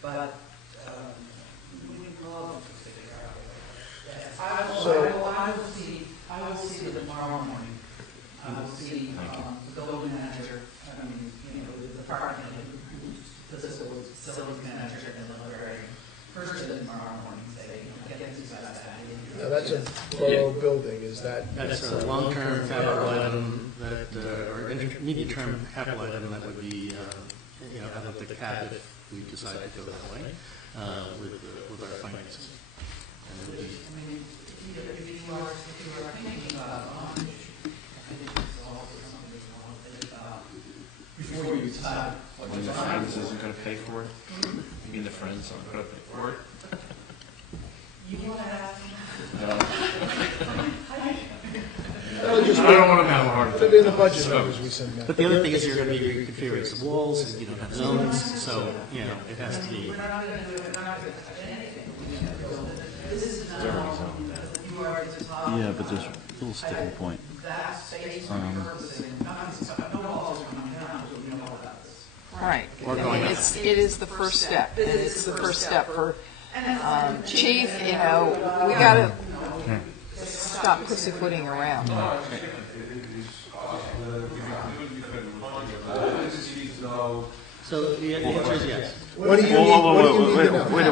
But we can probably figure out. I will see it tomorrow morning. I will see the building manager, the department, the facilities manager, and the librarian. First thing tomorrow morning, say, get these guys out. Now, that's a borough building, is that? That's a long-term capital item or intermediate-term capital item that would be, out of the cap if we decide to go that way with our finances. And it would be, If you are thinking about launch, I think it's also something you want to think about before you decide what When to the buy. Friends isn't going to pay for it? You mean the Friends aren't going to pay for it? You want to have. I don't want to have a hard time. It'll be in the budget numbers we send out. but the other thing is you're going to be reconfiguring some walls, and you don't have zones, so, it has to be. We're not going to do it, we're not going to touch anything. This is now, you are at the top. Yeah, but there's a little sticking point. That space repurposing, no walls are coming down until we know about this. Right. It is the first step, and it's the first step for chief. We got to stop pussyfooting around. So the answer is yes. What do you need to know? Wait.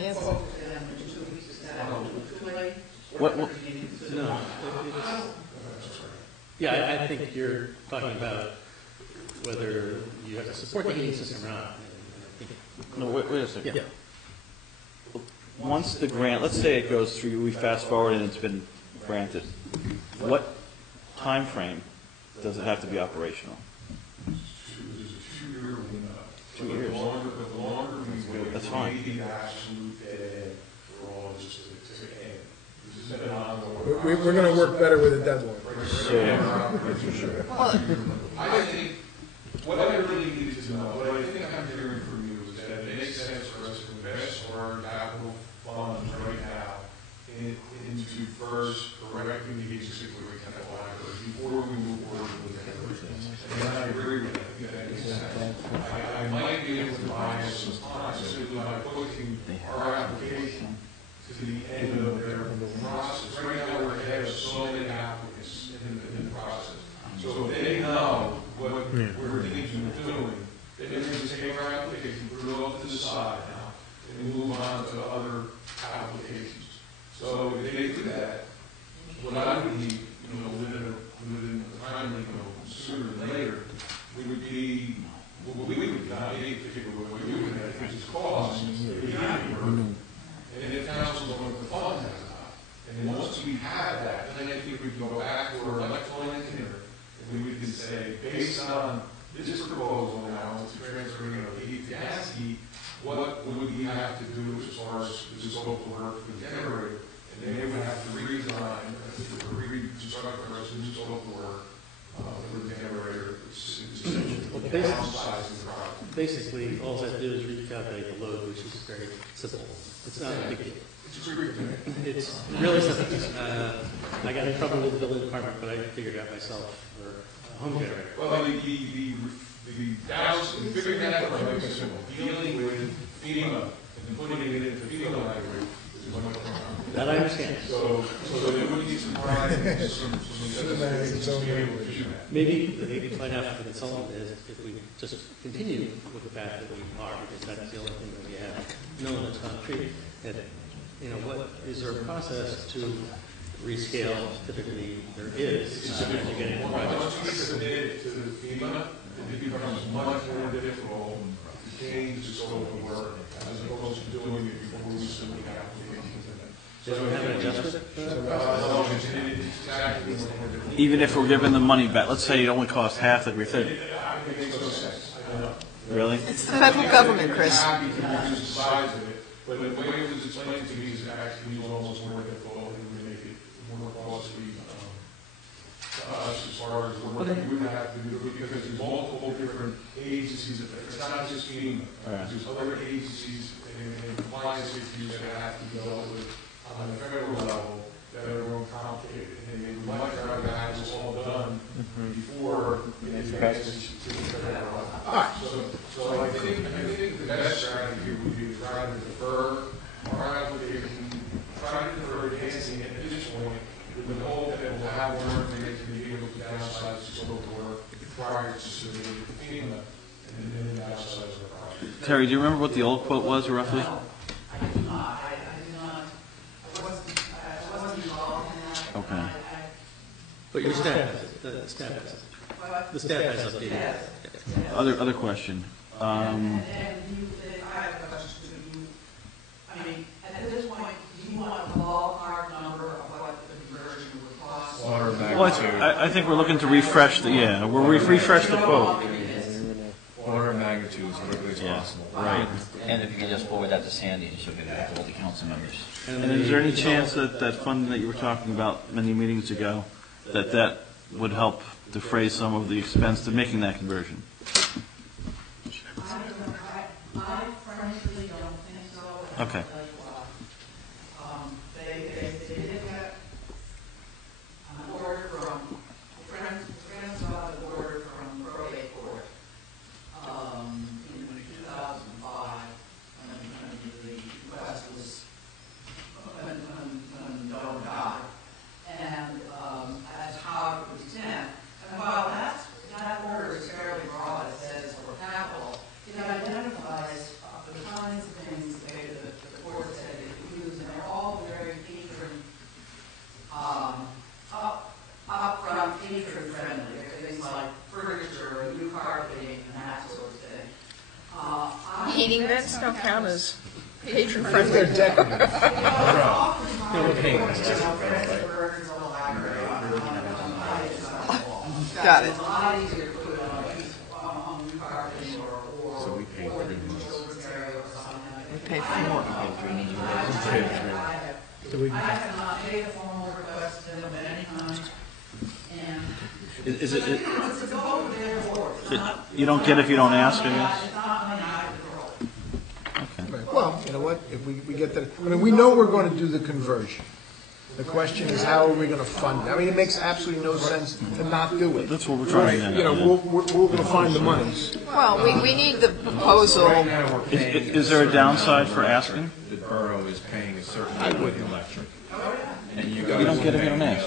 Yes. What? No. Yeah, I think you're talking about whether you have to support the heating system or not. No, wait a second. Yeah. Once the grant, let's say it goes through, we fast forward and it's been granted, what time frame does it have to be operational? 2 years. The longer we wait, That's fine. the absolute dead end for all this to end. This has been an ongoing we're gonna work better with a deadline. I think, what I really needed to know, what I think I'm hearing from you is that it makes sense for us to invest our capital funds right now into first correcting the existing chemical library before we move forward with the conversions. And I agree with that, I think that makes sense. I might be able to buy us some time simply by pushing our application to the end of their process. Right now, we're ahead of so many applicants in the process. So if they know what we're thinking of doing, they can just take our application, put it off to the side now, and move on to other applications. So if they do that, what I would need, within a timely, sooner than later, would be, what we would not be particularly what we would have, which is cost, and if council's going to fund that. And once we have that, then I think we can go back to our electrical engineer, and we can say, based on this proposal now, to transferring of heat to gas heat, what would we have to do as far as the scope of work for the generator? And they would have to redesign, reconstruct the rest of the scope of work for the generator. Basically, all I do is recalculate the load, which is very simple. It's not a big deal. It's really simple. I got in trouble with the building department, but I figured it out myself for a home generator. Well, the doubts, figuring that out makes it simple. Dealing with FEMA and putting it into FEMA language is much more complicated. That I understand. So there would be some time, some maybe the find out for the consultant is if we just continue with the path that we are, because that's the only thing that we have. No one that's concrete. And, what is there a process to rescale? Typically, there is. You're getting more projects. Once we submit it to FEMA, it becomes much more difficult to change the scope of work as opposed to doing it before we submit the application. Does we have an adjustment? Even if we're giving the money back, let's say it only costs half like we said. Really? It's the federal government, Chris. But the way it was explained to me is actually almost more difficult and would make it more costly to us as far as the work we would have to do, because there's multiple different agencies. It's not just FEMA. There's other agencies and compliance issues that have to be dealt with on the federal level that are more complicated. And they would much rather have this all done before it advances to the federal level. So I think the best strategy would be to try to defer our application, try to defer advancing it at this point, with the hope that we'll have more information to be able to downsize the scope of work prior to submitting to FEMA and then downsize our project. Terry, do you remember what the old quote was roughly? I do not. I wasn't involved in that. Okay. But your staff has it. The staff has it. The staff has updated. Other question. And I have a question to you. I mean, at this point, do you want a ballpark number of what the conversion would cost? Well, I think we're looking to refresh we'll refresh the quote. Order of magnitude as quickly as possible. Right. And if you could just forward that to Sandy, and she'll get it out to all the council members. And is there any chance that that funding that you were talking about many meetings ago, that would help defray some of the expense to making that conversion? I frankly don't think so. Okay. They did get an order from friends got an order from probate court in 2005 when the request was when Doe died, and as how it was exempt. And while that order is fairly broad, it says for capital, it identifies the kinds of things that the court said it could use, and they're all very patron, upfront patron friendly. They're things like furniture, new carpeting, and that sort of thing. Heating vents don't count as patron friendly. They're decorative. Got it. So we pay 3 months. We pay for more. I have not made a formal request to them at any time, and Is it, it's a vote of their board. It's not- you don't get if you don't ask, I guess? It's not money I control. Right. Well, you know what, if we get that, I mean, we know we're going to do the conversion. The question is, how are we going to fund it? I mean, it makes absolutely no sense to not do it. That's what we're trying to do. You know, we're going to find the monies. Well, we need the proposal. Right now, we're paying. Is there a downside for asking? The borough is paying a certain amount of electric. And you You don't get if you don't ask.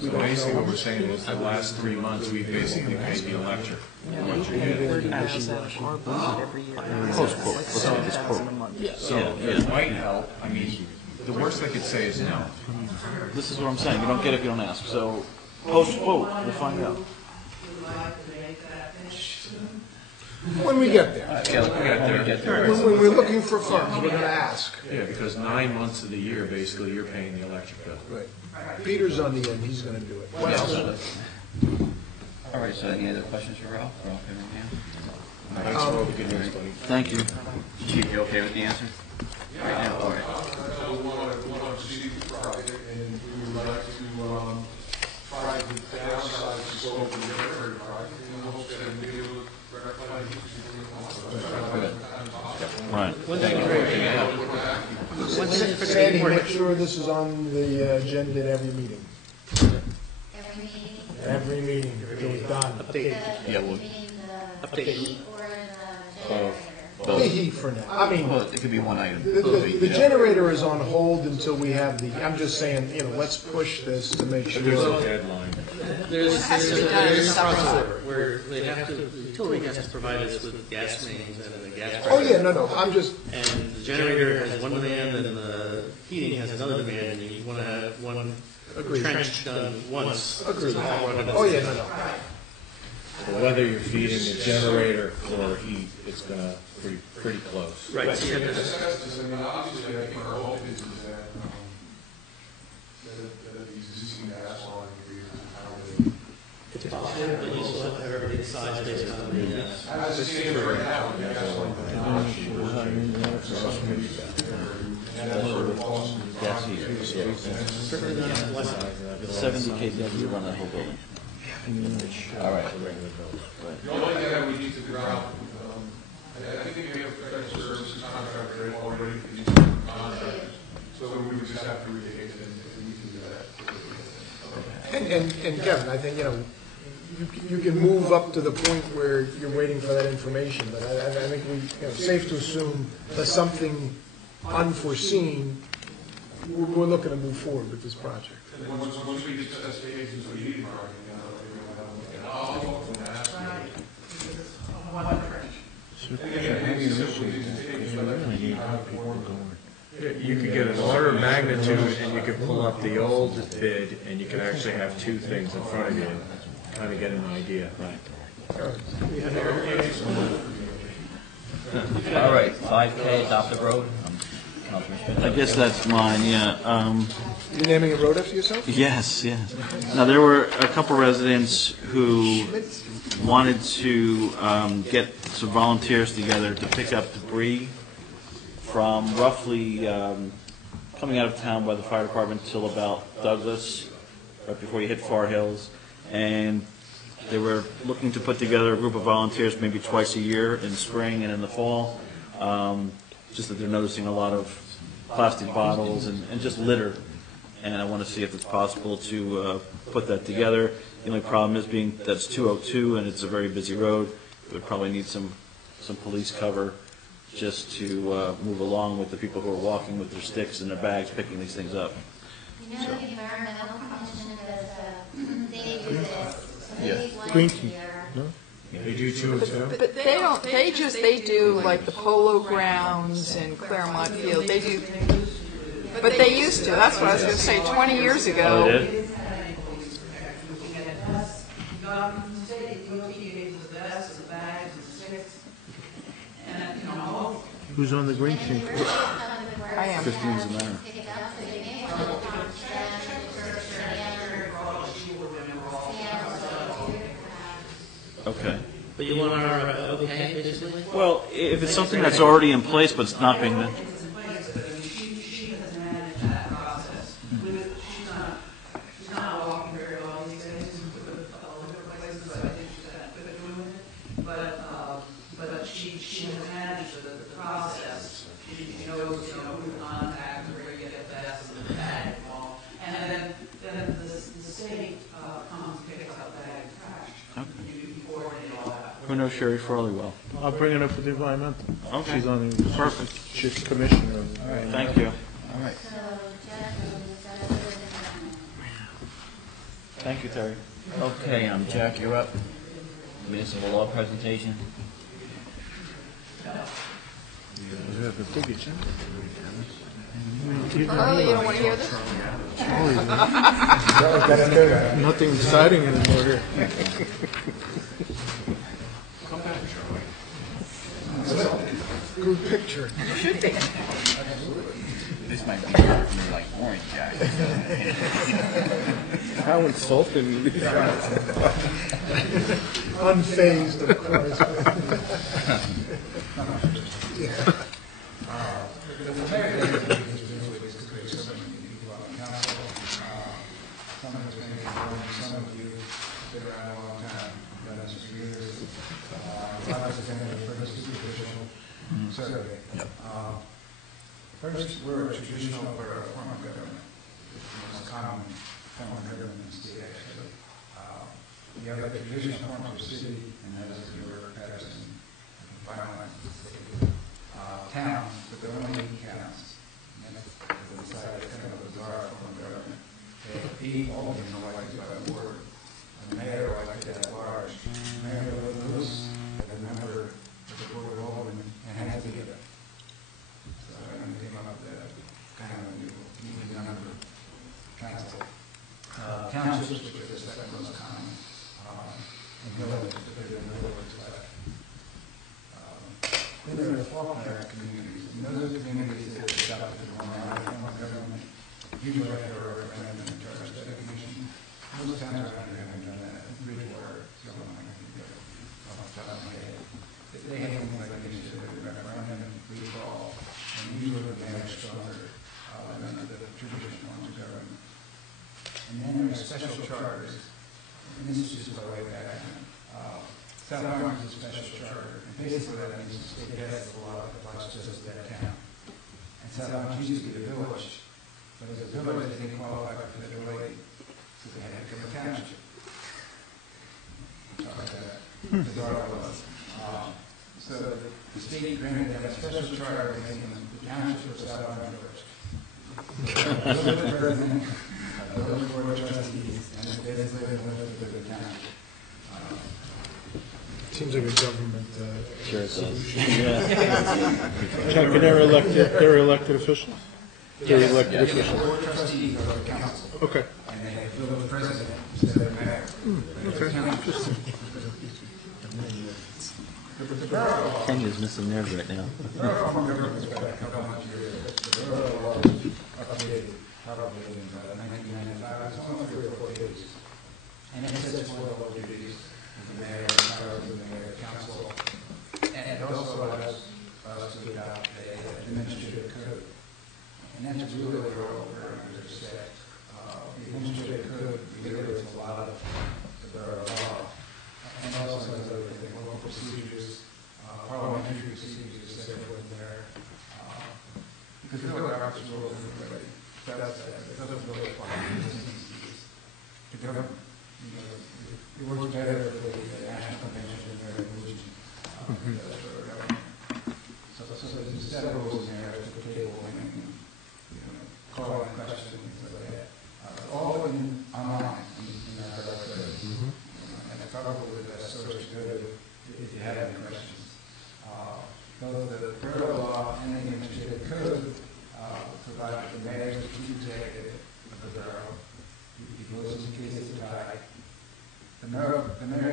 So basically what we're saying is the last 3 months, we've basically paid the electric. Post quote, let's do this quote. So it might help, I mean, the worst they could say is no. This is what I'm saying, you don't get if you don't ask. So, post quote, we'll find out. When we get there. When we're looking for funds, we're going to ask. Yeah, because 9 months of the year, basically, you're paying the electric bill. Right. Peter's on the end, he's going to do it. What else? All right, so any other questions for Ralph? Ralph, everything? Thanks for all the good news, buddy. Thank you. Chief, you okay with the answer? Right now, all right. We want to see the project, and we would like to try to downsize the scope of the area project, in the hopes that we will rectify the issues. Sandy, make sure this is on the agenda at every meeting. Every meeting, Every meeting, until it's done. Yeah, well, meaning the heat or the generator. The heat for now. I mean, Well, it could be one item. the generator is on hold until we have the, I'm just saying, you know, let's push this to make sure. There's a deadline. There's has to be done in a several- crossover where they have to, the utility has to provide us with gas mains and the gas. Oh, yeah, no, I'm just, And the generator has one demand and the heating has another demand, and you want to have one Agreed. trench done once. Agreed. So all run at the oh, yeah, same no. Whether you're feeding the generator or heat, it's gonna be pretty close. Right. So you have to- I mean, obviously, I think our hope is that the existing gas line will be It's possible, but you still have to have everything sized based on the, as it stands right now, the gas line. gas heater, so 70 kW run that whole building. All right. The only thing that we need to figure out, I think we have a professional services contract already for these contractors, so we would just have to relocate it and we can do that. And Kevin, I think, you know, you can move up to the point where you're waiting for that information, but I think it's safe to assume that something unforeseen, we're looking to move forward with this project. And once we get to that stage, it's a heating project, I'll talk to them and ask them. One trench. You could get an order of magnitude and you could pull up the old bid and you could actually have two things in front of you and kind of get an idea. All right, 5K, adopt the road. Councilman Schmidt. I guess that's mine, yeah. You're naming a road after yourself? Yes, yes. Now, there were a couple residents who wanted to get some volunteers together to pick up debris from roughly coming out of town by the fire department till about Douglas, right before you hit Far Hills. And they were looking to put together a group of volunteers maybe twice a year in spring and in the fall. Just that they're noticing a lot of plastic bottles and just litter. And I want to see if it's possible to put that together. The only problem is being that's 202 and it's a very busy road. It would probably need some police cover just to move along with the people who are walking with their sticks and their bags picking these things up. You know, the environmental commission does, they do this. So Yeah. they Green once a tea. year. They do 202? But they don't, they do like the polo grounds in Claremont Field, they do, but they used to, that's what I was gonna say, 20 years ago. Oh, they did? Who's on the green team? I am. Christine's the mayor. Okay. but you want our, okay, basically? Well, if it's something that's already in place but it's not being done. know Sherry Farley well. I'll bring it up for the environmental. Okay. She's on the perfect. She's commissioner. All right, thank you. All right. So Jeff will discuss it. Thank you, Terry. Okay, Jack, you're up. Municipal law presentation. You have a big agenda. Charlie, you don't want to hear this? Nothing exciting anymore here. Come back, Charlie. Good picture. Should be. This might be like orange, Jack. How insulting. Unfazed, of course. Yeah. The mayor is to create so many people on council. Some of us may be born, some of you have been around a long time, done this for years. A lot of us have been in the first superficial survey. First, we're a traditional borough form of government. It's the most common form of government in the state, actually. We have a traditional form of city, and that is New York, Patterson, Vineland, towns, but there are only 8 counts. And that's inside a kind of a bizarre form of government. They have 8 aldermen elected by the board, and the mayor elected at large. The mayor lives as a member of the board of aldermen and has to give it. So I'm going to come up with that kind of a new number council. Townships, which are the second most common, and villages, because there are no villages left. Then there are Faulkner communities, and those are communities that are adopted from our form of government, usually have a referendum in charge of the commission. Most towns around here haven't done that. Bridgewater, something like that, off the top of my head. They have things like initiative, referendum, recall, and usually the mayor is stronger than the traditional forms of government. And then there are special charters, and this is just by way of background. South Orange is a special charter, and basically that means the state has a law that applies just to that town. And South Orange used to be a village, but as a village they didn't qualify for federal aid, so they had to become a township. Sorry about that. Bizarre was. So the state granted them a special charter making them the township of South Orange Village. Village president, village board of trustees, and they basically lived with the township. Seems like a government Sure it does. solution. Jack, and they're elected officials? They're elected Yes, officials. the board of trustees are the council. Okay. And they have the village president instead of the mayor. Okay, interesting. The borough Kenya's missing nerve right now. the borough form of government was back a couple hundred years ago. The borough law was updated probably in 1995. It's only 3 or 4 pages. And it sets forth all the duties of the mayor, the powers of the mayor, council. And it also allows us to adopt a administrative code. And that's really what we're under set. The administrative code reiterates a lot of the borough law. And also has other things, local procedures, parliamentary procedures set forth there. Because we know Robert's rules and everybody does that. It doesn't really apply to government. You know, it works better for the National Convention and their religion. So there's a set of rules in there at the table and, you know, calling questions and things like that. All in online in our website. And it's probably the best source to go to if you have any questions. Both the borough law and the administrative code provide the mayor as the chief executive of the borough. He goes in cases of tie. The mayor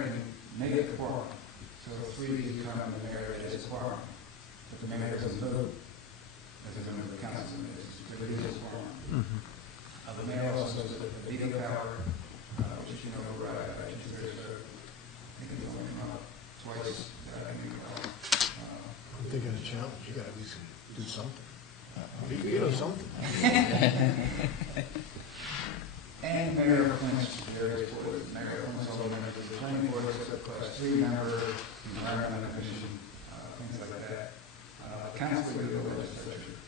can make a quorum. So if 3 become the mayor, it is a quorum. But the mayor doesn't vote as a member of the council, but it is a quorum. The mayor also has a veto power, which you know override by 2/3 vote. I think it's only come up twice that I can recall. I'm thinking of a challenge. You got to at least do something. You know something. And mayor appointments various boards. Mayor appoints all the members of the planning board, except class 3 member, environmental commission, things like that. Council of the legislature.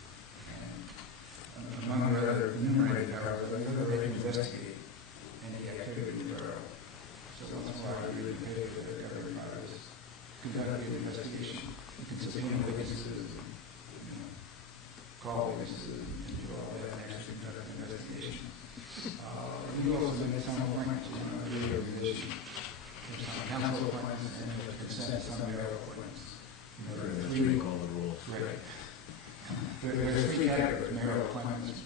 And among their other enumerated powers, they go to investigate any activity in the borough. So that's why we really pay for their government powers. you also make some appointments, you know, every year position. There's some council appointments and there's consent, some mayoral appointments. You know, there are three. All the rules. Right. There are three categories: mayoral appointments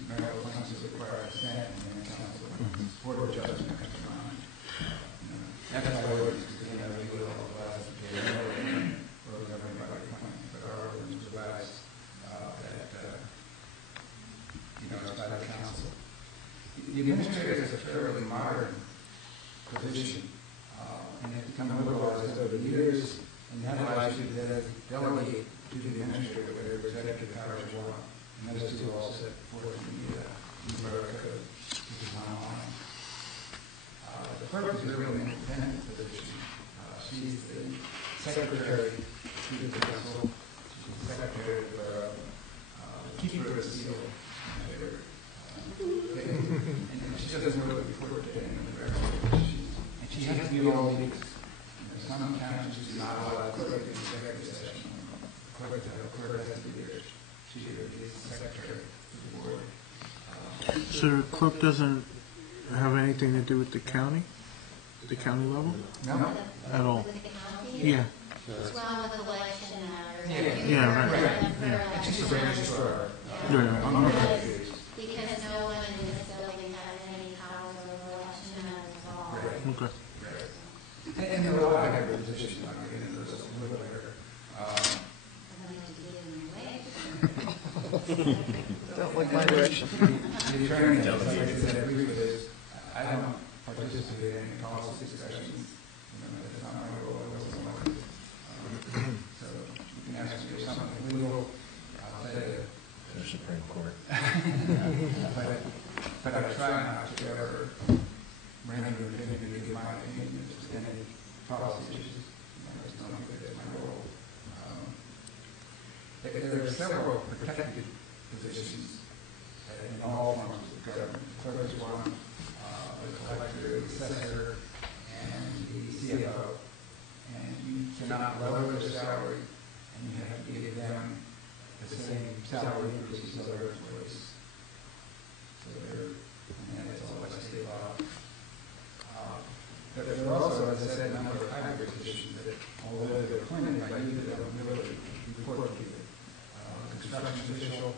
require consent, and then council appointments. Board of Adjustment comes to mind. That's our ordinance, because, you know, we will all advise that they know or everybody appointment, but our ordinance provides that, you know, it's by the council. The administrator is a fairly modern position, and it's become liberalized over the years, and that allows you to delegate to the administrator whatever executive powers you want. And those two all set forth in the Borough Code, which is online. The clerk is really an independent position. She's the secretary to the council. She's the secretary of the borough, keeper of the seal. And she doesn't really report to anyone in the borough. And she has to be all meetings. Some counties do not allow clerk in executive session. Clerk has to be there. She is the secretary of the board. So the clerk doesn't have anything to do with the county level? No. At all? Yeah. As well with election matters. Yeah, right. Yeah. She's a registrar. Because no one in this building has any powers over election matters at all. Okay. And there are a lot of other positions, I'm not getting into this a little later. Don't look my direction. The attorney, as I said, I agree with this. I don't participate in any policy discussions. That's not my role. So you can ask me for something legal, I'll say it. The Supreme Court. But I try not to ever render an opinion to give my opinion just any policy issues. That's not my role. There are several protected positions in all forms of government. The clerk is one, the collector, the assessor, and the CFO. And you cannot lower their salary, and you have to give them the same salary increase as other employees. So and that's all by state law. But there are also, as I said, a number of hybrid positions that, although they're appointed by you, they don't really report to you. Construction official,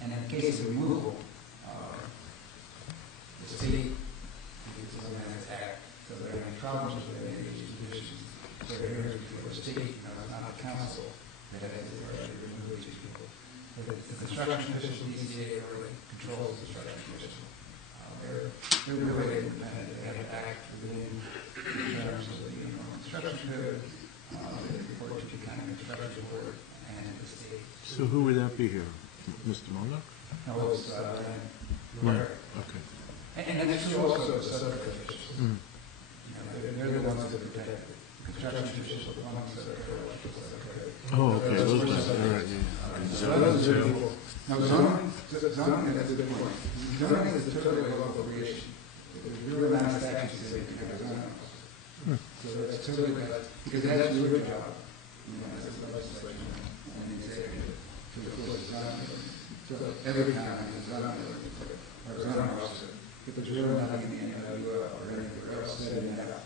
and in case of removal, the state uses an act, so there are any problems with any of these positions. So they're here before the state, not the council, that has the authority to remove these people. But the construction official, the ECA, really controls the construction official. They're really independent. They have an act within terms of the construction code. They report to the county construction board and the state. So who would that be here? Mr. Mondo? No, it's Right. Okay. And it's also the subject officials. You know, they're the ones that protect the construction officials, the ones that are for electrical. Oh, okay. Those guys. All right. Now, zoning, that's a good point. Zoning is totally a local creation. There's really not statutes that you can have a zoning officer. So that's totally valid, because that's your job, you know, as a legislature and the executive, to report the zoning. So every county has a zoning or a zoning officer, but there's really nothing in the NWO or anywhere else setting that up.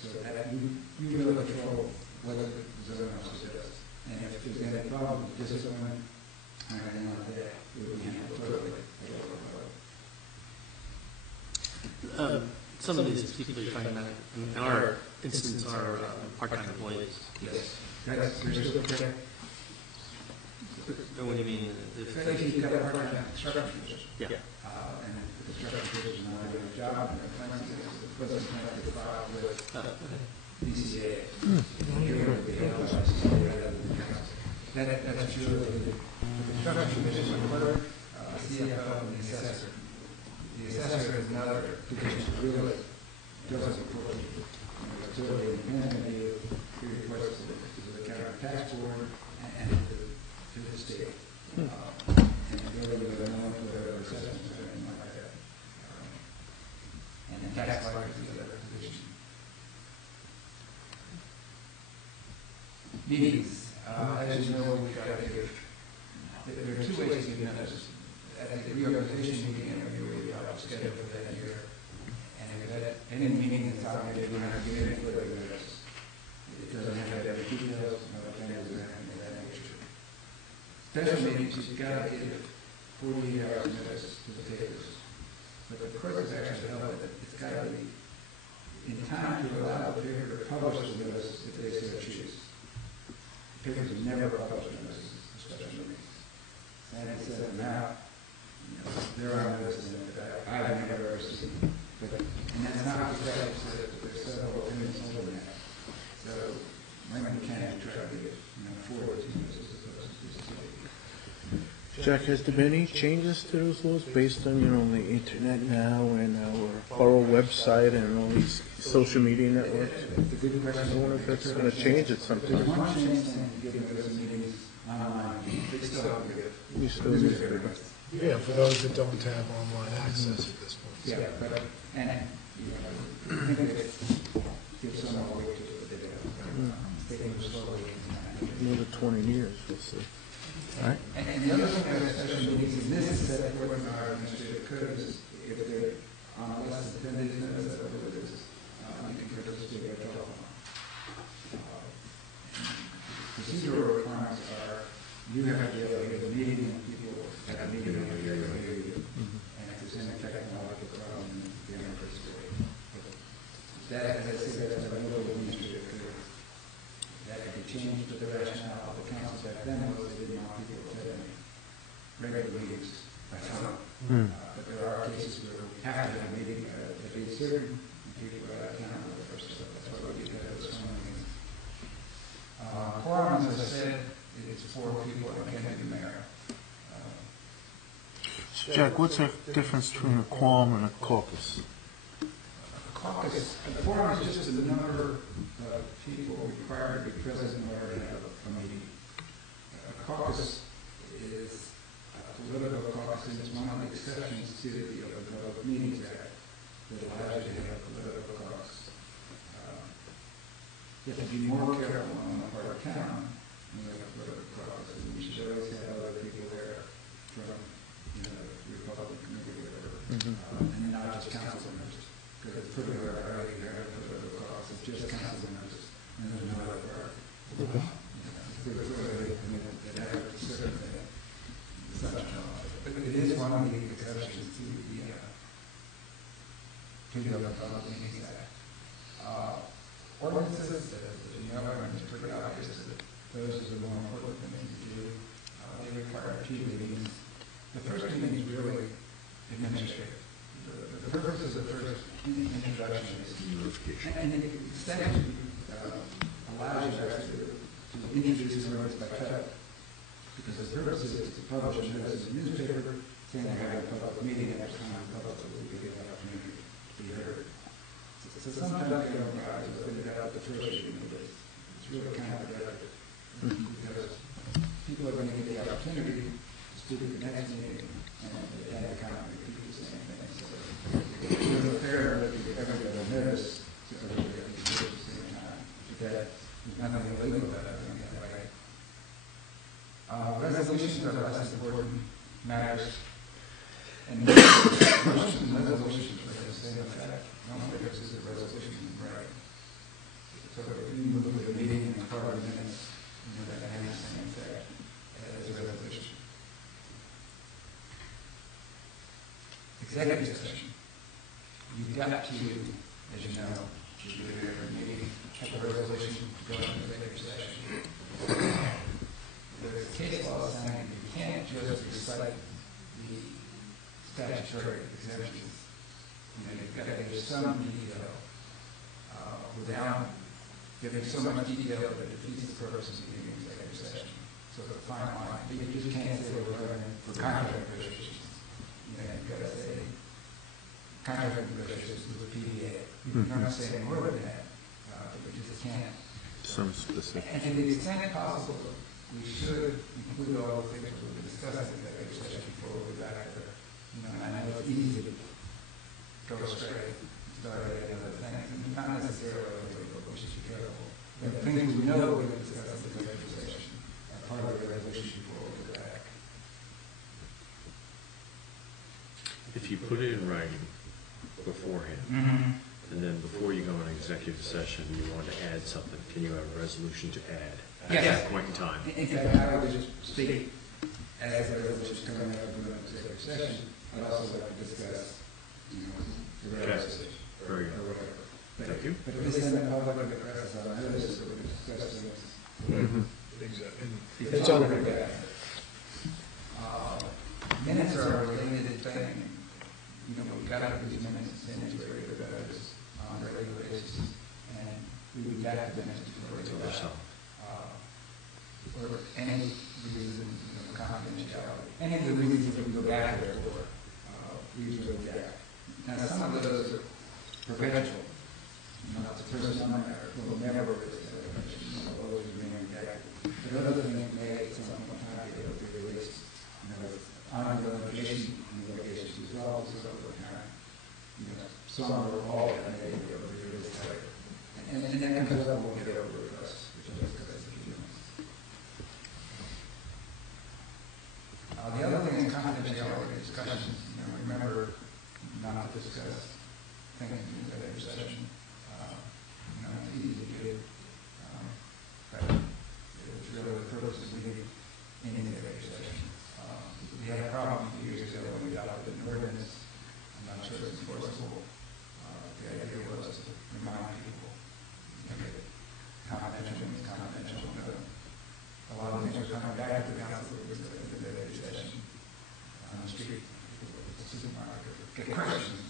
So that you really control what the zoning officer does. And if there's any problem with discipline, or anything like that, it would be handled totally. Some of these people you're talking about, in our instance, are part-time employees. Yes. That's, you're still protected. What do you mean? If you've got a part-time construction position. Yeah. And the construction position is not a good job, and the plan is, it doesn't have to file with DCA. That's really the construction position, the clerk, CFO, and the assessor. The assessor is another position that really doesn't report to you. It's really independent of you, who reports to the county tax board and to the state. And really, they're known for their assessments or anything like that. And tax collectors is the other position. Meetings. As you know, we try to give, there are two ways to give notice. At the reorganization meeting, we schedule special meetings, you've got to give 48 hours notice to the papers. But the court has actually held that it's got to be in time to allow the paper to publish the notice if they so choose. Papers have never published notices of special meetings. And it says now, there are notices in it that I've never ever seen. And that's not what the statute says, but there's several opinions over that. So, Lincoln County tried to get, 4 or 2 notices as opposed to just 2. Jack, has there been any changes to those laws based on, the internet now and our borough website and all these social media networks? It's a good question. I wonder if that's going to change at some There's point. one change saying you give those meetings online, they still have to give. We still newspaper notice. Yeah, for those that don't have online access at this point. Yeah, but, and, I think it gives some more weight to it, but they don't. They can slowly. Another 20 years, we'll see. All right. And the other thing about special meetings, and this is set forth in our administrative code, is if they're on less than 10 days notice, that's what it is. You can participate by telephone. Procedural requirements are, you have to be able to get a meeting, and people at the meeting will be able to hear you. And if there's any technological problem, then you can participate. That, as I say, that's a little administrative code. That could be changed, but the rationale of the council back then was they didn't want people attending regular meetings by phone. But there are cases where we have to have a meeting at a certain people are out of town for the first step. That's why we did those phone meetings. Quorum, as I said, is 4 people and can be the mayor. Jack, what's the difference between a quorum and a caucus? Caucus, a quorum is just the number of people required to be present in order to have a meeting. A caucus is a political caucus, and it's one of the exceptions to the Open Public Meetings Act that allows you to have a political caucus. You have to be more careful on the part of town when you have a political caucus, and you should always have other people there from, the Republican or whatever, and not just council members. Because it's pretty rare, right? You have a political caucus, it's just council members, and there's no other part. But it is one of the exceptions to the Open Public Meetings Act. Ordinances, and it's pretty obvious that those are the more important things to do. They require 2 meetings. The first 2 meetings really administrative. The purpose of the first introduction is and the statute allows you actually to introduce an ordinance by title. Because the purpose is to publish a notice in the newspaper saying they're having a public meeting, and every time the public will be given an opportunity to be heard. So sometimes you don't guys will figure out the first reading of this. It's really kind of redundant. Because people are going to get the opportunity to speak at the next meeting, and then they kind of repeat the same thing. So it's really fair that everybody will notice to everybody at the same time. But there's nothing illegal about it, right? Resolutions are less important matters. And motions and resolutions are the same effect. The only difference is the resolution is right. So if you move to a meeting in part of the minutes, that has the same effect as a resolution. Executive session. You've got to, as you know, to do every meeting, have a resolution to go into executive session. There's a case law saying you can't just recite the statutory exemptions. You've got to give some detail without giving so much detail that it defeats the purpose of the executive session. So the fine line, you just can't say we're running for contract negotiations. You've got to say contract negotiations with the PDA. You're not saying more than that, but you just can't. Some specific. And to the extent possible, we should include all the things we've discussed in executive session before we go back there. And I know it's easy to go astray, start adding other things, and not necessarily, but we should be careful. The things we know we're going to discuss in the executive session are part of the resolution before we go back. If you put it in writing beforehand, and then before you go into executive session, you want to add something, can you have a resolution to add at that point in time? In fact, I would just state as the resolution coming up in the executive session, I'd also like to discuss, the regular session. Very good. Or whatever. Thank you. But at least then the public and the press is on notice, so we can discuss things. Exactly. It's on the Minutes are a related thing. We've got to do these minutes and things where that is on a regular basis. And we would back the minutes before it's over. Or any reason, confidentiality. Any of the reasons that we go back there for, we usually go back. Now, some of those are perpetual. It's a personal matter. We'll never always remain back. But other things may at some point in time be able to be released. Ongoing litigation, as well, so some or all of them may be able to be released later. And then that comes up, we'll get over with us, which is because that's a few months. The other thing is confidentiality discussions. Remember not to discuss things in executive session. It's easy to do. But it's really the purpose of meeting in executive session. We had a problem a few years ago when we adopted an ordinance. I'm not sure it's enforceable. The idea was to remind people that confidential means confidential. A lot of things were coming back to the council in the executive session on the street. The supermarket get questions.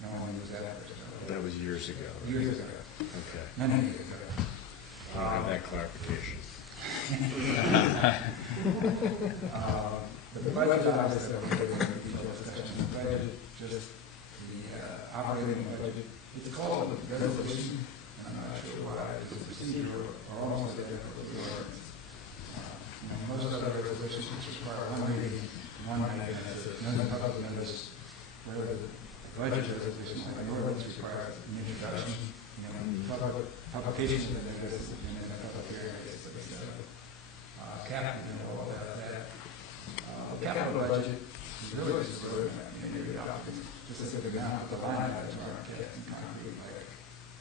No one was that. That was years ago. Years ago. Okay. Many years ago. I'll have that clarification. The budget, obviously, the budget, just the operating budget. It's called a resolution. I'm not sure why. It's a procedure, or almost identical to the ordinance. Most other resolutions require one reading, one item, none of the public notice. Whereas the budget resolution, like the ordinance, requires an introduction, publication of the notice, and then a public hearing. Capital and all that. The capital budget is really just a roadmap. You're adopting specific amount of the line items are kept in concrete like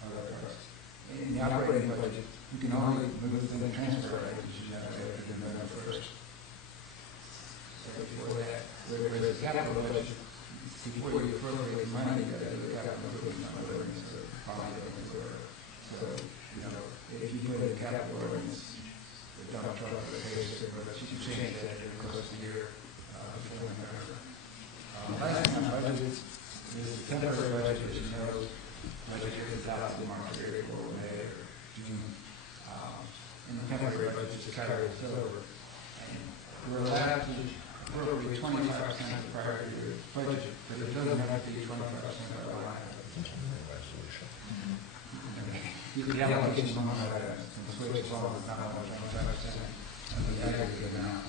other parts. In the operating budget, you can only move the transfer items you have after November 1st. So before that, whereas the capital budget, before you appropriate money, you got to do the capital improvement ordinance or bond ordinance or so. If you put in a capital ordinance, the dump truck, the basic, but you change that during the course of the year before November. Last time budget is a temporary budget, as you know, budget is out in March, April, May, or June. And the temporary budget just carries over. And we're allowed to appropriate 25% of the prior year budget, but it doesn't have to be 25% of our line. You can allocate some money and switch from not only 25% of the aggregate amount.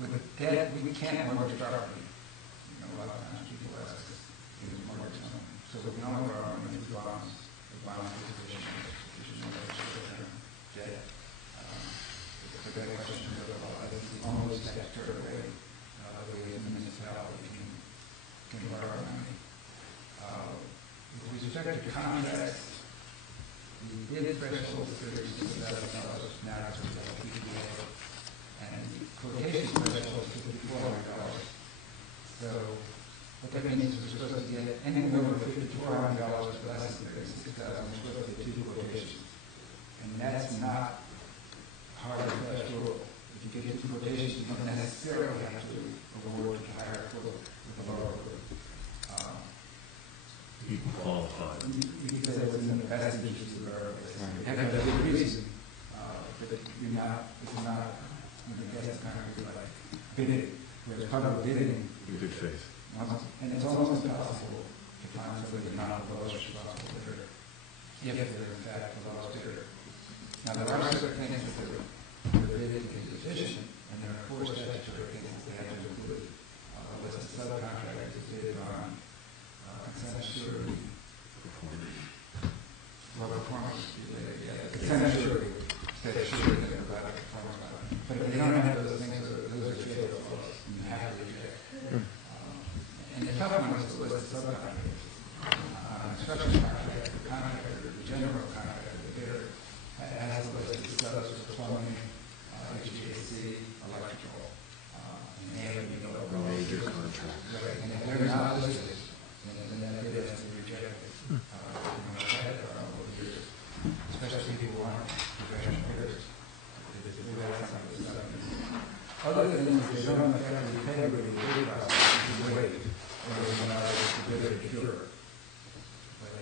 With the debt, we can't mortgage property. A lot of times people ask us to mortgage something. So we can only borrow money through bonds. The bond position short-term debt. It's a good question for the law. That's the only statutory way that we as a municipality can borrow money. With respect to contracts, the bid threshold is $37,000, now it's PPA, and the quotation threshold is $5,400. So what that means is we're supposed to get anything over $5,400 less than $6,000, we're supposed to get 2 quotations. And that's not hard and fast rule. If you get 2 quotations, you don't necessarily have to award the higher quote with the lower quote. You can qualify. You can say what's in the best interest of our you have to have a good reason, but you're not, it's not, that's kind of like bidding, whereas public bidding. In good faith. And it's almost impossible to find somebody not the lowest responsible bidder, if they're in fact the lowest bidder. Now, there are certain things that the bidding is efficient, and there are 4 statutory things that they have to include. A list of subcontractors is bid on, consent surety, performance, consent surety, state surety, and private performance bond. But if they don't have those things, those are fatal laws, and you have to reject. And the tough one is the list of subcontractors. Construction contractor, the contractor, the general contractor, the bidder has a list of subs for plumbing, don't affect the integrity of the bid process in a way that is allowed to bid it pure. But,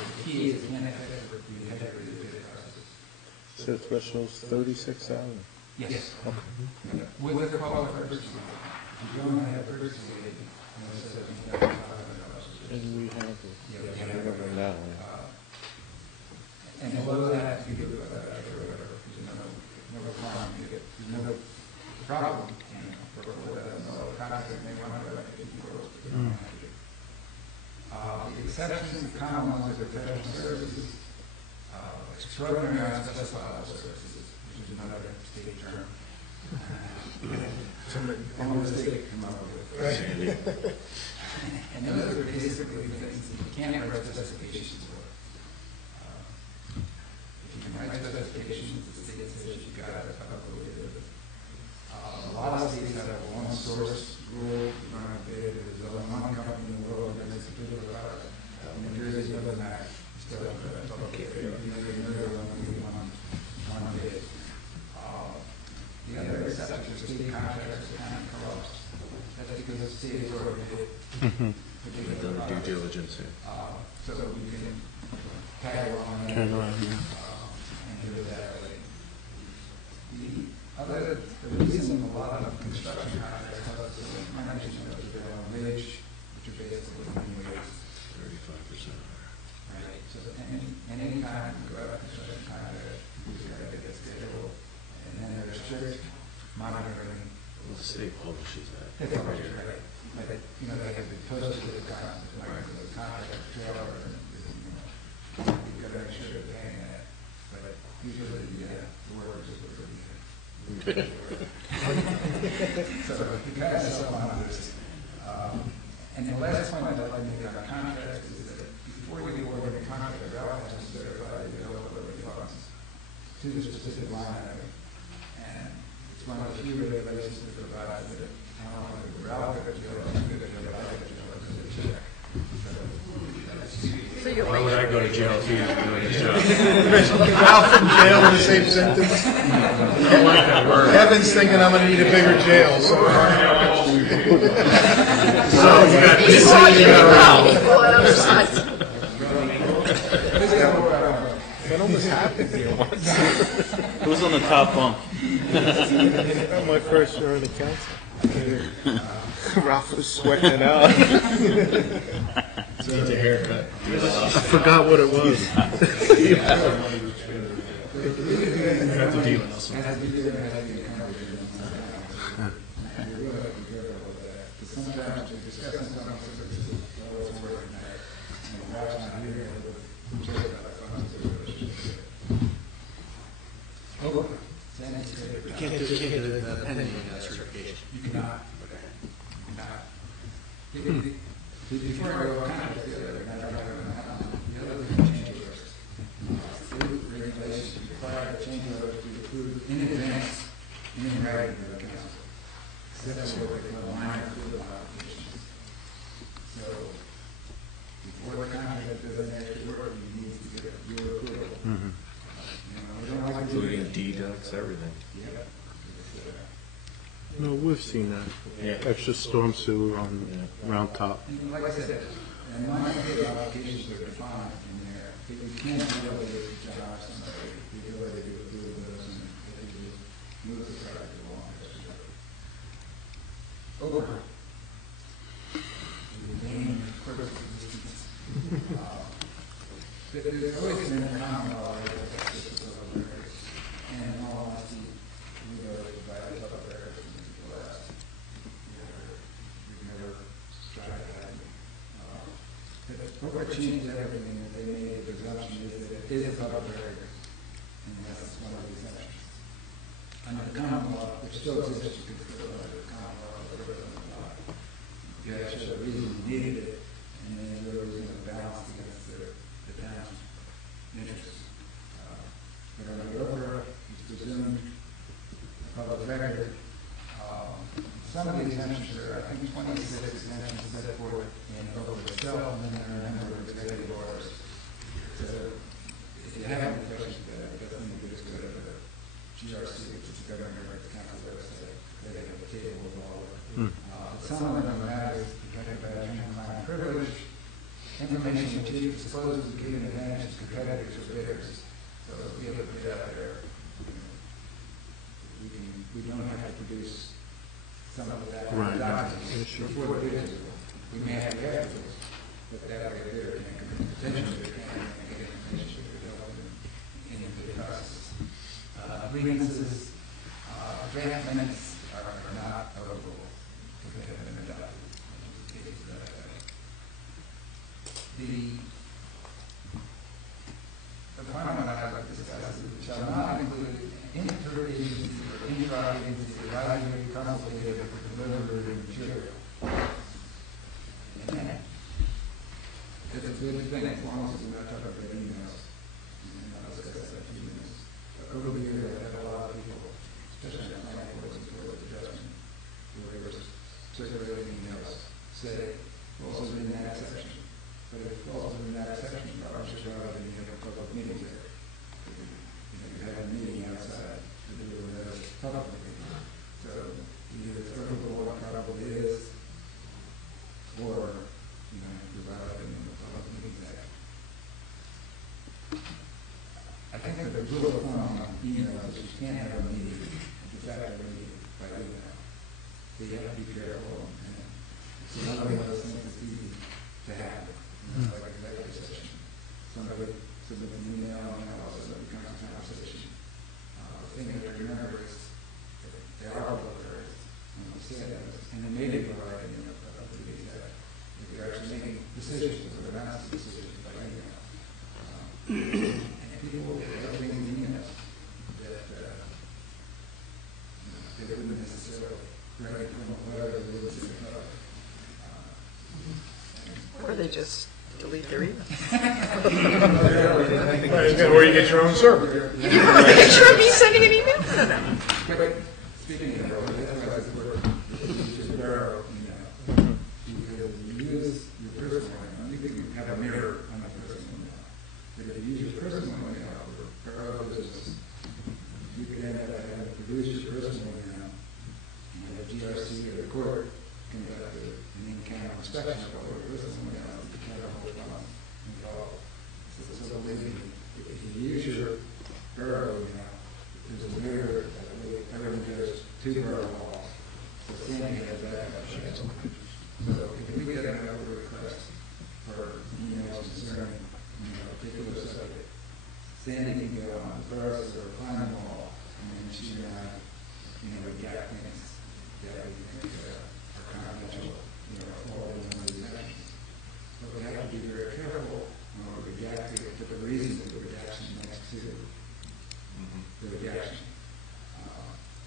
the key is the integrity of the bid process. So threshold's 36,000? Yes. Okay. With a qualified purchase agent. If you don't have a purchase agent, it says $500. And we have it. Yeah, We have it now. And below that, you do whatever, no requirement, there's no problem, for $4,000 contract, they want to let it go. The exceptions, the common ones are professional services, extraordinary unspecified services, which is another state term. Almost state come up with. And those are basically things that you can't write specifications for. If you can write specifications, the state says you've got to upload it. A lot of states have one source rule, you don't have bid, there's only one company in the world that makes a particular product. New Jersey doesn't matter. Still have to public bid. You never one bid. The other exceptions are state contracts that kind of corrupt. That's because the state has already bid. We've done the due diligence. So we can tag along Turn around, yeah. and do it that way. The reason a lot of construction contracts have us is management of their own wage, which are basically minimum wage. 35%. Right. So any time you go out to construction contract, you've got to get a schedule, and then there's strict monitoring. Well, the state publishes that. They publish it, right? But they have to post to the contract trailer, and you've got to make sure they're paying that. But usually, the workers are pretty good. So you got to self-monitor. And the last point I'd like to make on contracts is that before you award a contract, you always have to certify the availability of funds to the specific line item. And it's one of the few regulations that provides that not only the relevant, but you're good at your life, but you're check. Why would I go to jail if he was doing his job? Ralph in jail in the same sentence. Kevin's thinking I'm going to need a bigger jail. So you got this side, you got Ralph. That almost happened here once. Who's on the top bunk? My first year on the council. Ralph was sweating it out. Needs a haircut. I forgot what it was. You can't do that pending certification. You cannot. Before I go on, the other change orders. State regulations require a change order to be approved in advance in writing to the council. Except for what they call minor approval applications. So, before the contract does an extra work, you need to get your approval. We don't like to do Including that. deducts, everything. Yeah. No, we've seen that. Yeah. Extra storm sewer on Round Top. And like I said, and minor bid applications are defined in there. If you can't delegate the job to somebody, the ability to approve those and if you move the project along. Over. The name quick existence. There's always been a common law that this is over there. And in all honesty, we go to provide a public record for the last year. We've never tried that. What changed everything that they made a presumption is that it is a public record. And that's one of the exceptions. Under the common law, which still exists, you can still under the common law, you have to show a reason you needed it, and then there was a balance against the town's interests. But under the order, it's presumed a public record. Some of the exemptions are, I think, 26 exemptions set forth in over itself, and then there are a number of executive orders. So if you have any questions about it, it doesn't need to just go to the GRC, which is the Government Rights Council website. They But some of them matters protected by attorney-client privilege. Information which is supposedly giving advantage to competitors or bidders. So if we have a bid out there, we don't have to produce some of that documents before the bid. We may have to have those, but that way the bidder can potentially get information in the bid process. Grievances, draft minutes are not available because they haven't been adopted. The final one I'd like to discuss is shall not include interagency or intra-agency advisory, consultative, or delivery material. And it's a good thing as long as we're not talking about emails. And I'll discuss that in a few minutes. But over the years, I've had a lot of people, especially on my boards and boards of adjustment, where they were circulating emails, say, also in that section. But if it falls in that section, you probably should go out and have a couple of meetings there. You have a meeting outside to do another public meeting. So either it's overall probably is, or you're out in the public meetings act. I think that the rule of thumb on email is you can't have a meeting if it's after a meeting by email. So you have to be careful. And it's another one of those things that's easy to happen. Like executive session. Somebody submits an email and all of a sudden it becomes a conversation. The thing that I remember is that there are brokers and they may be providing of the exact. They're actually making decisions or announcing decisions by email. And people have things in emails that they wouldn't necessarily write from a letter or they would say no. Or they just delete their email. Or you get your own server. You have a picture of me sending an email to them. Speaking of that, that's why I said you should borrow email. Because you use your personal email. You can have a mirror on a personal email. But if you use your personal email for borrow business, you could end up having to produce your personal email and have a GRC or the court conduct an in-camera inspection of all your personal email. So if you use your borough email, there's a mirror that everyone goes to borough hall. So Sandy has that. So if we get another request for emails concerning a particular subject, Sandy can go on the borough or planning hall, and then she can redact things that we think are confidential, all in one of these actions. But we have to be very careful when we're redacting to the reason for the redaction next to the redaction.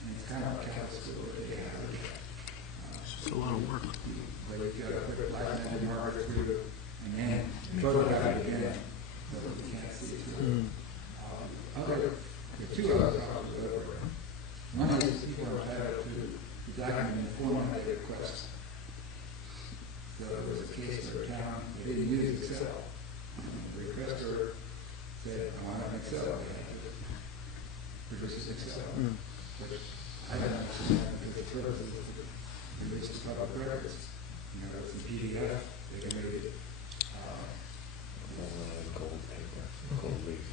And it's kind of like Catholic school that they have. It's a lot of work. But you've got to put a black magic marker through and then photograph it again so that we can't see it through. There are two other problems with over. One is people are entitled to document in the format they request. So there was a case where a town, they didn't use Excel. The requester said, I want an Excel. They had to produce an Excel. Which I don't understand because the purpose is to release the public records. It's in PDF, they can read it. Gold paper, gold leaf.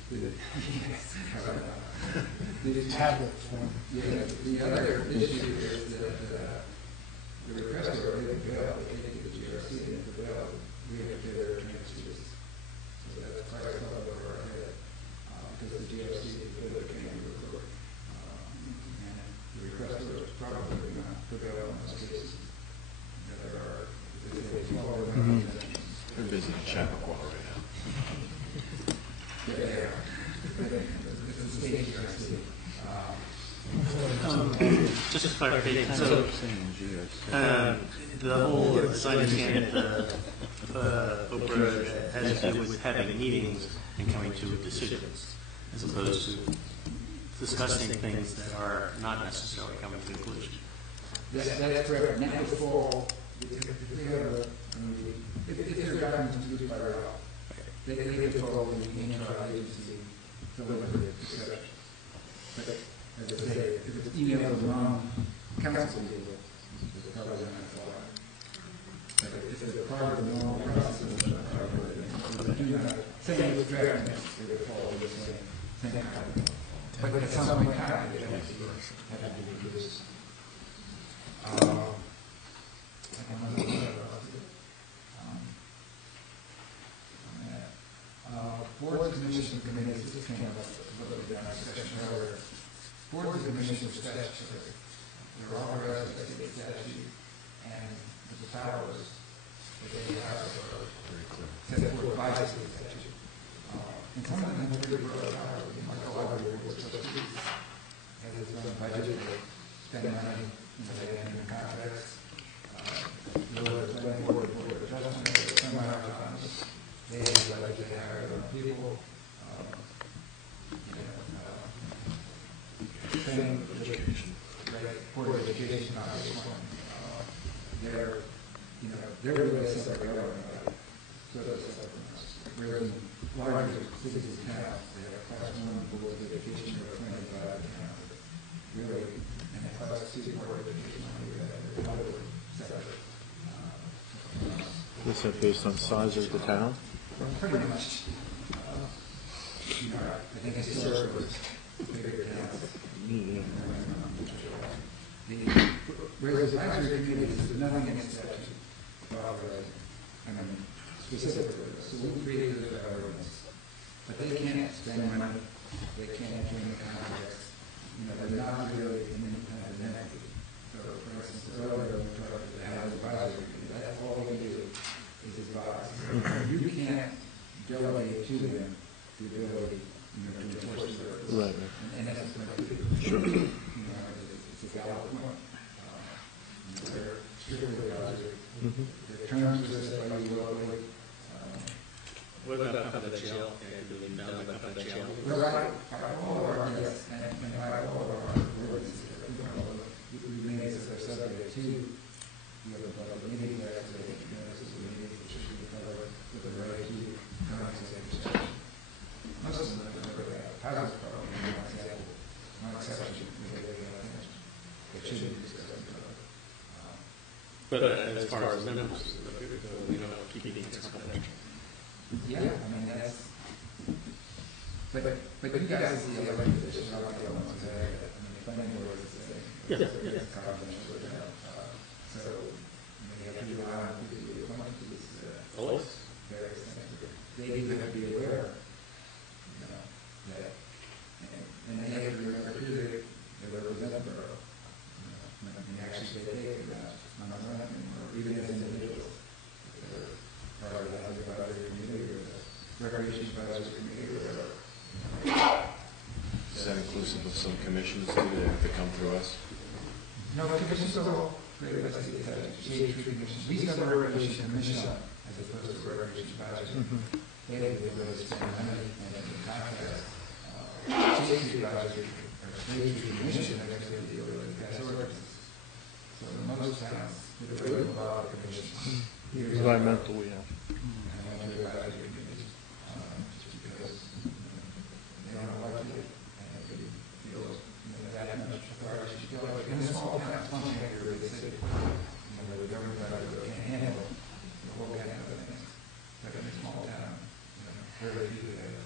The tablet form. Yeah, the other issue is that the requester or the bill, they take it to the GRC and if the bill, we have to pay their attorney's fees. So that's quite a club over our head because the GRC is the bill can't be recorded. And the requester is probably not prevail in those cases. There are, they fall over. They're busy in Chappaqua right now. Yeah, they are. It's a state GRC. Just a clarification, so, the whole assignment that Oprah has to do with having meetings and coming to decisions, as opposed to discussing things that are not necessarily coming to conclusion. That's correct. And that would fall, if they have a, if their documents produced by Ralph, they could fall in the intra-agency delivery exception. But as I say, if it's email from the wrong council deal, probably not apply. But if it's a part of the normal process, it's not covered. But do not, same with draft nets, they would follow the same kind of. But at some point in time, it has to be reduced. Boards, commissions, and committees, this came up a little bit in our discussion earlier. Boards and commissions are statutory. They're authorized by state statute, and the powers that they have are set forth by state statute. And some of them have pretty broad power, like the library board of trustees, has its own budget, they spend money, they enter contracts. The planning board of adjustment, they're semi-autonomous. They have the budget, they hire their own people. Same with Board of Education, not this one. They're really a separate government body. So that's a separate house. Whereas in larger cities and towns, they have class 1 Board of Education or 25 towns. Really, and a class 2 Board of Education, they're totally separate. Is that based on size of the town? Pretty much. I think historically, bigger towns. Whereas advisory committees, there's nothing in statute about specifically. So we created a ordinance, but they can't spend money. They can't enter into contracts. They're not really an independent entity. So, for instance, earlier we talked about the housing advisory committee. That's all they can do is advise. You can't delegate to them the ability, to enforce the ordinance. Right. And that's what they do. Sure. It's a valid point. They're strictly advisory. Their terms are set by you locally. What about confidentiality? Doing down the confidentiality? Well, by all of our, yes, and by all of our ordinances, we made it so they're subject to the public meeting act, so they can notice the meetings that should be covered with the right to non-executive session. Most of them don't really have a housing problem, one exception, that shouldn't be discussed in public. But as far as members, keeping things confidential. Yeah, that's. But you guys see the elected positions are like the ones that the planning board is the same. It's confidential. So you have to rely on people to appoint these various things. They do have to be aware, that, and they have to remember too that they represent the borough. And actually they take it not or even as individuals. They're part of the housing advisory committee or the recreation advisory committee or whatever. Is that inclusive of some commissions too that have to come through us? No, commissions are all created by state statute. We have a recreation commission as opposed to a recreation advisory. They have the ability to spend money and contracts. State street advisory or state street commission actually have the ability to pass ordinances. So in most towns, they're really involved in commissions. Environmental, we have. Environmental advisory committees, just because they don't like it and they feel that much authority should go. Like in a small town, some can't really sit. The government can't handle the whole gamut of things. But in a small town, very few have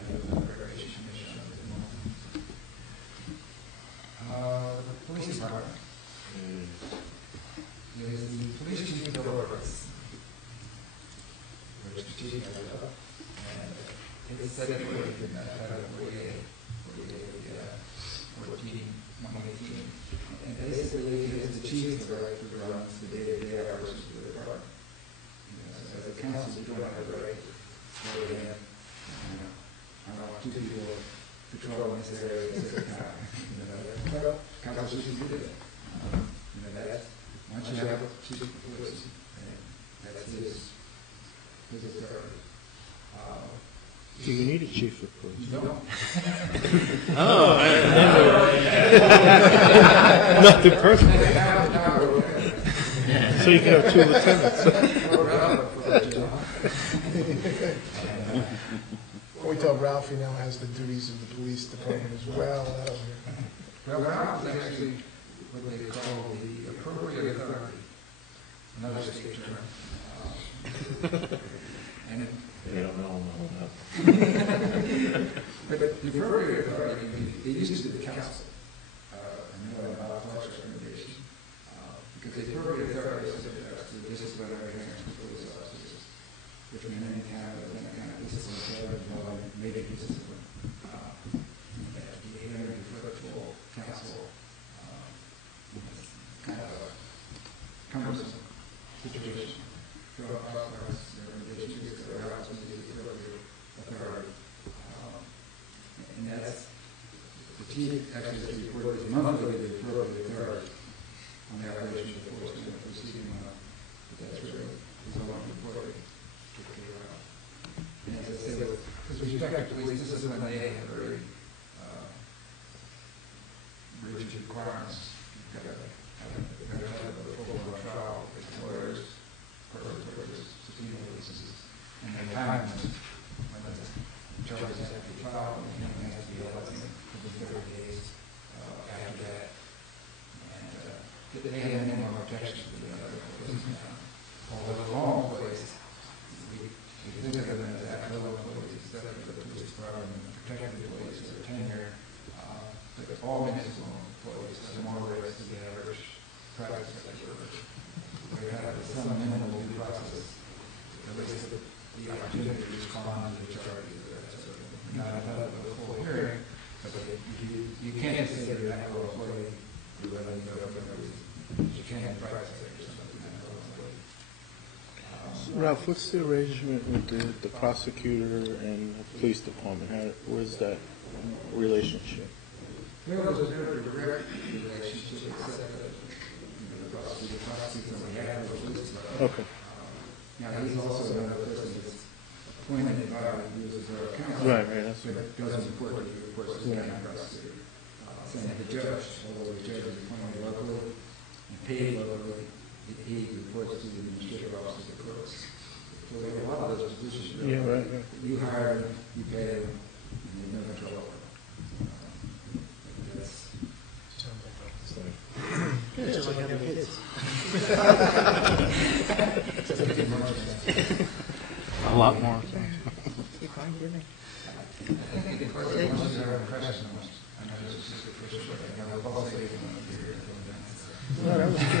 a recreation commission at the moment. The police department. There's the police chief bill of rights, which the chief has up, and it's set for it in Title 48, 14, 118. And basically, it gives the chief the right to run the day-to-day operations of the department. So as a council, you don't have the right to go in, I want 2 people patrolling this area at the same time. Well, council should do that. That's once you have a chief of police, that's his authority. Do you need a chief of police? No. Nothing personal. So you can have 2 lieutenants. We tell Ralph he now has the duties of the police department as well. Well, Ralph is actually what they call the appropriate authority, another state term. And They don't know them well enough. but the appropriate authority, it used to be the council. I know about Parks recommendation. Because the appropriate authority is subject to disciplinary hearings for police officers. If in any kind of discipline charge involving major discipline, that the hearing be put to full council. Kind of a cumbersome situation. So Parks recommendation is the appropriate authority. And that's, the chief actually is reported monthly to the appropriate authority on the operation of the force and the proceeding on, but that's really, it's all reported to figure out. And as I say, with respect to police discipline, they have very rigid requirements. You've got to have a full-blown trial with lawyers, court-reporters, subpoena licenses, and their time limit when the charges have to be filed, and the hearing has to be held within 30 days after that. And they have many more protections than the other employees. Although the law employees, we think of them as at-will employees instead of the police department, protected employees that are tenure. But all municipal employees have more rights than the average private sector worker. They have some minimal due process, at least the opportunity to respond to the charges. Not a full hearing, but you can't say you're an at-will employee. You can't private sector something at-will employee. Ralph, what's the arrangement with the prosecutor and the police department? Where's that relationship? There was a very direct relationship, except that the prosecutor on behalf of the police department. Okay. Now, he's also another person that's appointed by the U.S. Borough Council. Right, that's but right. doesn't report to the courts of the county prosecutor. Same with the judge, although the judge is appointed locally and paid locally, he reports to the administrative office of the courts. So we have a lot of those positions. Yeah, right. You hire them, you pay them, and you have no control over them. That's Yeah, just like having kids. A lot more. You fine, Jimmy?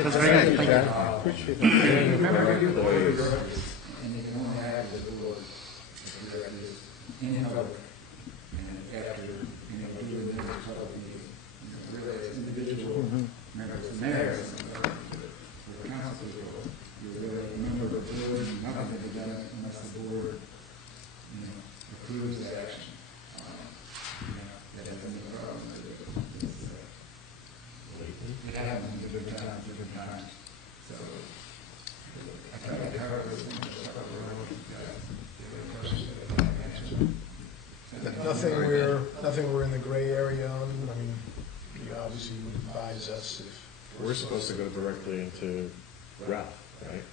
That's very good. Jack. Appreciate that. Remember, we do lawyers, and they can only have the board of directors in public, and after, doing the public meeting, really as individual members, the mayor is the council people, you're really a member of the board, and nothing can be done unless the board, approves the action. That has been the problem. It happens in different times. So I try to cover everything. Nothing we're in the gray area on. I mean, you obviously would advise us if. We're supposed to go directly into Ralph, right?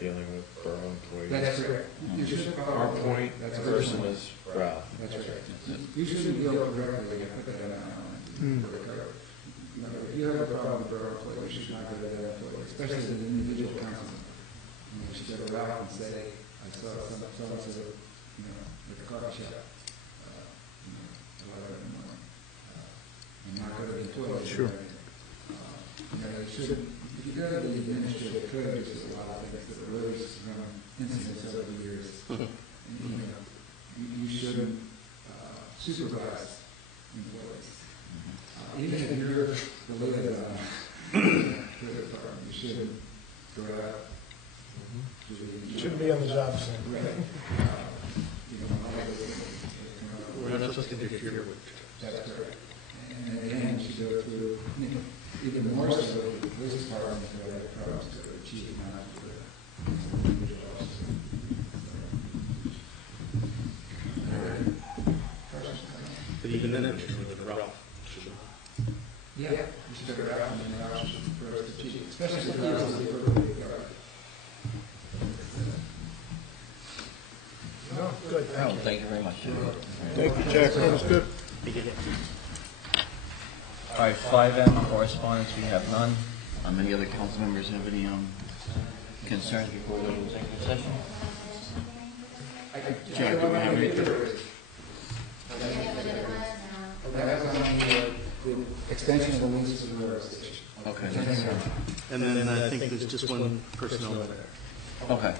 Dealing with borough employees. That's correct. You should follow Our point person is Ralph. That's right. You shouldn't deal directly with that for the code. If you have a problem with borough employees, you should not go to that employee, especially as an individual councilman. You should go out and say, I saw so-and-so, at the coffee shop, a lot of in the morning. And not go to the employees. Sure. You shouldn't, if you go to the administrative code, there's just a lot of things that arose from incidents over the years. And, you shouldn't supervise employees. Even if you're the leader of the department, you shouldn't go out. You shouldn't be on the job site. Right. We're not supposed to interfere with. That's correct. And again, you should go through, even more so with the police department, who have problems to achieve, not to the individual officer. But even then, I'm just with Ralph. Yeah, you should figure out and then Ralph should first achieve, especially if Ralph is the appropriate guard. No, good, thank you. Thank you very much. Thank you, Jack. That was good. All right, 5M correspondence, we have none. Any other council members have any concerns before we go to executive session? Jared, do we have any? That was on the extension of the lease to the railroad station. Okay. And then I think there's just one personnel matter. Okay.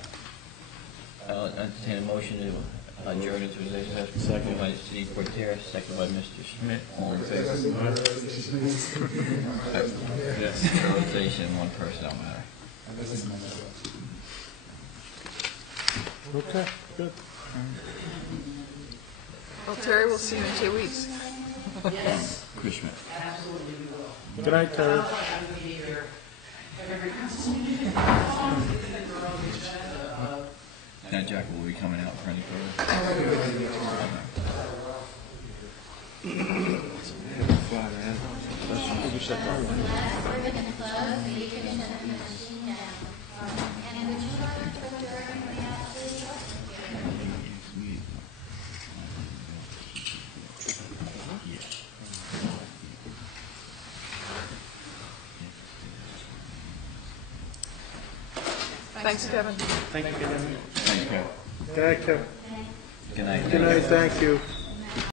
I'll entertain a motion to adjourn into executive session. Second by Steve Portier, second by Mr. Schmidt. All in favor? Yes. Sterilization, one personnel matter. Okay, good. Well, Terry, we'll see you in 2 weeks. Chris Schmidt. Good night, Terry. Now, Jack will be coming out for any further. We're going to close, so you can shut the machine down. And would you want to put your everybody out, please? Thanks, Kevin. Thank you, Kevin. Thank you. Good night, Kevin. Good night. Good night, thank you.